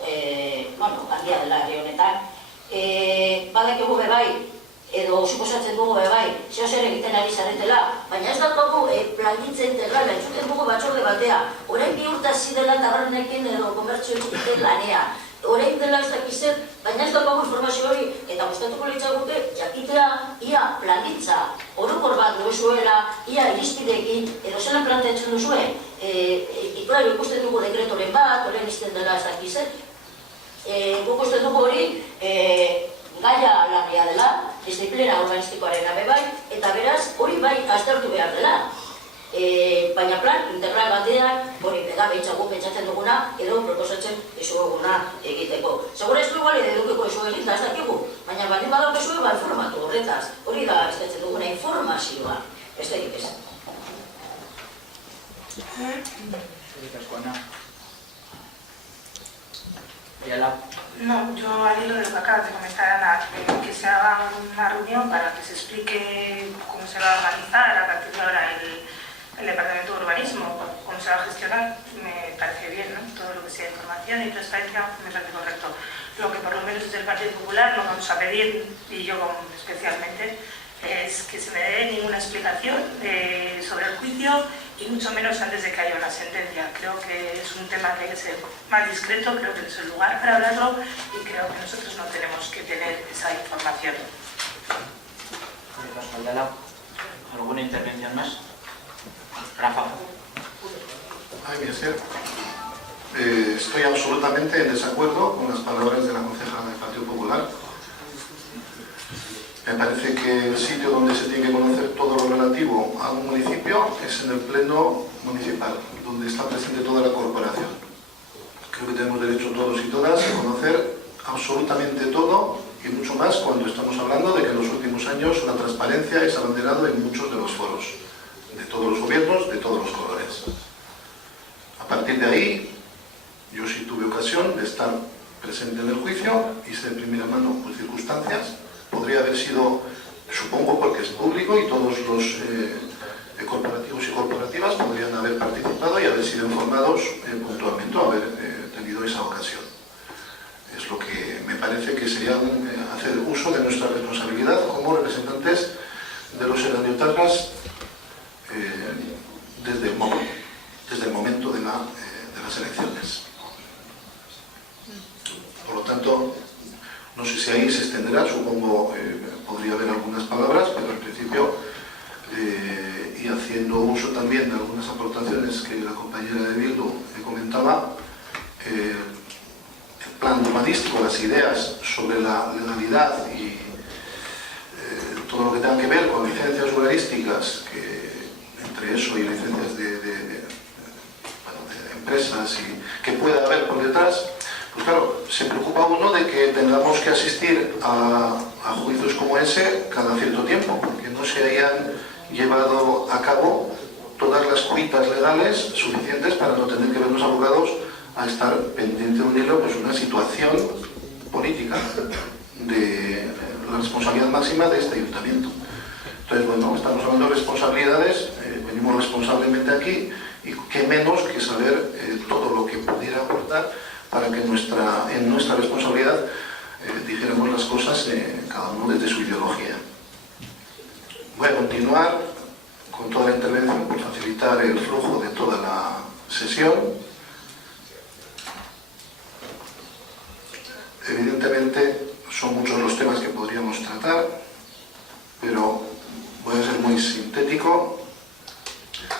handia dela herri honetan. Badakigu bebai, edo suposatzen dugu bebai, zeo zer egiten ari zaretela, baina ez daukagu plangintza integrala, entzuten dugu batzorde batea, orain bi urtaz zidela tabernekin edo komertzio egiten lanea, orain dela ez dakizet, baina ez daukagu informazio hori, eta gustatuko litzaiguke jakitea ia plangintza orokor bat duzuela, ia irizpideekin, edo zelan planteatzen duzue, ikusten dugu dekretoren bat, orain izten dela ez dakizet, guk uste dugu hori gaia larria dela, disiplina urbanistikoaren abebai, eta beraz hori bai aztertu behar dela. Baina plan integral batean, hori beda behitzagu pentsatzen duguna, edo proposatzen izueguna egiteko. Segura ez du igual edukiko izu egin da ez dakigu, baina baldin badauk izu eba informatu horretaz. Hori da estatzen duguna informazioa. Ez da egitezan. No, yo al hilo de lo que acabas de comentar, Ana, que se haga una reunión para que se explique cómo se va a organizar a partir de ahora el Departamento de Urbanismo, cómo se va a gestionar, me parece bien, ¿no? Todo lo que sea información y transparencia me parece correcto. Lo que por lo menos desde el Partido Popular no vamos a pedir, y yo especialmente, es que se me dé ninguna explicación sobre el juicio y mucho menos antes de que haya una sentencia. Creo que es un tema que hay que ser más discreto, creo que no es el lugar para hablarlo y creo que nosotros no tenemos que tener esa información. ¿Alguna intervención más? Rafa. Estoy absolutamente en desacuerdo con las palabras de la concejala del Partido Popular. Me parece que el sitio donde se tiene que conocer todo lo relativo a un municipio es en el pleno municipal, donde está presente toda la corporación. Creo que tenemos derecho todos y todas a conocer absolutamente todo y mucho más cuando estamos hablando de que en los últimos años la transparencia es abanderado en muchos de los foros, de todos los gobiernos, de todos los colores. A partir de ahí, yo sí tuve ocasión de estar presente en el juicio y sé de primera mano pues, circunstancias. Podría haber sido, supongo porque es público y todos los corporativos y corporativas podrían haber participado y haber sido informados puntualmente o haber tenido esa ocasión. Es lo que me parece que sería hacer uso de nuestra responsabilidad como representantes de los eraniotarras desde el momento de las elecciones. Por lo tanto, no sé si ahí se extenderá, supongo podría haber algunas palabras, pero en principio, y haciendo uso también de algunas aportaciones que la compañera de Bildu comentaba, el plan urbanístico, las ideas sobre la legalidad y todo lo que tenga que ver con licencias urbanísticas, que entre eso y licencias de empresas y que pueda haber por detrás, pues claro, se preocupa uno de que tengamos que asistir a juicios como ese cada cierto tiempo, que no se hayan llevado a cabo todas las cuitas legales suficientes para no tener que ver los abogados a estar pendiente de un hilo, pues una situación política de la responsabilidad máxima de este ayuntamiento. Entonces, bueno, estamos hablando de responsabilidades, venimos responsablemente aquí y qué menos que saber todo lo que pudiera aportar para que en nuestra responsabilidad dijéramos las cosas cada uno desde su ideología. Voy a continuar con toda la intervención por facilitar el flujo de toda la sesión. Evidentemente son muchos los temas que podríamos tratar, pero voy a ser muy sintético.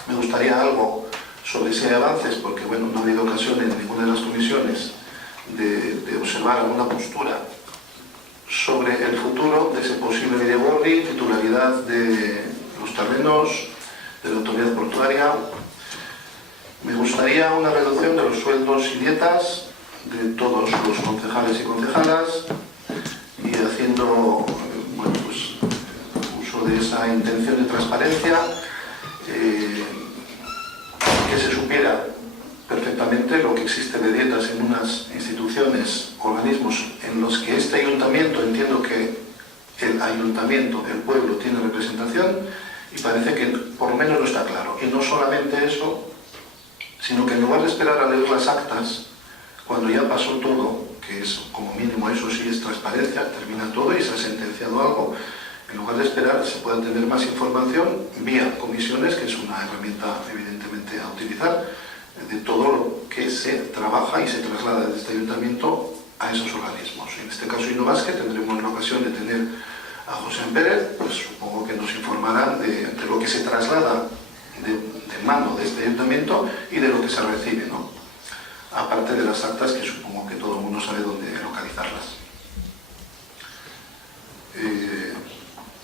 Me gustaría algo sobre si hay avances, porque bueno, no ha habido ocasión en ninguna de las comisiones de observar alguna postura sobre el futuro de ese posible Bidegorri, titularidad de los terrenos, de la autoridad portuaria. Me gustaría una reducción de los sueldos y dietas de todos los concejales y concejalas y haciendo bueno, pues, uso de esa intención de transparencia, que se supiera perfectamente lo que existe de dietas en unas instituciones, organismos en los que este ayuntamiento, entiendo que el ayuntamiento, el pueblo, tiene representación y parece que por lo menos no está claro. Y no solamente eso, sino que en lugar de esperar a leer las actas, cuando ya pasó todo, que es como mínimo eso sí es transparencia, termina todo y se ha sentenciado algo, en lugar de esperar se pueda tener más información vía comisiones, que es una herramienta evidentemente a utilizar, de todo lo que se trabaja y se traslada desde este ayuntamiento a esos organismos. En este caso Innovasque tendremos la ocasión de tener a José Pérez, pues supongo que nos informarán de lo que se traslada de mano de este ayuntamiento y de lo que se recibe, ¿no? Aparte de las actas que supongo que todo el mundo sabe dónde localizarlas.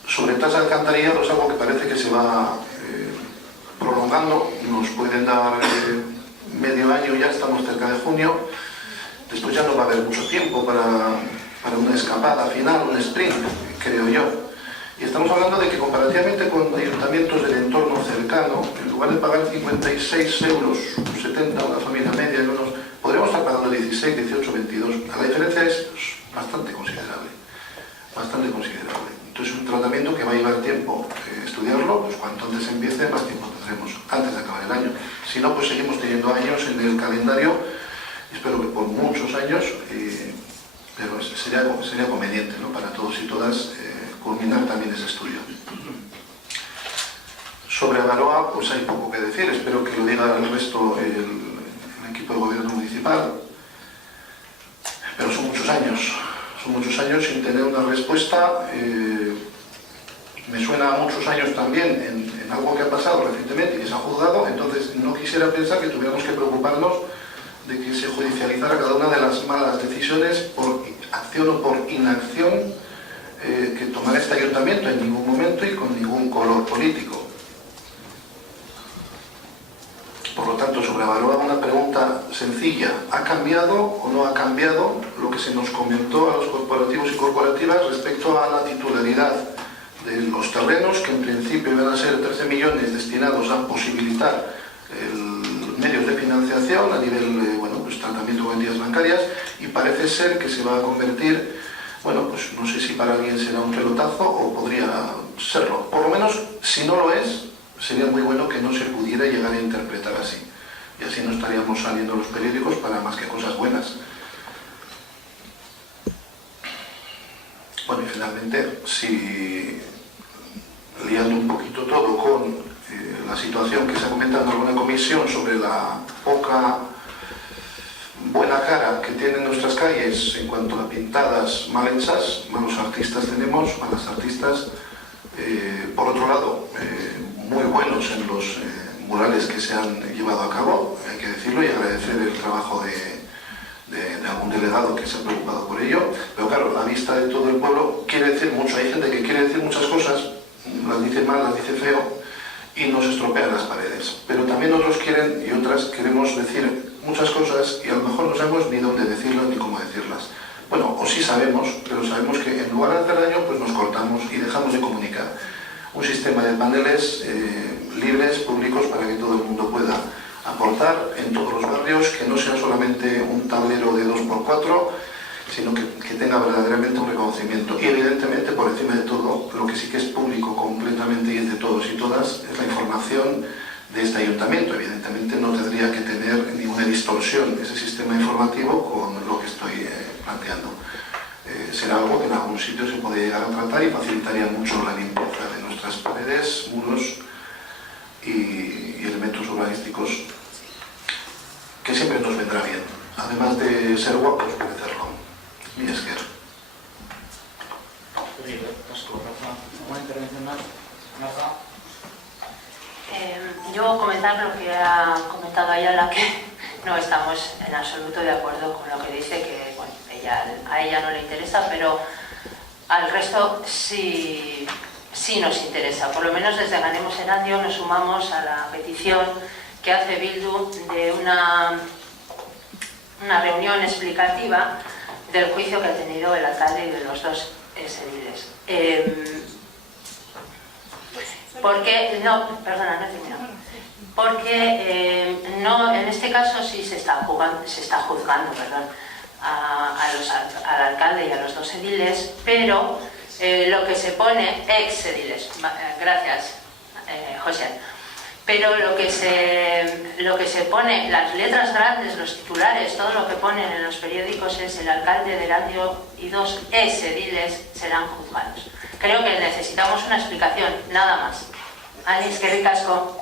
Sobre tasa de alcantarillado es algo que parece que se va prolongando, nos pueden dar medio año, ya estamos cerca de junio, después ya no va a haber mucho tiempo para una escapada final, un sprint, creo yo. Y estamos hablando de que comparativamente con ayuntamientos del entorno cercano, en lugar de pagar 56 euros, 70 una familia media, podríamos estar pagando 16, 18, 22. La diferencia es bastante considerable, bastante considerable. Entonces es un tratamiento que va a llevar tiempo estudiarlo, pues cuanto antes empiece, más tiempo tendremos antes de acabar el año. Si no, pues seguimos teniendo años en el calendario, espero que por muchos años, pero sería conveniente, ¿no?, para todos y todas culminar también ese estudio. Sobre Avaroa, pues hay poco que decir, espero que lo diga el resto el equipo de gobierno municipal, pero son muchos años sin tener una respuesta. Me suena a muchos años también en algo que ha pasado recientemente y que se ha juzgado, entonces no quisiera pensar que tuviéramos que preocuparnos de que se judicializara cada una de las malas decisiones por acción o por inacción que tomará este ayuntamiento en ningún momento y con ningún color político. Por lo tanto, sobre Avaroa, una pregunta sencilla: ¿ha cambiado o no ha cambiado lo que se nos comentó a los corporativos y corporativas respecto a la titularidad de los terrenos, que en principio iban a ser 13 millones destinados a posibilitar medios de financiación a nivel pues tratamiento con entidades bancarias, y parece ser que se va a convertir, bueno, pues no sé si para alguien será un pelotazo o podría serlo. Por lo menos, si no lo es, sería muy bueno que no se pudiera llegar a interpretar así. Y así no estaríamos saliendo los periódicos para más que cosas buenas. Bueno, y finalmente, si liando un poquito todo con la situación que se ha comentado en alguna comisión sobre la poca buena cara que tienen nuestras calles en cuanto a pintadas mal hechas, malos artistas tenemos, malas artistas. Por otro lado, muy buenos en los murales que se han llevado a cabo, hay que decirlo, y agradecer el trabajo de algún delegado que se ha preocupado por ello, pero claro, la vista de todo el pueblo quiere decir mucho. Hay gente que quiere decir muchas cosas, las dice mal, las dice feo, y nos estropean las paredes. Pero también otros quieren y otras queremos decir muchas cosas y a lo mejor no sabemos ni dónde decirlas ni cómo decirlas. Bueno, o sí sabemos, pero sabemos que en lugar de hacer daño, pues nos cortamos y dejamos de comunicar. Un sistema de paneles libres, públicos, para que todo el mundo pueda aportar en todos los barrios, que no sea solamente un tablero de 2×4, sino que tenga verdaderamente un reconocimiento. Y evidentemente, por encima de todo, lo que sí que es público completamente y es de todos y todas, es la información de este ayuntamiento. Evidentemente no tendría que tener ninguna distorsión ese sistema informativo con lo que estoy planteando. Será algo que en algún sitio se puede llegar a tratar y facilitaría mucho la limpieza de nuestras paredes, muros y elementos urbanísticos, que siempre nos vendrá bien, además de ser guapos, parecerlo. Y es que... ¿Alguna intervención más? Rafa. Yo comentar lo que ha comentado Ayala, que no estamos en absoluto de acuerdo con lo que dice, que bueno, a ella no le interesa, pero al resto sí nos interesa. Por lo menos desde Ganemos Erandio nos sumamos a la petición que hace Bildu de una reunión explicativa del juicio que ha tenido el alcalde y de los dos ediles. Porque, no, perdona, no he terminado. Porque no, en este caso sí se está juzgando, perdón, al alcalde y a los dos ediles, pero lo que se pone, ex ediles, gracias José, pero lo que se pone, las letras grandes, los titulares, todo lo que ponen en los periódicos es: el alcalde de Erandio y dos ex ediles serán juzgados. Creo que necesitamos una explicación, nada más. Alice, qué ricasco.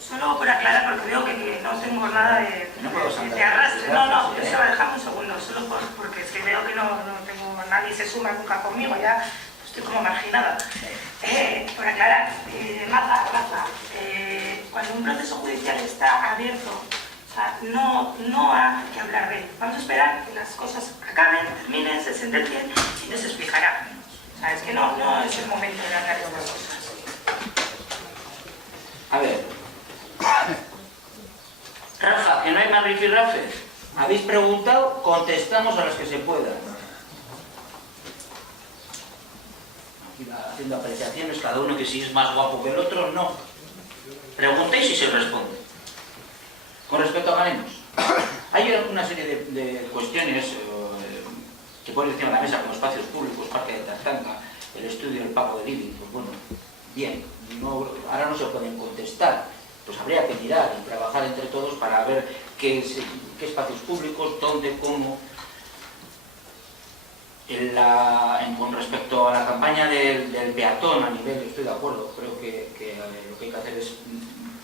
Solo por aclarar, porque veo que no tengo nada de arrastre. No, yo se lo dejamos un segundo, solo porque es que veo que no tengo, nadie se suma nunca conmigo, ya estoy como marginada. Por aclarar, Rafa, cuando un proceso judicial está abierto, o sea, no hay que hablar de él. Vamos a esperar que las cosas acaben, terminen, se sentencien y nos explicará. O sea, es que no es el momento de hablar de estas cosas. A ver, Rafa, que no hay más rifirrafes. Habéis preguntado, contestamos a las que se puedan. Aquí haciendo apreciaciones, cada uno que si es más guapo que el otro, no. Preguntéis y se responde. Con respecto a Ganemos, hay una serie de cuestiones que ponen encima de la mesa, como espacios públicos, parque de Tartanga, el estudio del pago del IBI. Pues bueno, bien, ahora no se pueden contestar, pues habría que mirar y trabajar entre todos para ver qué espacios públicos, dónde, cómo. Con respecto a la campaña del peatón a nivel, estoy de acuerdo, creo que lo que hay que hacer es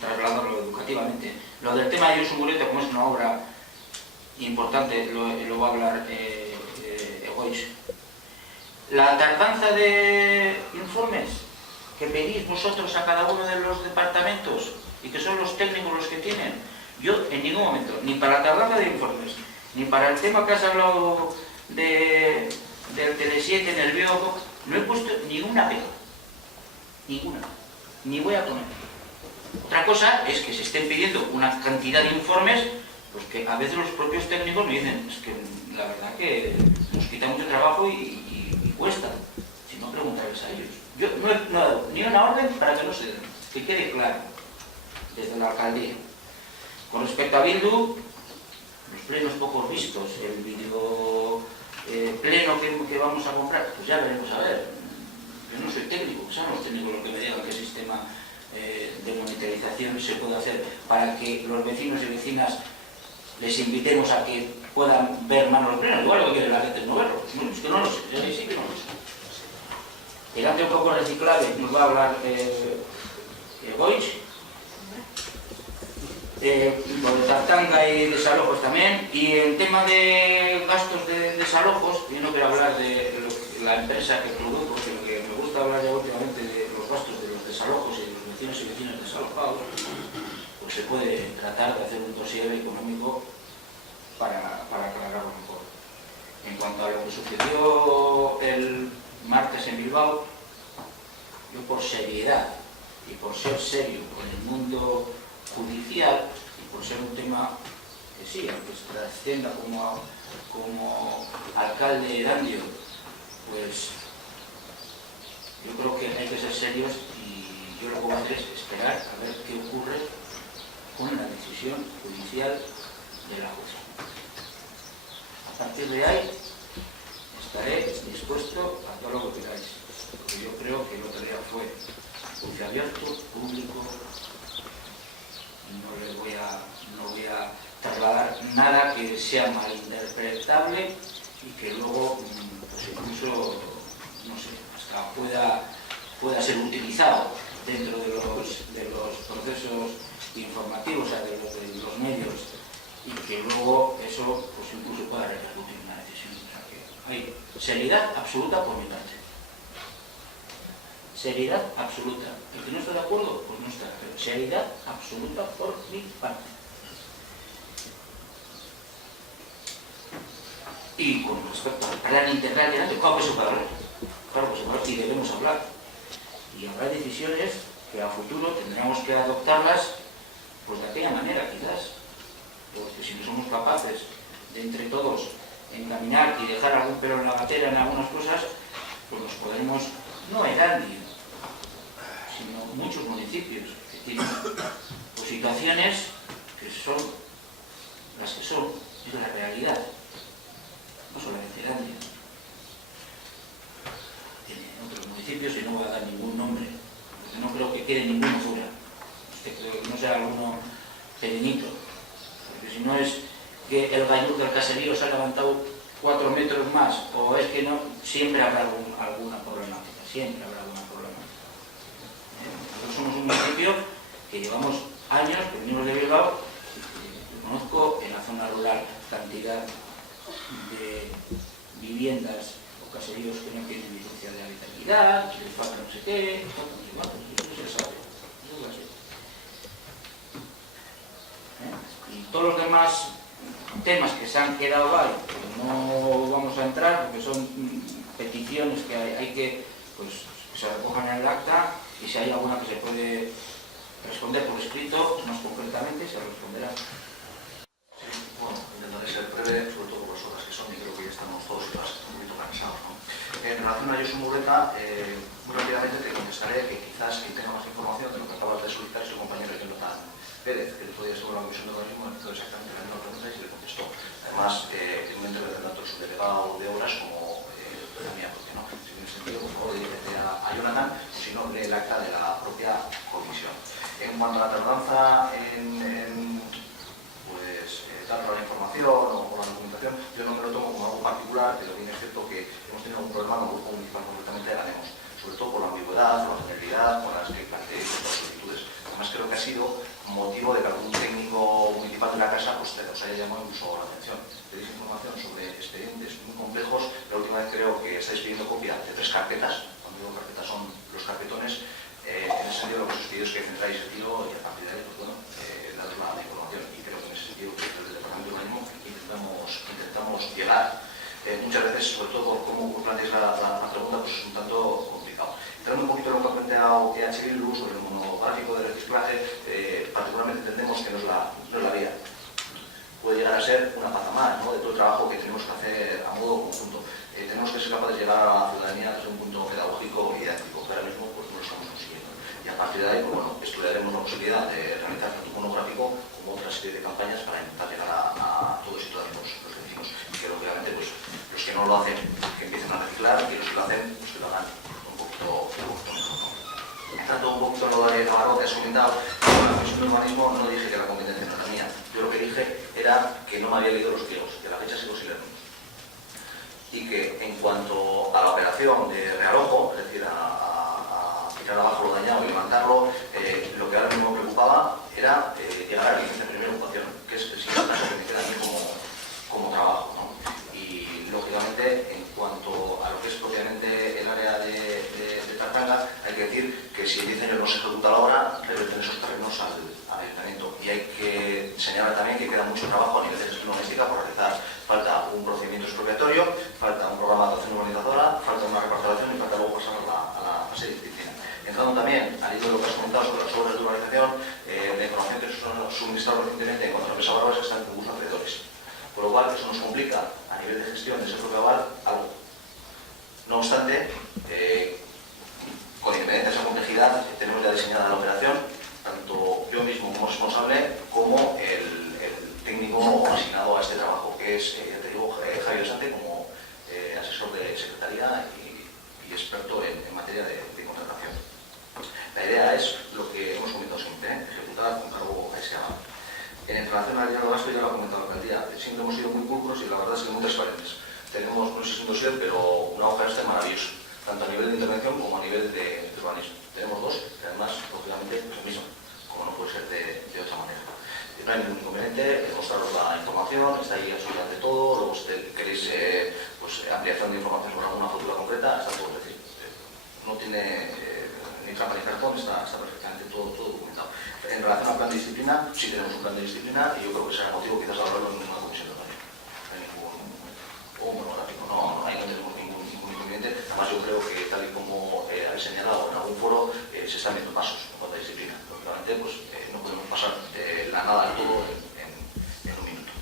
trasladarlo educativamente. Lo del tema de Josu Mureta, como es una obra importante, lo va a hablar Egoitz. La tardanza de informes que pedís vosotros a cada uno de los departamentos y que son los técnicos los que tienen, yo en ningún momento, ni para la tardanza de informes, ni para el tema que has hablado del Tele7 en el Bioco, no he puesto ninguna pega, ninguna, ni voy a poner. Otra cosa es que se estén pidiendo una cantidad de informes, pues que a veces los propios técnicos me dicen, es que la verdad que nos quita mucho trabajo y cuesta, si no preguntarles a ellos. Yo no he dado ni una orden para que no se den, que quede claro, desde la alcaldía. Con respecto a Bildu, los plenos pocos vistos, el video pleno que vamos a comprar, pues ya veremos a ver. Yo no soy técnico, son los técnicos los que me digan qué sistema de monitorización se puede hacer para que los vecinos y vecinas les invitemos a que puedan ver más los plenos. Igual lo que quiere la gente es no verlos. No, es que no lo sé, yo sí que no lo sé. El ante un poco reciclable nos va a hablar Egoitz. Lo de Tartanga y desalojos también. Y el tema de gastos de desalojos, yo no quiero hablar de la empresa que produjo, sino que me gusta hablar ya últimamente de los gastos de los desalojos y de los vecinos y vecinas desalojados. Pues se puede tratar de hacer un dossier económico para aclararlo mejor. En cuanto a lo que sucedió el martes en Bilbao, yo por seriedad y por ser serio con el mundo judicial y por ser un tema que sí, aunque se trascienda como alcalde de Erandio, pues yo creo que hay que ser serios y yo lo que voy a hacer es esperar a ver qué ocurre con la decisión judicial de la jueza. A partir de ahí estaré dispuesto a todo lo que queráis, porque yo creo que el otro día fue juicio abierto, público, no voy a trasladar nada que sea malinterpretable y que luego pues incluso, no sé, hasta pueda ser utilizado dentro de los procesos informativos, o sea, de los medios, y que luego eso pues incluso pueda repercutir en una decisión. O sea, que hay seriedad absoluta por mi parte. Seriedad absoluta. El que no está de acuerdo, pues no está. Pero seriedad absoluta por mi parte. Y con respecto al plan integral de Erandio, claro que se puede hablar. Claro que se puede hablar y debemos hablar. Y habrá decisiones que a futuro tendremos que adoptarlas pues de aquella manera, quizás. Porque si no somos capaces de entre todos encaminar y dejar algún pelo en la gatera en algunas cosas, pues nos podremos, no Erandio, sino muchos municipios que tienen pues, situaciones que son las que son, es la realidad, no solamente Erandio. Tiene otros municipios y no voy a dar ningún nombre, porque no creo que quede ninguno fuera, que no sea alguno pequeñito, porque si no es que el gallur del caserío se ha levantado 4 metros más, o es que no, siempre habrá alguna problemática, siempre habrá alguna problemática. Nosotros somos un municipio que llevamos años, que venimos de Bilbao, y conozco en la zona rural cantidad de viviendas o caseríos que no tienen licencia de habitabilidad, que les falta no sé qué, eso se sabe, eso es así. Y todos los demás temas que se han quedado ahí, pues no vamos a entrar porque son peticiones que hay que, pues, que se recojan en el acta y si hay alguna que se puede responder por escrito, más concretamente, se responderá. Sí, bueno, intentaré ser breve, sobre todo por las horas que son y creo que ya estamos todos un poquito cansados, ¿no? En relación a Josu Murgueta, muy rápidamente te contestaré que quizás quien tenga más información de lo que acabas de solicitar es el compañero Jonathan Pérez, que le podía estar en la comisión de organismo, me hizo exactamente la misma pregunta y se le contestó. Además, igualmente tanto su delegado de obras como la mía, porque no, si tiene sentido, por favor, dirígete a Jonathan, o si no, lee el acta de la propia comisión. En cuanto a la tardanza en dar la información o la documentación, yo no me lo tomo como algo particular, pero bien es cierto que hemos tenido un problema con el grupo municipal concretamente de Ganemos, sobre todo por la ambigüedad, por la generalidad, con las que caracterizan las solicitudes. Además creo que ha sido motivo de que algún técnico municipal de la casa pues, os haya llamado incluso la atención. Pedís información sobre expedientes muy complejos. La última vez creo que estáis pidiendo copia de 3 carpetas. Cuando digo carpetas son los carpetones. En ese sentido lo que os pido es que centráis el tiro y a partir de ahí, pues bueno, daros la información. Y creo que en ese sentido desde el Departamento de Urbanismo intentamos llegar. Muchas veces, sobre todo por cómo planteáis la pregunta, pues es un tanto complicado. Entrando un poquito en lo que ha planteado EH Bildu sobre el monográfico de reciclaje, particularmente entendemos que no es la vía. Puede llegar a ser una pata más, ¿no?, de todo el trabajo que tenemos que hacer a modo conjunto. Tenemos que ser capaces de llegar a la ciudadanía desde un punto pedagógico y didáctico, que ahora mismo pues, no lo estamos consiguiendo. Y a partir de ahí, pues, bueno, estudiaremos la posibilidad de realizar tanto un monográfico como otra serie de campañas para intentar llegar a todos y todas los vecinos. Y que lógicamente pues, los que no lo hacen, que empiecen a reciclar, y los que lo hacen, pues que lo hagan un poquito mejor. Entrando un poquito en lo de Navarro, que has comentado, en la comisión de urbanismo no dije que la competencia no era mía. Yo lo que dije era que no me había leído los pliegos, que a la fecha sigo sin leerlos. Y que en cuanto a la operación de realojo, es decir, a tirar abajo lo dañado y levantarlo, lo que ahora mismo me preocupaba era llegar a la licencia de primera ocupación, que es el siguiente paso que me queda a mí como trabajo, ¿no? Y lógicamente, en cuanto a lo que es propiamente el área de Tartanga, hay que decir que si en 10 años no se ejecuta la obra, reverten esos terrenos al ayuntamiento. Y hay que señalar también que queda mucho trabajo a nivel de gestión doméstica por realizar. Falta un procedimiento expropiatorio, falta un programa de actuación urbanizadora, falta una reparcelación y falta luego pasar a la fase de disciplina. Entrando también al hilo de lo que has comentado suministrado recientemente en cuanto a la mesa barbas están en unos alrededores. Por lo cual, eso nos complica a nivel de gestión de ese propio aval algo. No obstante, con independencia de esa complejidad, tenemos ya diseñada la operación, tanto yo mismo como responsable, como el técnico asignado a este trabajo, que es, ya te digo, Javier Sante, como asesor de secretaría y experto en materia de contratación. La idea es lo que hemos comentado siempre, ejecutar con cargo a ese aval. En relación al dinero gasto, ya lo ha comentado la alcaldía, siempre hemos sido muy pulcros y la verdad es que muy transparentes. Tenemos, no sé si es un dossier, pero una hoja esta maravillosa, tanto a nivel de intervención como a nivel de urbanismo. Tenemos dos, y además, lógicamente, pues el mismo, como no puede ser de otra manera. No hay ningún inconveniente, mostraros la información, está ahí absolutamente todo, luego si queréis pues, ampliación de información sobre alguna futura concreta, está todo, es decir, no tiene ni trampa ni cartón, está perfectamente todo documentado. En relación al plan de disciplina, sí tenemos un plan de disciplina y yo creo que será motivo quizás hablarlo en una comisión de pleno. No hay ningún monográfico, no tenemos ningún inconveniente. Además yo creo que tal y como habéis señalado en algún foro, se están viendo pasos en cuanto a disciplina. Lógicamente, pues no podemos pasar de la nada al todo en un minuto.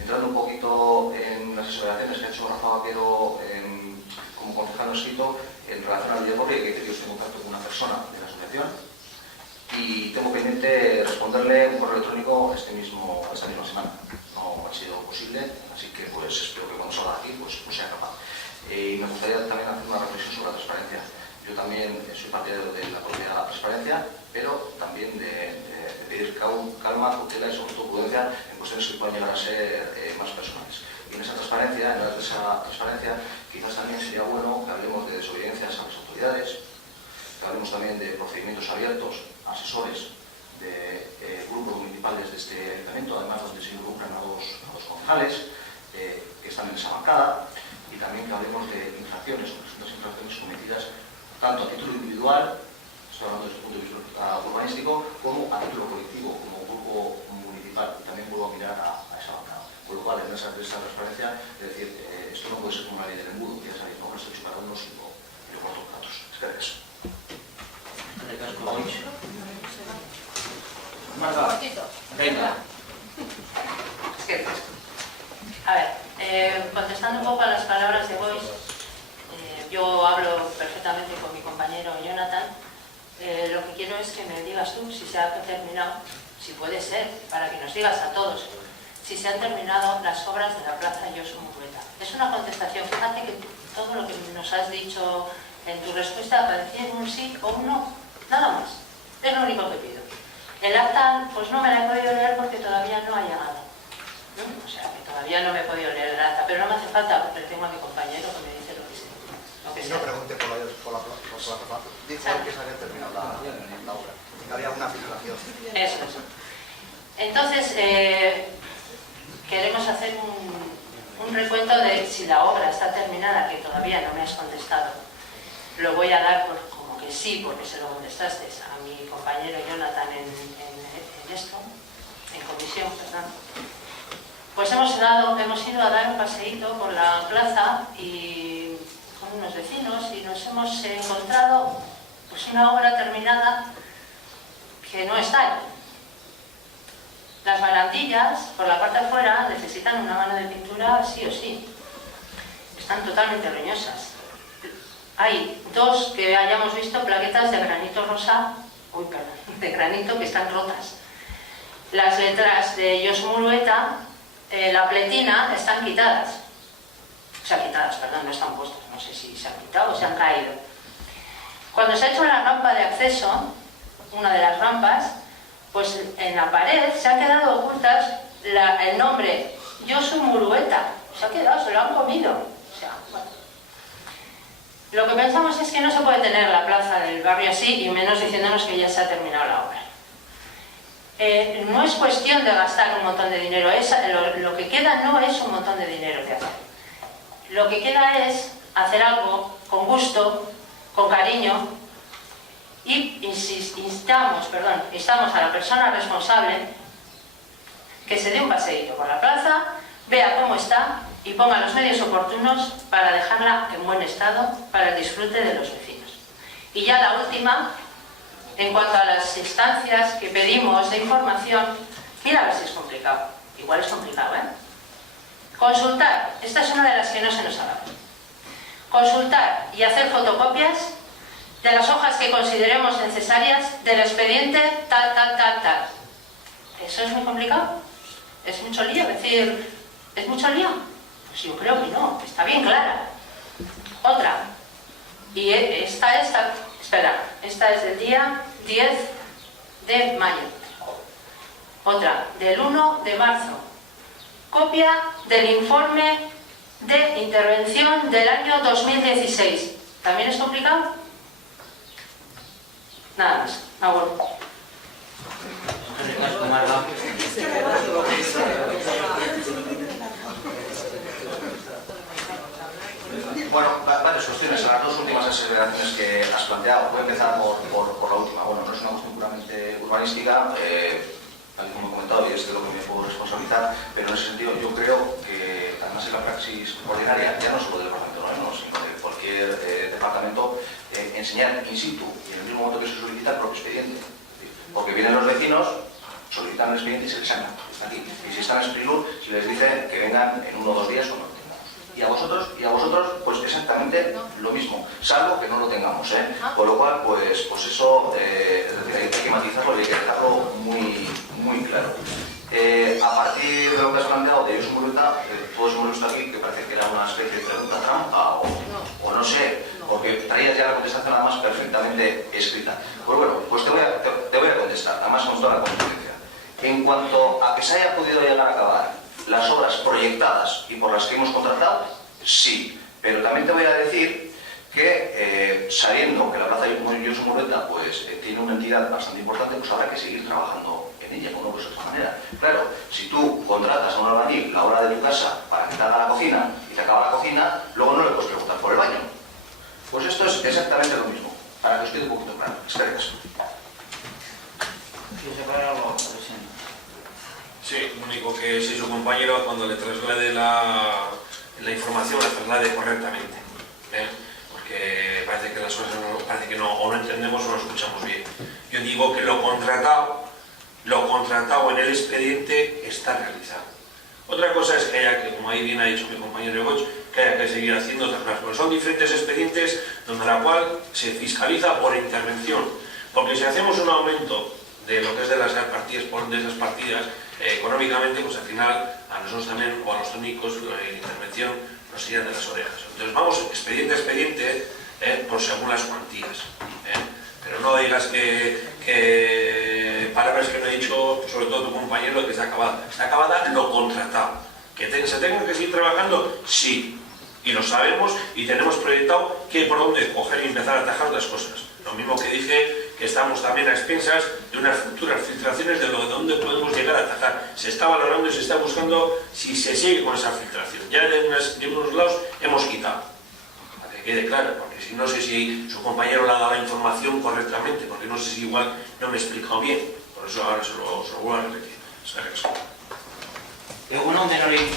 Entrando un poquito en las aseveraciones que ha hecho Rafa Vaquero como concejal escrito, en relación al videojuego, hay que decir que yo estoy en contacto con una persona de la asociación y tengo pendiente responderle un correo electrónico esta misma semana. No ha sido posible, así que pues espero que cuando salga de aquí pues sea capaz. Y me gustaría también hacer una reflexión sobre la transparencia. Yo también soy partidario de la propia transparencia, pero también de pedir calma, cautela y sobre todo prudencia en cuestiones que puedan llegar a ser más personales. Y en esa transparencia, quizás también sería bueno que hablemos de desobediencias a las autoridades, que hablemos también de procedimientos abiertos, asesores de grupos municipales de este ayuntamiento, además donde se involucran a dos concejales, que están en esa bancada, y también que hablemos de infracciones, presuntas infracciones cometidas tanto a título individual, estoy hablando desde el punto de vista urbanístico, como a título colectivo, como grupo municipal. También vuelvo a mirar a esa bancada. Por lo cual, en esa transparencia, es decir, esto no puede ser como una ley del embudo, que ya sabéis, no estoy para unos y yo corto platos. Es que eso. Venga. A ver, contestando un poco a las palabras de Boix, yo hablo perfectamente con mi compañero Jonathan. Lo que quiero es que me digas tú si se ha terminado, si puede ser, para que nos digas a todos, si se han terminado las obras de la Plaza Josu Murueta. Es una contestación, fíjate que todo lo que nos has dicho en tu respuesta parecía un sí o un no, nada más. Es lo único que pido. El acta, pues no me la he podido leer porque todavía no ha llegado. O sea, que todavía no me he podido leer el acta, pero no me hace falta porque le tengo a mi compañero que me dice lo que sea. No pregunte por la plaza. Dijo que se había terminado la obra, que había una filtración. Eso es. Entonces, queremos hacer un recuento de si la obra está terminada, que todavía no me has contestado. Lo voy a dar como que sí, porque se lo contestaste a mi compañero Jonathan en comisión, perdón. Pues hemos ido a dar un paseíto por la plaza y con unos vecinos y nos hemos encontrado pues una obra terminada que no está ahí. Las barandillas por la parte de afuera necesitan una mano de pintura sí o sí. Están totalmente leñosas. Hay dos que hayamos visto plaquetas de granito rosa, de granito que están rotas. Las letras de Josu Murueta, la pletina, están quitadas. O sea, quitadas, perdón, no están puestas. No sé si se han quitado o se han caído. Cuando se ha hecho la rampa de acceso, una de las rampas, pues en la pared se han quedado ocultas el nombre Josu Murueta. Se ha quedado, se lo han comido. O sea, bueno. Lo que pensamos es que no se puede tener la plaza del barrio así y menos diciéndonos que ya se ha terminado la obra. No es cuestión de gastar un montón de dinero, lo que queda no es un montón de dinero que hacer. Lo que queda es hacer algo con gusto, con cariño y instamos a la persona responsable que se dé un paseíto por la plaza, vea cómo está y ponga los medios oportunos para dejarla en buen estado para el disfrute de los vecinos. Y ya la última, en cuanto a las instancias que pedimos de información, mira a ver si es complicado. Igual es complicado, ¿eh? Consultar, esta es una de las que no se nos ha dado. Consultar y hacer fotocopias de las hojas que consideremos necesarias del expediente tal. ¿Eso es muy complicado? ¿Es mucho lío? Es decir, ¿es mucho lío? Pues yo creo que no, está bien clara. Otra, y esta es del día 10 de mayo. Otra, del 1 de marzo. Copia del informe de intervención del año 2016. ¿También es complicado? Nada más. Bueno, varias cuestiones. Las dos últimas aseveraciones que has planteado. Voy a empezar por la última. Bueno, no es una cuestión puramente urbanística, tal como he comentado, y es de lo que me puedo responsabilizar, pero en ese sentido yo creo que, además en la praxis ordinaria, ya no solo del Departamento de Noveno, sino de cualquier departamento, enseñar in situ, y en el mismo momento que se solicita el propio expediente. Porque vienen los vecinos, solicitan el expediente y se les saca. Está aquí. Y si están en Sprilur, si les dicen que vengan en 1 o 2 días o no. Y a vosotros, pues exactamente lo mismo, salvo que no lo tengamos, ¿eh? Con lo cual, pues eso, es decir, hay que matizarlo y hay que dejarlo muy claro. A partir de lo que has planteado de Josu Murueta, todos hemos visto aquí que parece que era una especie de pregunta trampa o no sé, porque traías ya la contestación además perfectamente escrita. Pues bueno, pues te voy a contestar, además con toda la contundencia. En cuanto a que se haya podido llegar a acabar las obras proyectadas y por las que hemos contratado, sí, pero también te voy a decir que sabiendo que la plaza Josu Murueta pues, tiene una entidad bastante importante, pues habrá que seguir trabajando en ella, como pues de esta manera. Claro, si tú contratas a un albañil la obra de tu casa para que te haga la cocina y te acaba la cocina, luego no le puedes preguntar por el baño. Pues esto es exactamente lo mismo, para que os quede un poquito claro. Espera eso. Sí, lo único que si su compañero cuando le traslade la información la traslade correctamente, ¿eh? Porque parece que las cosas o no entendemos o no escuchamos bien. Yo digo que lo contratado en el expediente está realizado. Otra cosa es que haya que, como ahí bien ha dicho mi compañero Egoch, que haya que seguir haciendo otras cosas, porque son diferentes expedientes donde la cual se fiscaliza por intervención, porque si hacemos un aumento de lo que es de las partidas, de esas partidas, económicamente, pues al final a nosotros también, o a los técnicos, la intervención nos serían de las orejas. Entonces vamos expediente a expediente por según las cuantías. Pero no digas que palabras que no he dicho, sobre todo tu compañero, que está acabada. Está acabada lo contratado. ¿Que se tenga que seguir trabajando? Sí. Y lo sabemos y tenemos proyectado que por dónde coger y empezar a atajar otras cosas. Lo mismo que dije, que estamos también a expensas de unas futuras filtraciones de dónde podemos llegar a atajar. Se está valorando y se está buscando si se sigue con esa filtración. Ya de unos lados hemos quitado. Para que quede claro, porque si no sé si su compañero le ha dado la información correctamente, porque no sé si igual no me he explicado bien. Por eso ahora se lo vuelvo a repetir. Egunon denoi.